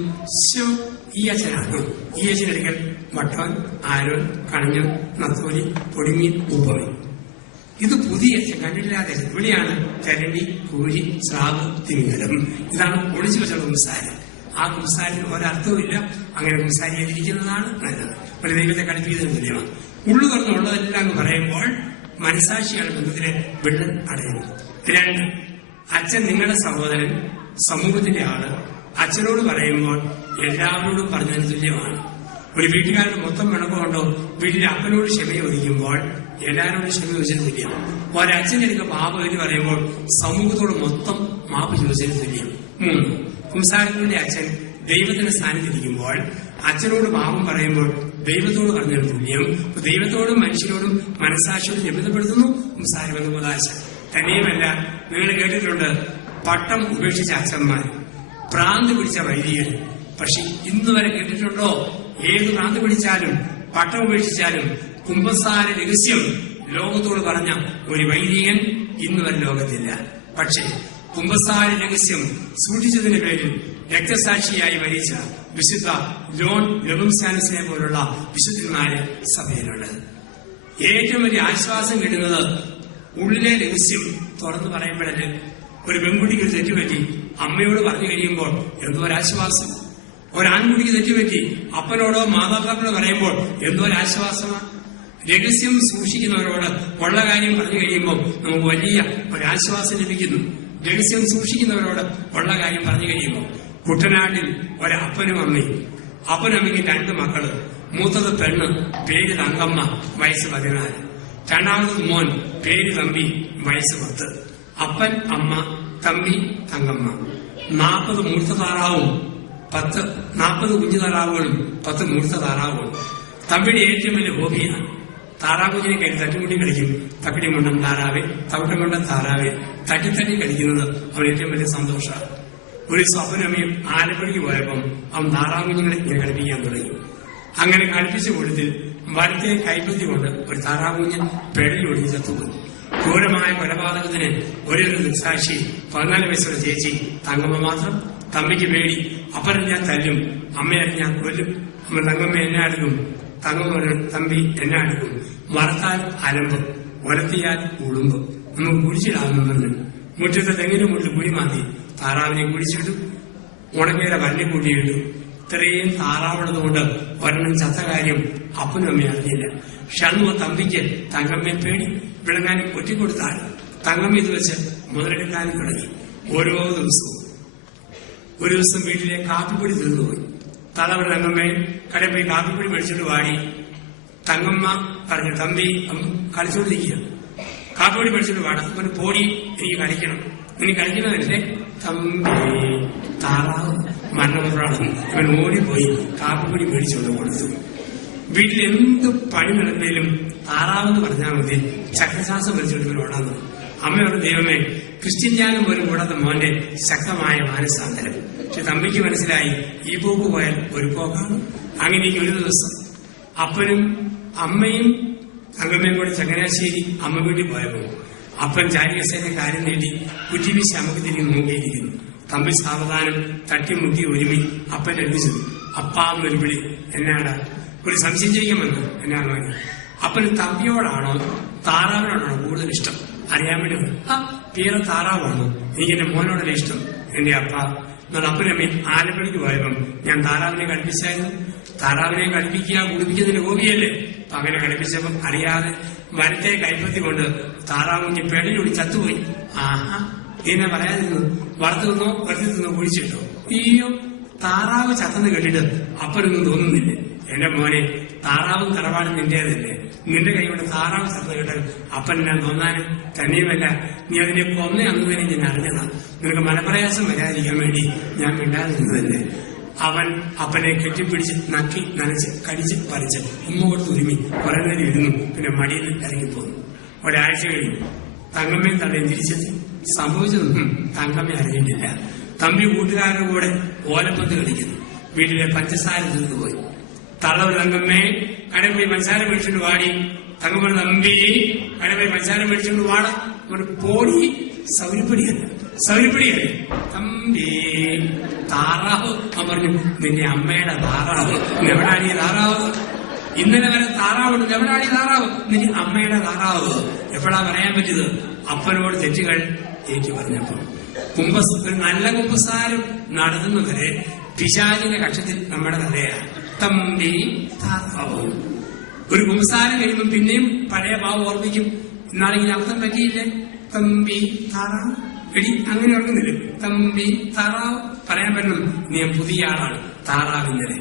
ഈ അച്ഛനാണ്. ഈ അച്ഛനെടുക്കൽ മട്ടൻ, ആരോൻ, കണഞ്ഞൻ, നത്തോലി, പൊടിമീൻ, ഉപ്പമീൻ. ഇത് പുതിയ അച്ഛൻ, കണ്ടിട്ടില്ലാത്ത അച്ഛൻ. ഇവിടെയാണ് ചരണ്ടി, കൂരി, സ്രാവ്, തിമിംഗലം. ഇതാണ് ഒളിച്ചു വെച്ചുള്ള കുംസാരം. ആ കുംസാരിന് ഒരർത്ഥവുമില്ല. അങ്ങനെ കുംസാരിയായിരിക്കുന്നതാണ് നല്ലത്. ഒരു ദൈവത്തെ കളിപ്പിക്കുന്നതിന് തുല്യമാണ്. ഉള്ളു തുറന്നുള്ളതെല്ലാം എന്ന് പറയുമ്പോൾ മനസാക്ഷിയാണ് ബന്ധത്തിലെ വിള്ളൽ അടയുന്നത്. 2, അച്ഛൻ നിങ്ങളുടെ സഹോദരൻ, സമൂഹത്തിന്റെ ആള്. അച്ഛനോട് പറയുമ്പോൾ എല്ലാവരോടും പറഞ്ഞതിന് തുല്യമാണ്. ഒരു വീട്ടുകാരുടെ മൊത്തം പിണക്കമുണ്ടോ? വീട്ടിലെ അപ്പനോട് ക്ഷമ ചോദിക്കുമ്പോൾ എല്ലാവരോടും ക്ഷമ ചോദിച്ചതിന് തുല്യം. ഒരച്ഛൻ്റെ അടുക്ക പാപം എന്ന് പറയുമ്പോൾ സമൂഹത്തോട് മൊത്തം മാപ്പ് ചോദിച്ചതിന് തുല്യം. 3, കുംസാരത്തിന്റെ അച്ഛൻ ദൈവത്തിന്റെ സ്ഥാനത്തിരിക്കുമ്പോൾ അച്ഛനോട് പാപം പറയുമ്പോൾ ദൈവത്തോട് പറഞ്ഞതിന് തുല്യം. ദൈവത്തോടും മനുഷ്യരോടും മനസാക്ഷിയോടും ലഭ്യതപ്പെടുത്തുന്നു കുംസാരം എന്ന ഉദാശ. തന്നെയുമല്ല, നിങ്ങൾ കേട്ടിട്ടുണ്ട് പട്ടം ഉപേക്ഷിച്ച അച്ഛന്മാർ, ഭ്രാന്ത് പിടിച്ച വൈദികർ. പക്ഷെ ഇന്ന് വരെ കേട്ടിട്ടുണ്ടോ? ഏത് ഭ്രാന്ത് പിടിച്ചാലും പട്ടം ഉപേക്ഷിച്ചാലും കുംഭസാര രഹസ്യം ലോകത്തോട് പറഞ്ഞ ഒരു വൈദികൻ ഇന്ന് വരെ ലോകത്തില്ല. പക്ഷേ കുംഭസാര രഹസ്യം സൂക്ഷിച്ചതിന്റെ പേരിൽ രക്തസാക്ഷിയായി മരിച്ച വിശുദ്ധ ജോൺ ലെബംസാനസിനെ പോലുള്ള വിശുദ്ധന്മാര് സഭയിലുണ്ട്. ഏറ്റവും വലിയ ആശ്വാസം കിട്ടുന്നത് ഉള്ളിലെ രഹസ്യം തുറന്നു പറയുമ്പോഴല്ലേ. ഒരു പെൺകുട്ടിക്ക് തെറ്റുപറ്റി അമ്മയോട് പറഞ്ഞു കഴിയുമ്പോൾ എന്തോ ഒരാശ്വാസം. ഒരാൺകുട്ടിക്ക് തെറ്റുപറ്റി അപ്പനോടോ മാതാപിതാക്കളോടോ പറയുമ്പോൾ എന്തോ ഒരാശ്വാസമാണ്. രഹസ്യം സൂക്ഷിക്കുന്നവരോട് ഉള്ള കാര്യം പറഞ്ഞു കഴിയുമ്പോൾ നമുക്ക് വലിയ ഒരാശ്വാസം ലഭിക്കുന്നു. രഹസ്യം സൂക്ഷിക്കുന്നവരോട് ഉള്ള കാര്യം പറഞ്ഞു കഴിയുമ്പോൾ. കുട്ടനാട്ടിൽ ഒരപ്പനും അമ്മയും. അപ്പനമ്മയ്ക്ക് 2 മക്കള്. മൂത്തത് പെണ്ണ്, പേര് തങ്കമ്മ, വയസ്സ് 14. രണ്ടാമത് മോൻ, പേര് തമ്പി, വയസ്സ് 10. അപ്പൻ, അമ്മ, തമ്പി, തങ്കമ്മ. 40 മൂർത്ത താറാവും 40 കുഞ്ഞു താറാവുകളും 10 മൂർത്ത താറാവുകളും. തമ്പിയുടെ ഏറ്റവും വലിയ ഹോബിയാണ് താറാകുഞ്ഞിനെ കയറി തട്ടിമുട്ടി കളിക്കും. തക്കടി മുണ്ടൻ താറാവെ, തവിട്ടം കൊണ്ടൻ താറാവെ, തട്ടി കളിക്കുന്നത് അവൻ ഏറ്റവും വലിയ സന്തോഷമാണ്. ഒരു സ്വപ്നമയും ആലപ്പുഴയ്ക്ക് പോയപ്പം അവൻ താറാകുഞ്ഞുങ്ങളെ ഇങ്ങനെ കളിപ്പിക്കാൻ തുടങ്ങി. അങ്ങനെ കളിപ്പിച്ച കൂട്ടത്തിൽ വലത്തെ കൈപ്പത്തി കൊണ്ട് ഒരു താറാകുഞ്ഞൻ പെടലി ഒടുങ്ങി ചത്തുപോയി. ക്രൂരമായ കൊലപാതകത്തിന് ഒരു ദൃക്സാക്ഷി 14 വയസ്സുള്ള ചേച്ചി തങ്കമ്മ മാത്രം. തമ്പിക്ക് പേടി, അപ്പനറിഞ്ഞാൽ തല്ലും, അമ്മയറിഞ്ഞാൽ കൊല്ലും. അമ്മ തങ്കമ്മ എന്നെ അടുക്കും, തങ്കമ്മ തമ്പി എന്നെ അടുക്കും. വറുത്താൽ അലമ്പ്, ഒലത്തിയാൽ ഉളുമ്പ്. നമുക്ക് കുഴിച്ചിടാമെന്ന് പറഞ്ഞു. മുറ്റത്തെ തെങ്ങിന് മുകളിൽ കുഴി മാറ്റി താറാവിനെ കുഴിച്ചിട്ടു. ഉണക്കയുടെ വണ്ടി കൂട്ടിയിട്ടു. ഇത്രയും താറാവുള്ളതുകൊണ്ട് ഒരെണ്ണം ചത്ത കാര്യം അപ്പനും അമ്മയും അറിഞ്ഞില്ല. ഷൺമുഖ തമ്പിക്ക് തങ്കമ്മയെ പേടി. വിളങ്ങാനും ഒറ്റിക്കൊടുത്താൽ തങ്കമ്മ ഇത് വെച്ച് മുതലെടുക്കാനും തുടങ്ങി. ഓരോ ദിവസവും ഒരു ദിവസം വീട്ടിലെ കാപ്പിപ്പൊടി തീർന്നുപോയി. തലവർ തങ്കമ്മയെ കടയിൽ പോയി കാപ്പിപ്പൊടി മേടിച്ചിട്ട് വാടി. തങ്കമ്മ പറഞ്ഞു, തമ്പി കളിച്ചോണ്ടിരിക്കുക, കാപ്പിപ്പൊടി മേടിച്ചിട്ട് വാടാ. അവന് പോടി, എനിക്ക് കളിക്കണം. ഇനി കളിക്കണമല്ലേ? തമ്പി താറാവ് മരണപ്രാണം. അവൻ ഓടിപ്പോയി കാപ്പിപ്പൊടി മേടിച്ചുകൊണ്ട് കൊടുത്തു. വീട്ടിൽ എന്ത് പണി നടന്നേലും താറാവെന്ന് പറഞ്ഞാൽ മതി, ചക്രശ്വാസം വലിച്ചെടുക്കാൻ ഓടാന്ന്. അമ്മയോട്, ദൈവമേ, ക്രിസ്ത്യൻ ജ്ഞാനം പോലും കൂടാത്ത മോന്റെ ശക്തമായ മാനസാന്തരം. പക്ഷെ തമ്പിക്ക് മനസ്സിലായി ഈ പോക്ക് പോയാൽ ഒരു പോക്കാണ്. അങ്ങനെ ഒരു ദിവസം അപ്പനും അമ്മയും തങ്കമ്മയും കൂടെ ചങ്ങനാശ്ശേരി അമ്മ വീട്ടിൽ പോയപ്പോൾ അപ്പൻ ചാരികസേനെ കാര്യം നീട്ടി കുറ്റിവീശി അമ്മക്ക് തിരിഞ്ഞ് നോക്കിയിരിക്കുന്നു. തമ്പി സാവധാനം തട്ടിമുട്ടി ഒരുമി അപ്പൻ ലഭിച്ചു. അപ്പാന്നൊരു വിളി. എന്നാടാ? ഒരു സംശയം ചെയ്യാമെന്ന്. എന്നാണ് പറഞ്ഞത്? അപ്പന് തമ്പിയോടാണോ താറാവിനോടാണോ കൂടുതൽ ഇഷ്ടം അറിയാൻ വേണ്ടി പീറ താറാവാണ്. എനിക്ക് എന്റെ മോനോടല്ല ഇഷ്ടം. എന്റെ അപ്പ എന്നാൽ അപ്പനമ്മ ആലപ്പുഴയ്ക്ക് പോയപ്പം ഞാൻ താറാവിനെ കളിപ്പിച്ചായിരുന്നു. താറാവിനെ കളിപ്പിക്കുക കുളിപ്പിക്കുന്നതിന്റെ ഹോബിയല്ലേ. അപ്പൊ അങ്ങനെ കളിപ്പിച്ചപ്പം അറിയാതെ വരത്തെ കൈപ്പത്തി കൊണ്ട് താറാവുഞ്ഞ് പെടലൊടി ചത്തുപോയി. ആഹാ, ഇതിനെ പറയാതിരുന്നു. വറുത്തു നിന്നോ വെറുതെ നിന്നോ കുഴിച്ചിട്ടോ. അയ്യോ, താറാവ് ചത്തെന്ന് കേട്ടിട്ട് അപ്പനൊന്നും തോന്നുന്നില്ലേ? എന്റെ മോനെ, താറാവും തറവാടും നിന്റേതല്ലേ. നിന്റെ കൈ കൊണ്ട് താറാവ് ചത്തെന്ന് കേട്ടാൽ അപ്പൻ ഞാൻ തോന്നാനും തന്നെയുമല്ല, നീ അതിനെ കൊന്ന അന്ന് തന്നെ ഞാൻ അറിഞ്ഞതാ. നിനക്ക് മനപ്രയാസം വരാതിരിക്കാൻ വേണ്ടി ഞാൻ മിണ്ടാതിരുന്നതല്ലേ. അവൻ അപ്പനെ കെട്ടിപ്പിടിച്ച് നക്കി നനച്ച് കടിച്ച് പറിച്ച് ഉമ്മ കൊടുത്ത് ഒരുമി കുറെ നേരം ഇരുന്നു. പിന്നെ മടിയിൽ ഇറങ്ങിപ്പോന്നു. ഒരാഴ്ച കഴിഞ്ഞു. തങ്കമ്മയും തള്ളയും തിരിച്ചെത്തി. സംഭവിച്ചതൊന്നും തങ്കമ്മ അറിഞ്ഞിട്ടില്ല. തമ്പി കൂട്ടുകാരുടെ കൂടെ ഓലപ്പന്ത് കളിക്കുന്നു. വീട്ടിലെ പഞ്ചസാര തീർന്നു പോയി. തള്ളവർ തങ്കമ്മേ കടയിൽ പോയി പഞ്ചസാര മേടിച്ചുകൊണ്ട് വാടി. തങ്കമ്മ തമ്പി കടയിൽ പോയി പഞ്ചസാര മേടിച്ചുകൊണ്ട് വാട. പോടി. സൗരിപ്പടിയല്ലേ തമ്പി. താറാവ്. അവൻ പറഞ്ഞു, നിന്റെ അമ്മയുടെ താറാവ്. എവിടാണ് ഈ താറാവ്? ഇന്നലെ വരെ താറാവുണ്ട്. എവിടാണ് ഈ താറാവ്? നിന്റെ അമ്മയുടെ താറാവ്. എപ്പോഴാ പറയാൻ പറ്റിയത്? അപ്പനോട് തെറ്റുകൾ ഏറ്റു പറഞ്ഞപ്പോ. ഒരു നല്ല കുമ്പസാരം നടത്തുന്നവരെ പിശാചിന്റെ കക്ഷത്തിൽ നമ്മുടെ തലയാണ്. തമ്പി താറാവ്. ഒരു കുമ്പസാരം കഴിയുമ്പോൾ പിന്നെയും പഴയ ഭാവം ഓർമ്മിക്കും. ഇന്നാണെങ്കിൽ അർത്ഥം പറ്റിയില്ലേ? തമ്പി താറാവ്. എടി അങ്ങനെ ഓർക്കുന്നില്ല. തമ്പി താറാവ് പറയാൻ പറ്റണം. നീ പുതിയ ആളാണ്. താറാവിന്നലെ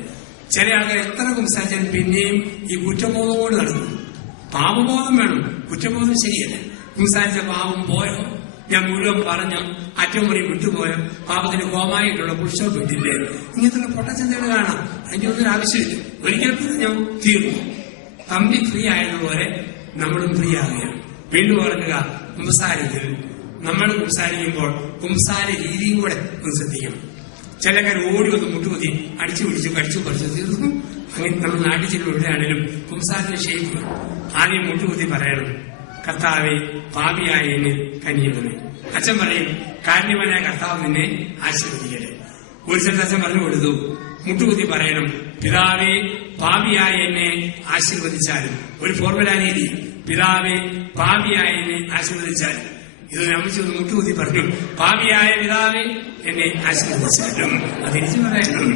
ചില ആൾക്കാർ എത്ര കുമ്പസാരിച്ചാലും പിന്നെയും ഈ കുറ്റബോധമോട് നടന്നു. പാപബോധം വേണം, കുറ്റബോധം ശരിയല്ല. കുമ്പസാരിച്ച പാപം പോയോ? ഞാൻ മുഴുവൻ പറഞ്ഞു അറ്റം വഴി വിട്ടുപോയോ? പാപത്തിന് കോമായിട്ടുള്ള പുരുഷോ വിട്ടില്ലേ? ഇങ്ങനത്തെ പൊട്ടച്ചന്തകൾ കാണാം. അതിന്റെ ഒന്നും ആവശ്യമില്ല. ഒരിക്കൽ ഞാൻ തീർന്നു. തമ്പി ഫ്രീ ആയതുപോലെ നമ്മളും ഫ്രീ ആകുകയാണ്. വീണ്ടും ഓർക്കുക, കുമ്പസാരത്തിൽ നമ്മൾ കുമ്പസാരിക്കുമ്പോൾ കുമ്പസാര രീതിയും കൂടെ ഒന്ന് ശ്രദ്ധിക്കണം. ചിലക്കാർ ഓടി വന്ന് മുട്ടുകുത്തി അടിച്ചു പിടിച്ചു കടിച്ചു പറിച്ചു തീർന്നു. അങ്ങനെ നമ്മൾ നാട്ടിൽ ചെല്ലുമ്പോഴാണെങ്കിലും കുമ്പസാരത്തിന് ക്ഷയിക്കുക. ആദ്യം മുട്ടുകുത്തി പറയണം, കർത്താവെ പാപിയായ എന്നെ കനിയണമേ. അച്ഛൻ പറയും, കാരുണ്യവാനായ കർത്താവ് നിന്നെ ആശീർവദിക്കട്ടെ. ഒരു സ്ഥലത്ത് അച്ഛൻ പറഞ്ഞു കൊടുത്തു, മുട്ടുകുത്തി പറയണം, പിതാവെ പാപിയായ എന്നെ ആശീർവദിച്ചാലും. ഒരു ഫോർമുല രീതി, പിതാവെ പാപിയായ എന്നെ ആശീർവദിച്ചാലും. ഇത് അമ്മച്ചൊന്ന് മുട്ടുകുത്തി പറഞ്ഞു, പാപിയായ പിതാവെ എന്നെ ആശീർവദിച്ചാലും. അത് തിരിച്ചു പറയണം,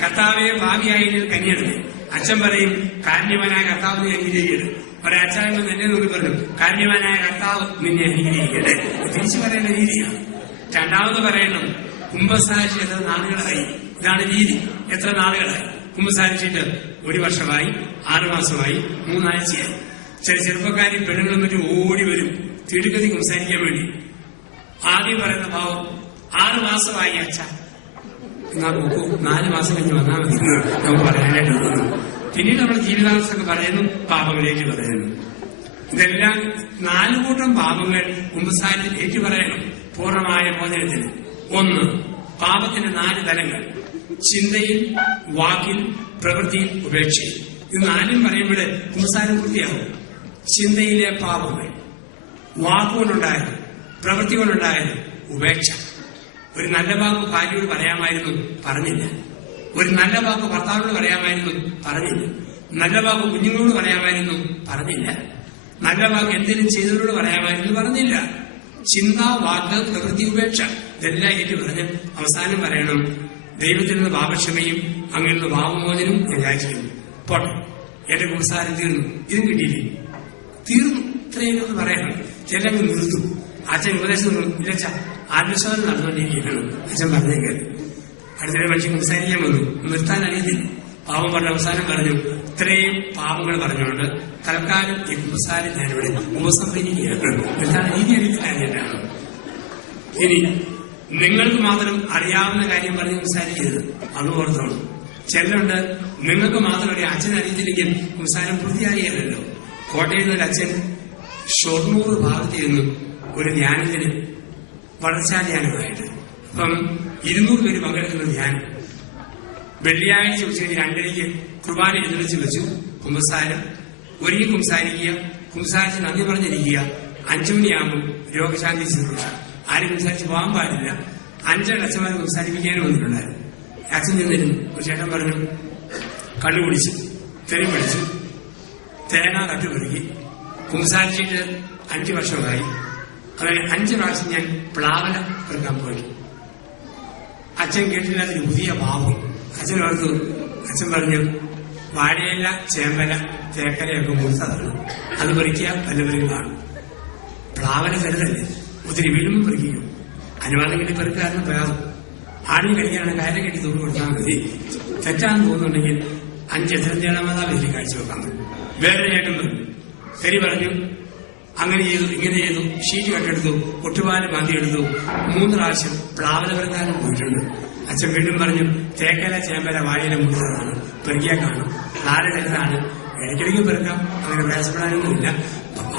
കർത്താവെ പാപിയായ എന്നെ കനിയണമേ. അച്ഛൻ പറയും, കാരുണ്യവാനായ കർത്താവ് നിന്നെ അനുഗ്രഹിക്കട്ടെ. ഒരച്ചായ്മ എന്നെ നോക്കി പറഞ്ഞു, കാരുണ്യവാനായ കർത്താവ് നിന്നെ അനുഗ്രഹിക്കട്ടെ. തിരിച്ചു പറയേണ്ട രീതിയാണ്. രണ്ടാമത് പറയണം, കുമ്പസാരിച്ച് എത്ര നാളുകളായി. ഇതാണ് രീതി. എത്ര നാളുകളായി കുമ്പസാരിച്ചിട്ട്? 1 വർഷമായി, 6 മാസമായി, 3 ആഴ്ചയായി. ചില ചെറുപ്പക്കാരി പെണ്ണുങ്ങളും മറ്റും ഓടി വരും തിടുക്കതി കുമ്പസാരിക്കാൻ വേണ്ടി. ആദ്യം പറയുന്ന ഭാവം, 6 മാസമായി അച്ഛ. എന്നാ നോക്കൂ, 4 മാസം കഴിഞ്ഞ് വന്നാൽ മതി നമുക്ക് പറയാനായിട്ട് തോന്നുന്നു. പിന്നീട് നമ്മുടെ ജീവിതാവസ്ഥയൊക്കെ പറയുന്നു, പാപങ്ങളിലേക്ക് പറയുന്നു. ഇതെല്ലാം 4 കൂട്ടം പാപങ്ങൾ കുമ്പസാരത്തിൽ ഏറ്റു പറയണം പൂർണ്ണമായ മോചനത്തിന്. 1, പാപത്തിന്റെ 4 തലങ്ങൾ: ചിന്തയിൽ, വാക്കിൽ, പ്രവൃത്തിയിൽ, ഉപേക്ഷയിൽ. ഇത് 4ഉം പറയുമ്പോൾ കുമ്പസാരം പൂർത്തിയാകും. ചിന്തയിലെ പാപങ്ങൾ, വാക്കുകൊണ്ടുണ്ടായത്, പ്രവൃത്തി കൊണ്ടുണ്ടായത്, ഉപേക്ഷ. ഒരു നല്ല വാക്ക് ഭാര്യയോട് പറയാമായിരുന്നു, പറഞ്ഞില്ല. ഒരു നല്ല വാക്ക് ഭർത്താവിനോട് പറയാമായിരുന്നു, പറഞ്ഞില്ല. നല്ല വാക്ക് കുഞ്ഞുങ്ങളോട് പറയാമായിരുന്നു, പറഞ്ഞില്ല. നല്ല വാക്ക് എന്തെങ്കിലും ചെയ്തവരോട് പറയാമായിരുന്നു, പറഞ്ഞില്ല. ചിന്ത, വാക്ക്, പ്രവൃത്തി, ഉപേക്ഷ, ഇതെല്ലാം ഏറ്റു പറഞ്ഞ് അവസാനം പറയണം, ദൈവത്തിൽ നിന്ന് പാപക്ഷമയും അങ്ങനെ നിന്ന് പാപമോചനവും ഞാൻ യാചിക്കുന്നു. പോട്ടെ, എന്റെ കുമ്പസാരം തീർന്നു. ഇതും കിട്ടിയില്ലേ? തീർന്നു. ഇത്രയും പറയണം. ചിലങ്ങ് നിർത്തും. അച്ഛൻ ഉപദേശം ഇല്ലച്ച ആത്മവിശ്വാസം നടന്നുകൊണ്ടിരിക്കുകയാണ്. അച്ഛൻ പറഞ്ഞേക്കത് അടുത്ത മനുഷ്യൻ കുമ്പസാരിക്കാൻ വന്നു, നിർത്താൻ അറിയത്തില്ല. പാപം പറഞ്ഞ അവസാനം പറഞ്ഞു, ഇത്രയും പാപങ്ങൾ പറഞ്ഞുകൊണ്ട് തൽക്കാലം ഈ കുമ്പസാരം ഞാനിവിടെ ഉപസംഹരിക്കുകയാണ്. നിർത്താൻ രീതി അറിയില്ലാഞ്ഞിട്ടാണ്. ഇനി നിങ്ങൾക്ക് മാത്രം അറിയാവുന്ന കാര്യം പറഞ്ഞ് കുമ്പസാരിക്കരുത്, അത് ഓർത്തോളൂ. ചിലരുണ്ട്, നിങ്ങൾക്ക് മാത്രം ഒരു അച്ഛൻ അറിയത്തില്ലെങ്കിൽ കുമ്പസാരം പൂർത്തിയാകിയല്ലോ. കോട്ടയിൽ നിന്നൊരു അച്ഛൻ ഷൊർണൂർ ഭാഗത്തിരുന്നു ഒരു ധ്യാനത്തിന്, വളർച്ചാ ധ്യാനമായിട്ട്. അപ്പം 200 പേര് പങ്കെടുക്കുന്ന ധ്യാനം. വെള്ളിയാഴ്ച ഉച്ചയ്ക്ക് 2:30 കുർബാന എഴുന്നള്ളിച്ച് വെച്ചു. കുമ്പസാരം ഒരുങ്ങി കുമ്പസാരിക്കുക, കുമ്പസാരിച്ച് നന്ദി പറഞ്ഞിരിക്കുക. 5 മണിയാകുമ്പോൾ രോഗശാന്തി ശുശ്രൂഷ. ആരും കുമ്പസാരിച്ച് പോകാൻ പാടില്ല. 5 അച്ഛന്മാരെ കുമ്പസാരിപ്പിക്കാനും വന്നിട്ടുണ്ടായിരുന്നു. അച്ഛൻ നിന്നിരുന്നു. ഒരു ചേട്ടൻ പറഞ്ഞു, കണ്ണുപിടിച്ചു, തെറി പിടിച്ചു, തേങ്ങ കട്ടുപിടിക്കി. കുമ്പസാരിച്ചിട്ട് 5 വർഷമായി. അങ്ങനെ 5 പ്രാവശ്യം ഞാൻ പ്ലാവല പെറുക്കാൻ പോയി. അച്ഛൻ കേട്ടില്ലാത്തൊരു പുതിയ ഭാവം. അച്ഛൻ ഓർത്തു. അച്ഛൻ പറഞ്ഞു, വാഴയില, ചേമ്പല, തേക്കലയൊക്കെ മുഴുത്തതാണ്, അത് പറിക്കുക, വല്ലവരും കാണും. പ്ലാവല ചെറുതല്ലേ, ഒത്തിരി വീഴുമ്പോൾ പറിക്കും. അനുവാദം കിട്ടി പെറുക്കാരന് പ്രയാസം. ആടിന് കഴിക്കാനാണ് കയറി കെട്ടി തൂക്കി കൊടുത്താൽ മതി. തെറ്റാന്ന് തോന്നുന്നുണ്ടെങ്കിൽ 5 എത്രന്തേളമാതാവ് ഇതിൽ കാഴ്ച വെക്കാൻ പറ്റും. വേറെ ചേട്ടൻ പറഞ്ഞു, ശരി പറഞ്ഞു, അങ്ങനെ ചെയ്തു, ഇങ്ങനെ ചെയ്തു, ഷീറ്റ് കട്ടെടുത്തു, ഒട്ടുപാല് മാന്തിയെടുത്തു. 3 പ്രാവശ്യം പ്ലാവല പെറുക്കാനും പോയിട്ടുണ്ട്. അച്ഛൻ വീണ്ടും പറഞ്ഞു, തേക്കല, ചേമ്പല, വാഴയില മുഴുത്തതാണ്, പെറുക്കിയാൽ കാണും, നാല് ചെറുതാണ്, ഇടയ്ക്കിടയ്ക്ക് പെറുക്കാം, അങ്ങനെ പ്രയാസപ്പെടാനൊന്നുമില്ല.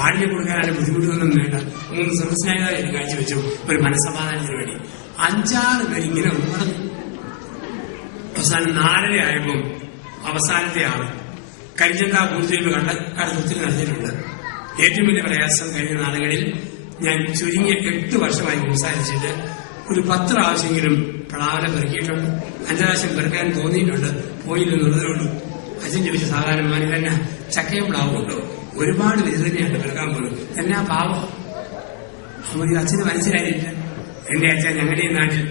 ആടിനെ കൊടുക്കാനാണ് ബുദ്ധിമുട്ടൊന്നും വേണ്ട. 3 സംസ്ഥാനങ്ങളെ കാഴ്ചവെച്ചു ഒരു മനസ്സമാധാനത്തിന് വേണ്ടി. 5-6 പേര് ഇങ്ങനെ ഉണർന്നു. അവസാനം 4:30 ആയപ്പോൾ അവസാനത്തെ ആള് കരിഞ്ചന്ത പൂർത്തിരിപ്പ് കടത്തൊത്തിരി നടത്തിയിട്ടുണ്ട്. ഏറ്റവും വലിയ പ്രയാസം കഴിഞ്ഞ നാളുകളിൽ ഞാൻ ചുരുങ്ങിയ 8 വർഷമായി സംസാരിച്ചിട്ട് ഒരു 10 പ്രാവശ്യമെങ്കിലും പ്ലാവല പെറുക്കിയിട്ടുണ്ട്. 5 പ്രാവശ്യം പെറുക്കാൻ തോന്നിയിട്ടുണ്ട്. പോയില്ലെന്നുള്ളതേ. അച്ഛൻ ചോദിച്ച സാധാരണ മാനി തന്നെ ചക്കയും പ്ലാവും ഉണ്ടോ? ഒരുപാട് പേര് തന്നെയാണ് പെറുക്കാൻ പോകുന്നത്. തന്നെ ആ പാവം അപ്പോൾ അച്ഛന് മനസ്സിലായില്ല. എന്റെ അച്ഛൻ ഞങ്ങളുടെ ഈ നാട്ടിൽ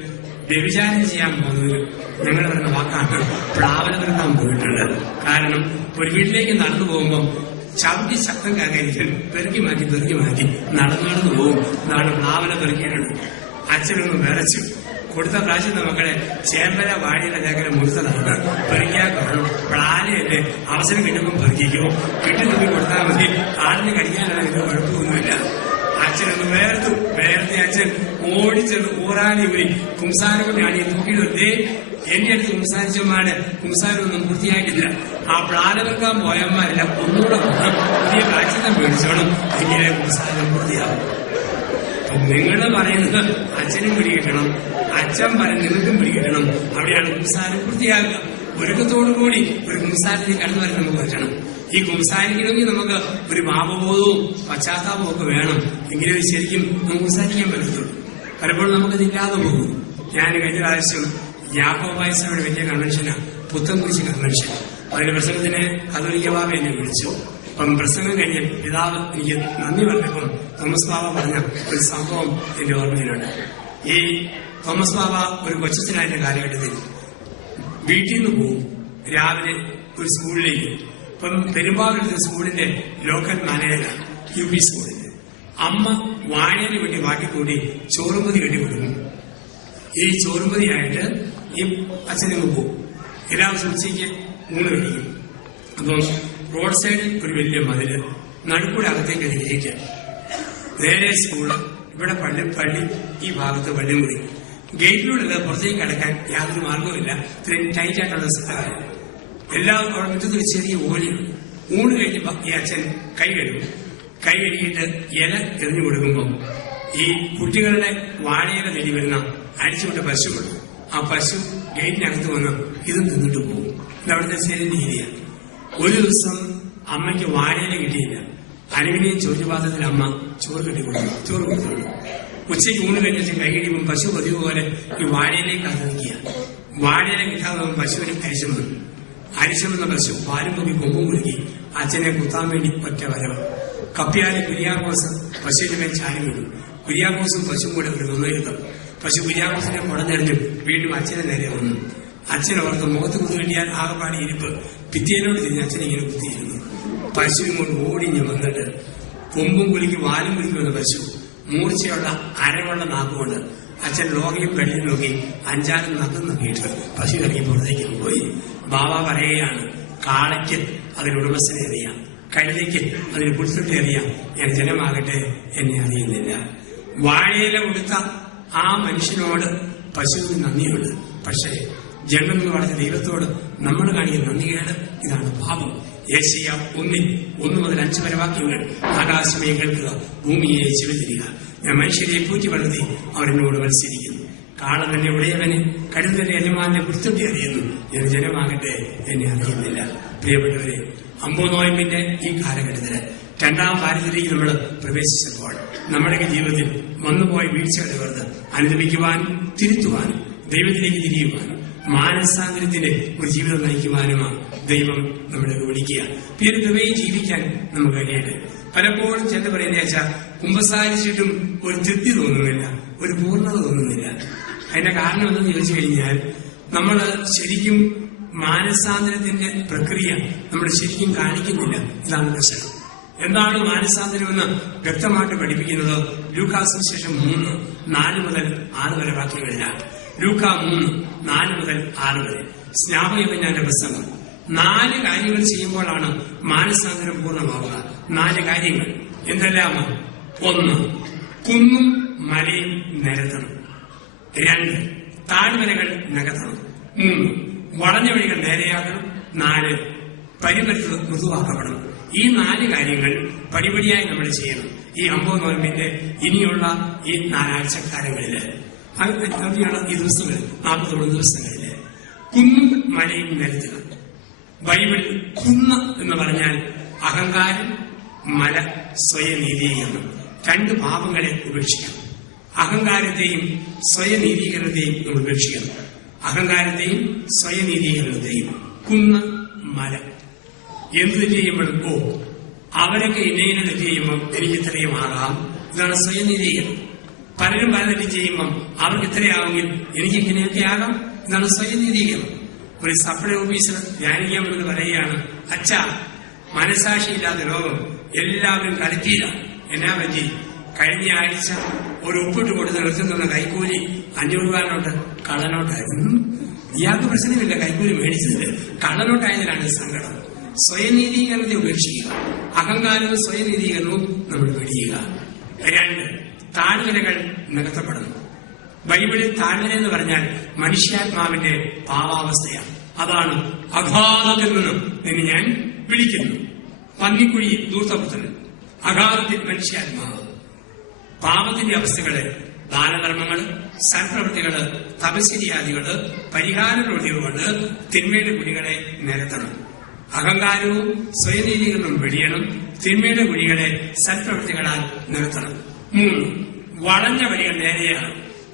വ്യഭിചാരം ചെയ്യാൻ പോകുന്നത് ഞങ്ങൾ പറയുന്ന വാക്കാണ് പ്ലാവല പെറുക്കാൻ പോയിട്ടുണ്ട്. കാരണം ഒരു വീട്ടിലേക്ക് നടന്നു പോകുമ്പോൾ ചവിട്ടി ശബ്ദം കേൾക്കാൻ പെറുക്കി മാറ്റി നടന്നു പോകും. എന്നാണ് പ്ലാവല പെറുക്കിയിട്ടുണ്ട്. അച്ഛനൊന്ന് വിറച്ചു. കൊടുത്ത പ്രാവശ്യത്തെ മക്കളെ ചേമ്പല, വാഴയില, തേക്കല മുഴുത്തതാണ്, പെറുക്കിയാൽ കാണും, പ്ലാലയല്ലേ, അവസരം കിട്ടുമ്പോൾ പെറുക്കിക്കോ, വീട്ടിൽ തൂക്കി കൊടുത്താൽ മതി, ആടിന് കടിക്കാനാണ് ഇത് കുഴപ്പമൊന്നുമില്ല. അച്ഛനൊന്ന് വേർത്തി അച്ഛൻ ഓടിച്ചത് ഊറാനി ഊരി കുംസാരം കൊണ്ടാണ് ഈ തൂക്കിയിടേ. എന്റെ അടുത്ത് കുംസാരിച്ചമാര് കുംസാരമൊന്നും പൂർത്തിയാക്കില്ല. ആ പ്ലാല പെറുക്കാൻ പോയന്മാരെല്ലാം ഒന്നുകൂടെ പുതിയ കാഴ്ചത്തെ മേടിച്ചോണം, എങ്ങനെ കുംസാരം പൂർത്തിയാവും. നിങ്ങൾ പറയുന്നത് അച്ഛനും പിടികിട്ടണം, അച്ഛൻ പറയുന്നത് നിങ്ങൾക്കും പിടികിട്ടണം. അവിടെയാണ് കുംസാരം പൂർത്തിയാക്കുക. ഒരുക്കത്തോടുകൂടി ഒരു കുംസാരത്തിൽ കടന്നു വരാൻ നമുക്ക് പറ്റണം. ഈ കുംസാരിക്കണമെങ്കിൽ നമുക്ക് ഒരു പാപബോധവും പശ്ചാത്താപവും ഒക്കെ വേണം. എങ്കിലും ശരിക്കും നമുക്ക് കുംസാരിക്കാൻ പറ്റത്തുള്ളൂ. പലപ്പോഴും നമുക്കതില്ലാതെ പോകും. ഞാൻ കഴിഞ്ഞ പ്രാവശ്യം യാക്കോബായ സഭയുടെ വലിയ കൺവെൻഷനാണ്, പുത്തൻകുരിശ് കൺവെൻഷൻ. അതിന്റെ പ്രസംഗത്തിന് കത്തോലിക്ക ബാബ എന്നെ വിളിച്ചു. അപ്പം പ്രസംഗം കഴിഞ്ഞ് പിതാവ് എനിക്ക് നന്ദി പറഞ്ഞപ്പം തോമസ് ബാബ പറഞ്ഞ ഒരു സംഭവം എന്റെ ഓർമ്മയിലുണ്ട്. ഈ തോമസ് ബാബ ഒരു കൊച്ചച്ഛനായ കാലഘട്ടത്തിൽ വീട്ടിൽ നിന്ന് പോകും രാവിലെ ഒരു സ്കൂളിലേക്ക്. ഇപ്പം പെരുമ്പാവൂരിലെ സ്കൂളിന്റെ ലോക്കൽ മാനേജറാണ്, UP സ്കൂളിന്റെ. അമ്മ വാഴയിന് വേണ്ടി വാട്ടിക്കൂടി ചോറുമതി കെട്ടിക്കൊടുക്കും. ഈ ചോറുമതിയായിട്ട് ഈ അച്ഛനങ്ങ് പോകും. എല്ലാ ദിവസവും ഉച്ചയ്ക്ക് ഊണ് കഴിക്കും. അപ്പം റോഡ് സൈഡിൽ ഒരു വലിയ മതില്, നടുക്കൂടെ അകത്തേക്ക് ഒരു ഗേറ്റ്, നേരെ സ്കൂള്, ഇവിടെ പള്ളി, ഈ ഭാഗത്ത് പള്ളിമുറി. ഗേറ്റിലൂടെ പുറത്തേക്ക് കിടക്കാൻ യാതൊരു മാർഗവുമില്ല. ഇത്രയും ടൈറ്റ് ആയിട്ടുള്ള സ്ഥലമാണ്. എല്ലാവരും അവിടെ മുറ്റത്തൊരു ചെറിയ ഓലിയുണ്ട്. ഊണ് കഴിഞ്ഞ് ഈ അച്ഛൻ കൈ കഴുകിയിട്ട് ഇല എറിഞ്ഞു കൊടുക്കുമ്പോൾ ഈ കുട്ടികളുടെ വാഴയില നെല്ലി വരുന്ന അടിച്ചുവിട്ട പശുവുണ്ട്. ആ പശു ഗേറ്റിനകത്ത് വന്ന് ഇതും തിന്നിട്ട് പോകും. ഇത് അവിടുത്തെ ശരി രീതിയാണ്. ഒരു ദിവസം അമ്മയ്ക്ക് വാഴയില കിട്ടിയില്ല. അലുമിനിയം ചോറ്റുപാത്രത്തിൽ അമ്മ ചോറ് കൊടുത്തു. ഉച്ചയ്ക്ക് ഊണ് കഴിഞ്ഞ് കൈ കഴിയുമ്പോൾ പശു പതിവ് പോലെ ഈ വാഴയിലേക്ക് കാത്തിരിക്കുക. വാഴയില കിട്ടാതെ പശുവിന് അരിശമെന്ന പശു പാലും പൊക്കി കൊമ്പും കുലുക്കി അച്ഛനെ കുത്താൻ വേണ്ടി ഒറ്റ വരവ്. കപ്പിയാലെ കുര്യാക്കോസ് പശുവിന്റെ മേൽ ചാരി വീണു. കുര്യാക്കോസും പശുവും കൂടെ ഒരു തൊന്നയിരുത്തം. പശു കുര്യാക്കോസിനെ കുടഞ്ഞെറിഞ്ഞു വീണ്ടും അച്ഛനെ നേരെ വന്നു. അച്ഛൻ ഓർത്ത് മുഖത്ത് കുത്തു കിട്ടിയാൽ ആകെപ്പാടി ഇരിപ്പ്. ഭിത്തിയിലോട്ട് തിരിഞ്ഞ് അച്ഛൻ ഇങ്ങനെ കുത്തിയിരുന്നു. പശു ഇങ്ങോട്ട് ഓടിഞ്ഞ് വന്നിട്ട് കൊമ്പും കുലുക്കി വാലും കുലുക്കി വന്ന പശു മൂർച്ചയുള്ള അരവുള്ള നാക്കുകൊണ്ട് അച്ഛൻ ലോകയും പെണ്ണിൽ നോക്കി 5-6 നഖം നോക്കിയിട്ട് പശു ഇറങ്ങി പുറത്തേക്ക് പോയി. ബാബ പറയുകയാണ്, കാളയ്ക്ക് അതിനുടമസ്ഥനെ അറിയാം, കഴുതയ്ക്ക് അതിന് പുൽത്തൊട്ടി അറിയാം, ഞാൻ ജനമാകട്ടെ എന്നെ അറിയുന്നില്ല. വാഴയില കൊടുത്ത ആ മനുഷ്യനോട് പശുവിന് നന്ദിയുണ്ട്. പക്ഷേ ജന്മം എന്ന് പറഞ്ഞ ദൈവത്തോട് നമ്മൾ കാണിക്കുന്ന നന്ദികേട് ഇതാണ് പാപം. യേശയ്യ 1:1-5 വരെ വാക്യങ്ങൾ. ആകാശമേ കേൾക്കുക, ഭൂമിയെ ചെവിതിരിക, ഞാൻ മനുഷ്യരെ പൂറ്റി വളർത്തി അവരെന്നോട് മത്സരിക്കുന്നു. കാള തന്നെ ഉടയവനെ, കഴുതന്റെ യജമാനെ പുൽത്തൊട്ടി അറിയുന്നു, ഞാൻ ജനമാകട്ടെ എന്നെ അറിയുന്നില്ല. പ്രിയപ്പെട്ടവരെ, അമ്പോനോയമ്പിന്റെ ഈ കാലഘട്ടത്തില് 2ാം ഭാരതത്തിലേക്ക് നമ്മൾ പ്രവേശിച്ചപ്പോൾ നമ്മുടെയൊക്കെ ജീവിതത്തിൽ വന്നുപോയ വീഴ്ചകളെ ഓർത്ത് അനുദമിക്കുവാനും തിരുത്തുവാനും ദൈവത്തിലേക്ക് തിരിയുവാനും മാനസാന്തരത്തിന്റെ ഒരു ജീവിതം നയിക്കുവാനുമാണ് ദൈവം നമ്മളെ വിളിക്കുക. ഈ ഒരു കൃപയെ ജീവിക്കാൻ നമുക്ക് കഴിയട്ടെ. പലപ്പോഴും ചെന്ന് പറയുന്ന വെച്ചാൽ കുമ്പസാരിച്ചിട്ടും ഒരു തൃപ്തി തോന്നുന്നില്ല, ഒരു പൂർണ്ണത തോന്നുന്നില്ല. അതിന്റെ കാരണം എന്തെന്ന് ചോദിച്ചു കഴിഞ്ഞാൽ, നമ്മൾ ശരിക്കും മാനസാന്തരത്തിന്റെ പ്രക്രിയ നമ്മൾ ശരിക്കും കാണിക്കുന്നില്ല. ഇതാണ് പ്രശ്നം. എന്താണ് മാനസാന്തരമെന്ന് വ്യക്തമായിട്ട് പഠിപ്പിക്കുന്നത് ലൂക്കാ സുവിശേഷം 3:4-6 വരെ വാക്യങ്ങളിലാണ്. ലൂക്കാ 3:4-6 വരെ സ്നാപകയോഹന്നാന്റെ പ്രസംഗം. 4 കാര്യങ്ങൾ ചെയ്യുമ്പോഴാണ് മാനസാന്തരം പൂർണ്ണമാവുക. 4 കാര്യങ്ങൾ എന്തെല്ലാമാണ്? 1, കുന്നും മലയും നിരത്തണം. 2, താഴ്വരകൾ നികത്തണം. 3, വളഞ്ഞ വഴികൾ നേരെയാക്കണം. 4, പരിപരിത്ത് മൃദുവാക്കപ്പെടണം. ഈ 4 കാര്യങ്ങൾ പടിപടിയായി നമ്മൾ ചെയ്യണം. ഈ 50 നോയമ്പിന്റെ ഇനിയുള്ള ഈ 4 ആഴ്ചക്കാലങ്ങളില്, ഈ ദിവസങ്ങളിൽ 41 ദിവസങ്ങളില് കുന്നും മലയും നിരത്തുക. ബൈബിളിൽ കുന്ന് എന്ന് പറഞ്ഞാൽ അഹങ്കാരം, മല സ്വയനീതീകരണം. 2 പാപങ്ങളെ ഉപേക്ഷിക്കണം. അഹങ്കാരത്തെയും സ്വയനീതീകരണത്തെയും നമ്മൾ ഉപേക്ഷിക്കണം. അഹങ്കാരത്തെയും സ്വയനീതീകരണത്തെയും. കുന്ന്, മല. എന്ത് തെറ്റ് ചെയ്യുമ്പോഴും അവരൊക്കെ ഇന്നയിനെ തെറ്റ് ചെയ്യുമ്പോൾ എനിക്ക് ഇത്രയും ആകാം, ഇതാണ് സ്വയനീതീകരണം. പലരും പല തെറ്റ് ചെയ്യുമ്പം അവർക്ക് ഇത്രയാവുമെങ്കിൽ എനിക്ക് ഇങ്ങനെയൊക്കെ ആകാം, ഇതാണ് സ്വയനീതീകരണം. ഒരു സപ്ലൈ ഓഫീസർ ധ്യാനിക്കാമെന്ന് പറയുകയാണ്, അച്ഛാ, മനസാക്ഷിയില്ലാത്ത ലോകം, എല്ലാവരും കളിപ്പീരാണ്. എന്നാ പറ്റി? കഴിഞ്ഞ ആഴ്ച ഒരു ഒപ്പിട്ട് കൊടുത്ത് നിർത്തുന്ന കൈക്കൂലി 500 രൂപ കള്ളനോട്ടായിരുന്നു. ഇയാൾക്ക് പ്രശ്നമില്ല കൈക്കൂലി മേടിച്ചത്, കള്ളനോട്ടായതിനാണ് സങ്കടം. സ്വയനീതീകരണത്തെ ഉപേക്ഷിക്കുക. അഹങ്കാരവും സ്വയനീതീകരണവും നമ്മൾ വെടിയുക. 2, താഴ്വരകൾ നികത്തപ്പെടണം. ബൈബിളിൽ താഴ്വര എന്ന് പറഞ്ഞാൽ മനുഷ്യാത്മാവിന്റെ പാവാവസ്ഥയാണ്. അതാണ് അഗാധത്തിൽ നിന്നും നിന്നെ ഞാൻ വിളിക്കുന്നു. പന്നിക്കുഴി ധൂർത്തപുത്രൻ, അഗാധത്തിൽ മനുഷ്യാത്മാവ്. പാപത്തിന്റെ അവസ്ഥകള്, ദാനധർമ്മങ്ങള്, സൽപ്രവൃത്തികള്, തപശ്ചര്യാദികള്, പരിഹാര പ്രവൃത്തികളുകൊണ്ട് തിന്മയുടെ കുഴികളെ നിരത്തണം. അഹങ്കാരവും സ്വയനീതീകരണവും വെടിയണം. തിന്മയുടെ കുഴികളെ സൽപ്രവൃത്തികളാൽ നിരത്തണം. 3, വളഞ്ഞ വഴികൾ നേരെയാണ്.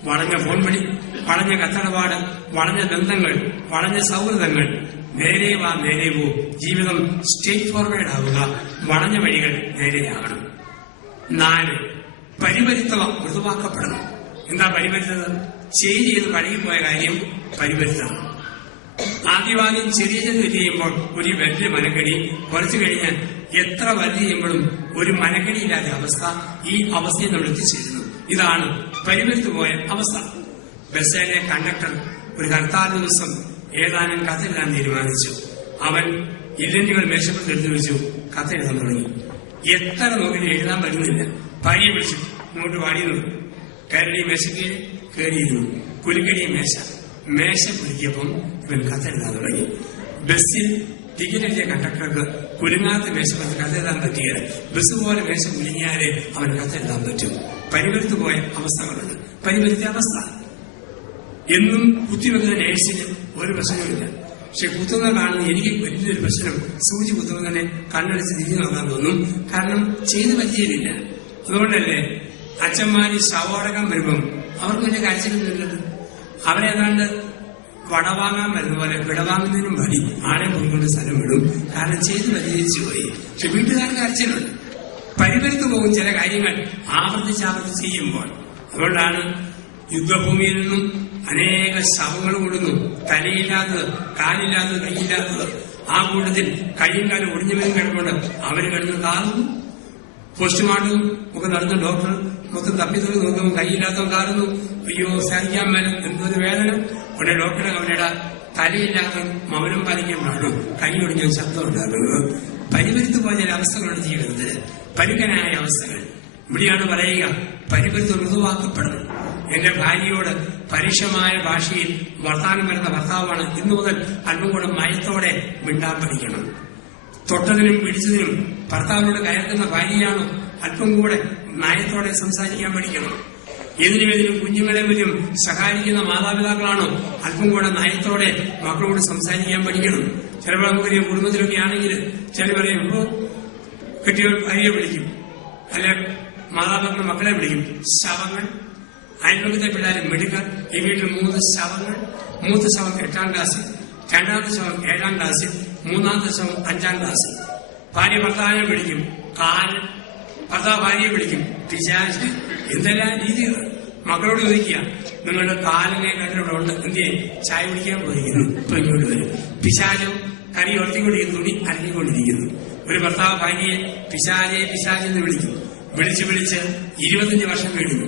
വളഞ്ഞ ഫോൺ വഴി, വളഞ്ഞ കത്തടപാട്, വളഞ്ഞ ബന്ധങ്ങൾ, വളഞ്ഞ സൗഹൃദങ്ങൾ, നേരെ വാ നേരെ പോ. ജീവിതം സ്റ്റേറ്റ് ഫോർവേഡ് ആവുക. വളഞ്ഞ വഴികൾ നേരെയാകണം. 4, പരിപരിത്തവ മൃദുവാക്കപ്പെടണം. എന്താ പരിപരിത്തത്? ചെയ്ത് പഴകിപ്പോയ കാര്യം പരിപരിത്തണം. ആദ്യം ചെറിയ തെറ്റ് ചെയ്യുമ്പോൾ ഒരു വലിയ മനക്കടി, കുറച്ചു കഴിഞ്ഞാൽ എത്ര വലുത് ചെയ്യുമ്പോഴും ഒരു മനക്കടിയില്ലാത്ത അവസ്ഥ, ഈ അവസ്ഥയിൽ നമ്മൾ എത്തിച്ചേരുന്നു. ഇതാണ് പരിപരിത്തു പോയ അവസ്ഥ. ബസ്സിലെ കണ്ടക്ടർ ഒരു ഹർത്താൽ ദിവസം ഏതാനും കത്തെഴുതാൻ തീരുമാനിച്ചു. അവൻ ഇല്ലന്റുകൾ മേശപ്പുറത്ത് എടുത്തു വെച്ചു, കത്തെഴുതാൻ തുടങ്ങി. എത്ര നോക്കി എഴുതാൻ പറ്റുന്നില്ല. ഭാര്യയെ വിളിച്ചു, ഇങ്ങോട്ട് വാടിയിരുന്നു. കരടി മേശയ്ക്ക് കയറിയിരുന്നു. കുലുക്കടി മേശ കുലുക്കിയപ്പം ഇവൻ കത്തെഴുതാൻ തുടങ്ങി. ബസ്സിൽ ടിക്കറ്റ് എഴുതിയ കണ്ടക്ടർക്ക് കുലുങ്ങാത്ത മേശപ്പുറത്ത് കത്തെഴുതാൻ പറ്റിയത്. ബസ് പോലെ മേശ കുലുങ്ങിയാലേ അവൻ കത്തെഴുതാൻ പറ്റും. പരിപരിത്തു പോയ അവസ്ഥകളുണ്ട്. പരിപരിച്ച അവസ്ഥ എന്നും കുത്തിവെക്കുന്ന നേഴ്സിന് ഒരു പ്രശ്നവുമില്ല. പക്ഷെ കുത്തുന്ന കാണുന്ന എനിക്ക് വലിയൊരു പ്രശ്നം. സൂചി കുത്തുന്നതിനെ കണ്ണടിച്ച് തിരിഞ്ഞു നോക്കാൻ തോന്നും. കാരണം ചെയ്ത് പരിചയമില്ല. അതുകൊണ്ടല്ലേ അച്ഛന്മാര് ശവോടകം വരുമ്പം അവർക്ക് വലിയ കാഴ്ചയൊന്നുമില്ലത്. അവരേതാണ്ട് വടവാങ്ങാൻ വരുന്ന പോലെ വിടവാങ്ങുന്നതിനും മടി ആളെ പോയിക്കൊണ്ട് സ്ഥലം വിടും. കാരണം ചെയ്ത് പരിചയിച്ചു പോയി. പക്ഷെ വീട്ടുകാർക്ക് അരച്ചിലുണ്ട്. പരിപരിത്തു പോകും ചില കാര്യങ്ങൾ ആവർത്തിച്ച് ചെയ്യുമ്പോൾ. അതുകൊണ്ടാണ് യുദ്ധഭൂമിയിൽ നിന്നും അനേക ശവങ്ങൾ കൂടുന്നു. തലയില്ലാത്തത്, കാലില്ലാത്തത്, കൈയില്ലാത്തത്. ആ കൂട്ടത്തിൽ കൈയും കാലം ഒടിഞ്ഞവരും കിടപ്പുണ്ട്. അവര് കിടന്ന് കാറുന്നു. പോസ്റ്റ്മോർട്ടം ഒക്കെ നടന്ന ഡോക്ടർ മൊത്തം തപ്പിത്തറി നോക്കുമ്പോൾ കൈയില്ലാത്തവൻ കാറുന്നു. അയ്യോ, സഹിക്കാൻ മേലെ എന്തൊരു വേദന. ഉടനെ ഡോക്ടറെ അവരുടെ തലയില്ലാത്ത മൗനം പാലിക്കാൻ പാടും. കൈ ഒടിഞ്ഞ ശബ്ദം ഉണ്ടാകുന്നത്. പരിപരിത്തു പോയ ചില അവസ്ഥകളുടെ ജീവിതത്തിൽ പരുക്കനായ അവസ്ഥകൾ. ഇവിടെയാണ് പറയുക, പരിപരിത്തു മൃദുവാക്കപ്പെടണം. എന്റെ ഭാര്യയോട് പരുഷമായ ഭാഷയിൽ വർത്താനം വരുന്ന ഭർത്താവാണ്. ഇന്നു മുതൽ അല്പം കൂടെ മയത്തോടെ മിണ്ടാൻ പഠിക്കണം. തൊട്ടതിനും പിടിച്ചതിനും ഭർത്താവിനോട് കയർക്കുന്ന ഭാര്യയാണോ അല്പം കൂടെ നയത്തോടെ സംസാരിക്കാൻ പഠിക്കണം. ഇതിനും കുഞ്ഞുങ്ങളെ പോലും സഹായിക്കുന്ന മാതാപിതാക്കളാണോ അല്പം കൂടെ നയത്തോടെ മക്കളോട് സംസാരിക്കാൻ പഠിക്കണം. ചിലപ്പോൾ നമുക്കറിയാം, കുടുംബത്തിലൊക്കെ ആണെങ്കിൽ ചില പറയും, കെട്ടിയോ ഭാര്യയെ വിളിക്കും, അല്ല മാതാപിതാക്കൾ മക്കളെ വിളിക്കും. ശവങ്ങൾ, അയൽപക്കത്തെ പിള്ളേരെ മെടുക്കൽ. ഈ വീട്ടിൽ 3 ശവങ്ങൾ. മൂത്ത ശവം 8ാം ക്ലാസ്സിൽ, രണ്ടാമത്തെ ശവം 7ാം ക്ലാസ്സിൽ, മൂന്നാമത്തെ ശവം 5ാം ക്ലാസ്സിൽ. ഭാര്യ ഭർത്താവിനെ വിളിക്കും. കാൽ ഭർത്താവ് ഭാര്യയെ വിളിക്കും. പിശാച് എന്തെല്ലാം രീതികൾ. മക്കളോട് ചോദിക്കുക, നിങ്ങളുടെ കാലിനെ കണ്ടിവിടെ ഉണ്ട്, എന്തിയെ ചായ കുടിക്കാൻ പോയിരിക്കുന്നു, ഇപ്പൊ ഇങ്ങോട്ട് വരും. പിശാചോ കരി ഉയർത്തിക്കൊണ്ടിരിക്കുന്നു, തുണി അലക്കിക്കൊണ്ടിരിക്കുന്നു. ഒരു ഭർത്താവ് ഭാര്യയെ പിശാചെന്ന് വിളിക്കും. വിളിച്ച് 25 വർഷം കഴിഞ്ഞു.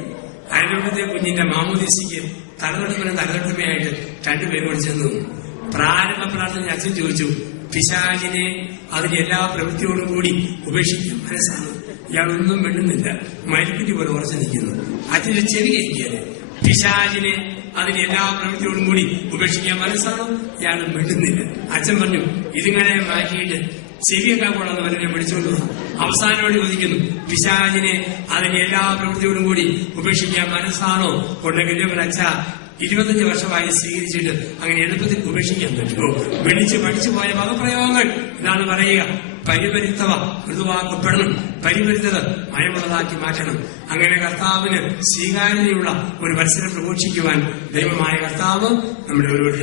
അയൽവക്കത്തെ കുഞ്ഞിന്റെ മാമോദീസയ്ക്ക് തലതൊട്ടുമയായിട്ട് രണ്ടുപേരും കൂടി ചെന്നു. പ്രാരംഭ പ്രാർത്ഥന അച്ഛൻ ചോദിച്ചു, പിശാചിനെ അതിന്റെ എല്ലാ പ്രവൃത്തിയോടും കൂടി ഉപേക്ഷിക്കാൻ മനസ്സാണ്. ഇയാളൊന്നും വേണ്ടുന്നില്ല, മരിപ്പിറ്റി പോലെ ഉറച്ചു നിൽക്കുന്നു. അച്ഛന്റെ ചെവി കഴിക്കാന് പിശാചിനെ അതിന്റെ എല്ലാ പ്രവൃത്തിയോടും കൂടി ഉപേക്ഷിക്കാൻ മനസ്സാണോ? ഇയാളും വേണ്ടുന്നില്ല. അച്ഛൻ പറഞ്ഞു, ഇതിങ്ങനെ മാറ്റിയിട്ട് ചെവിയൊക്കെ കൊള്ളുന്ന വരെ പിടിച്ചുകൊണ്ട് അവസാനോട് ചോദിക്കുന്നു, പിശാചിനെ അതിന്റെ എല്ലാ പ്രവൃത്തിയോടും കൂടി ഉപേക്ഷിക്കാൻ മനസ്സാണോ? കൊണ്ടെങ്കിലും അച്ഛ 25 വർഷമായി സ്വീകരിച്ചിട്ട് അങ്ങനെ എളുപ്പത്തിൽ ഉപേക്ഷിക്കാൻ പറ്റുമോ? വിളിച്ച് പഠിച്ചു പോയ പദപ്രയോഗങ്ങൾ ഇതാണ് പറയുക. പരിപരിത്തവ മൃദുവാക്കപ്പെടണം, പരിപരിത്തത് മയമുള്ളതാക്കി മാറ്റണം. അങ്ങനെ കർത്താവിന് സ്വീകാര്യതയുള്ള ഒരു മത്സരം പ്രഘോഷിക്കുവാൻ ദൈവമായ കർത്താവ് നമ്മുടെ ഓരോരുത്തരും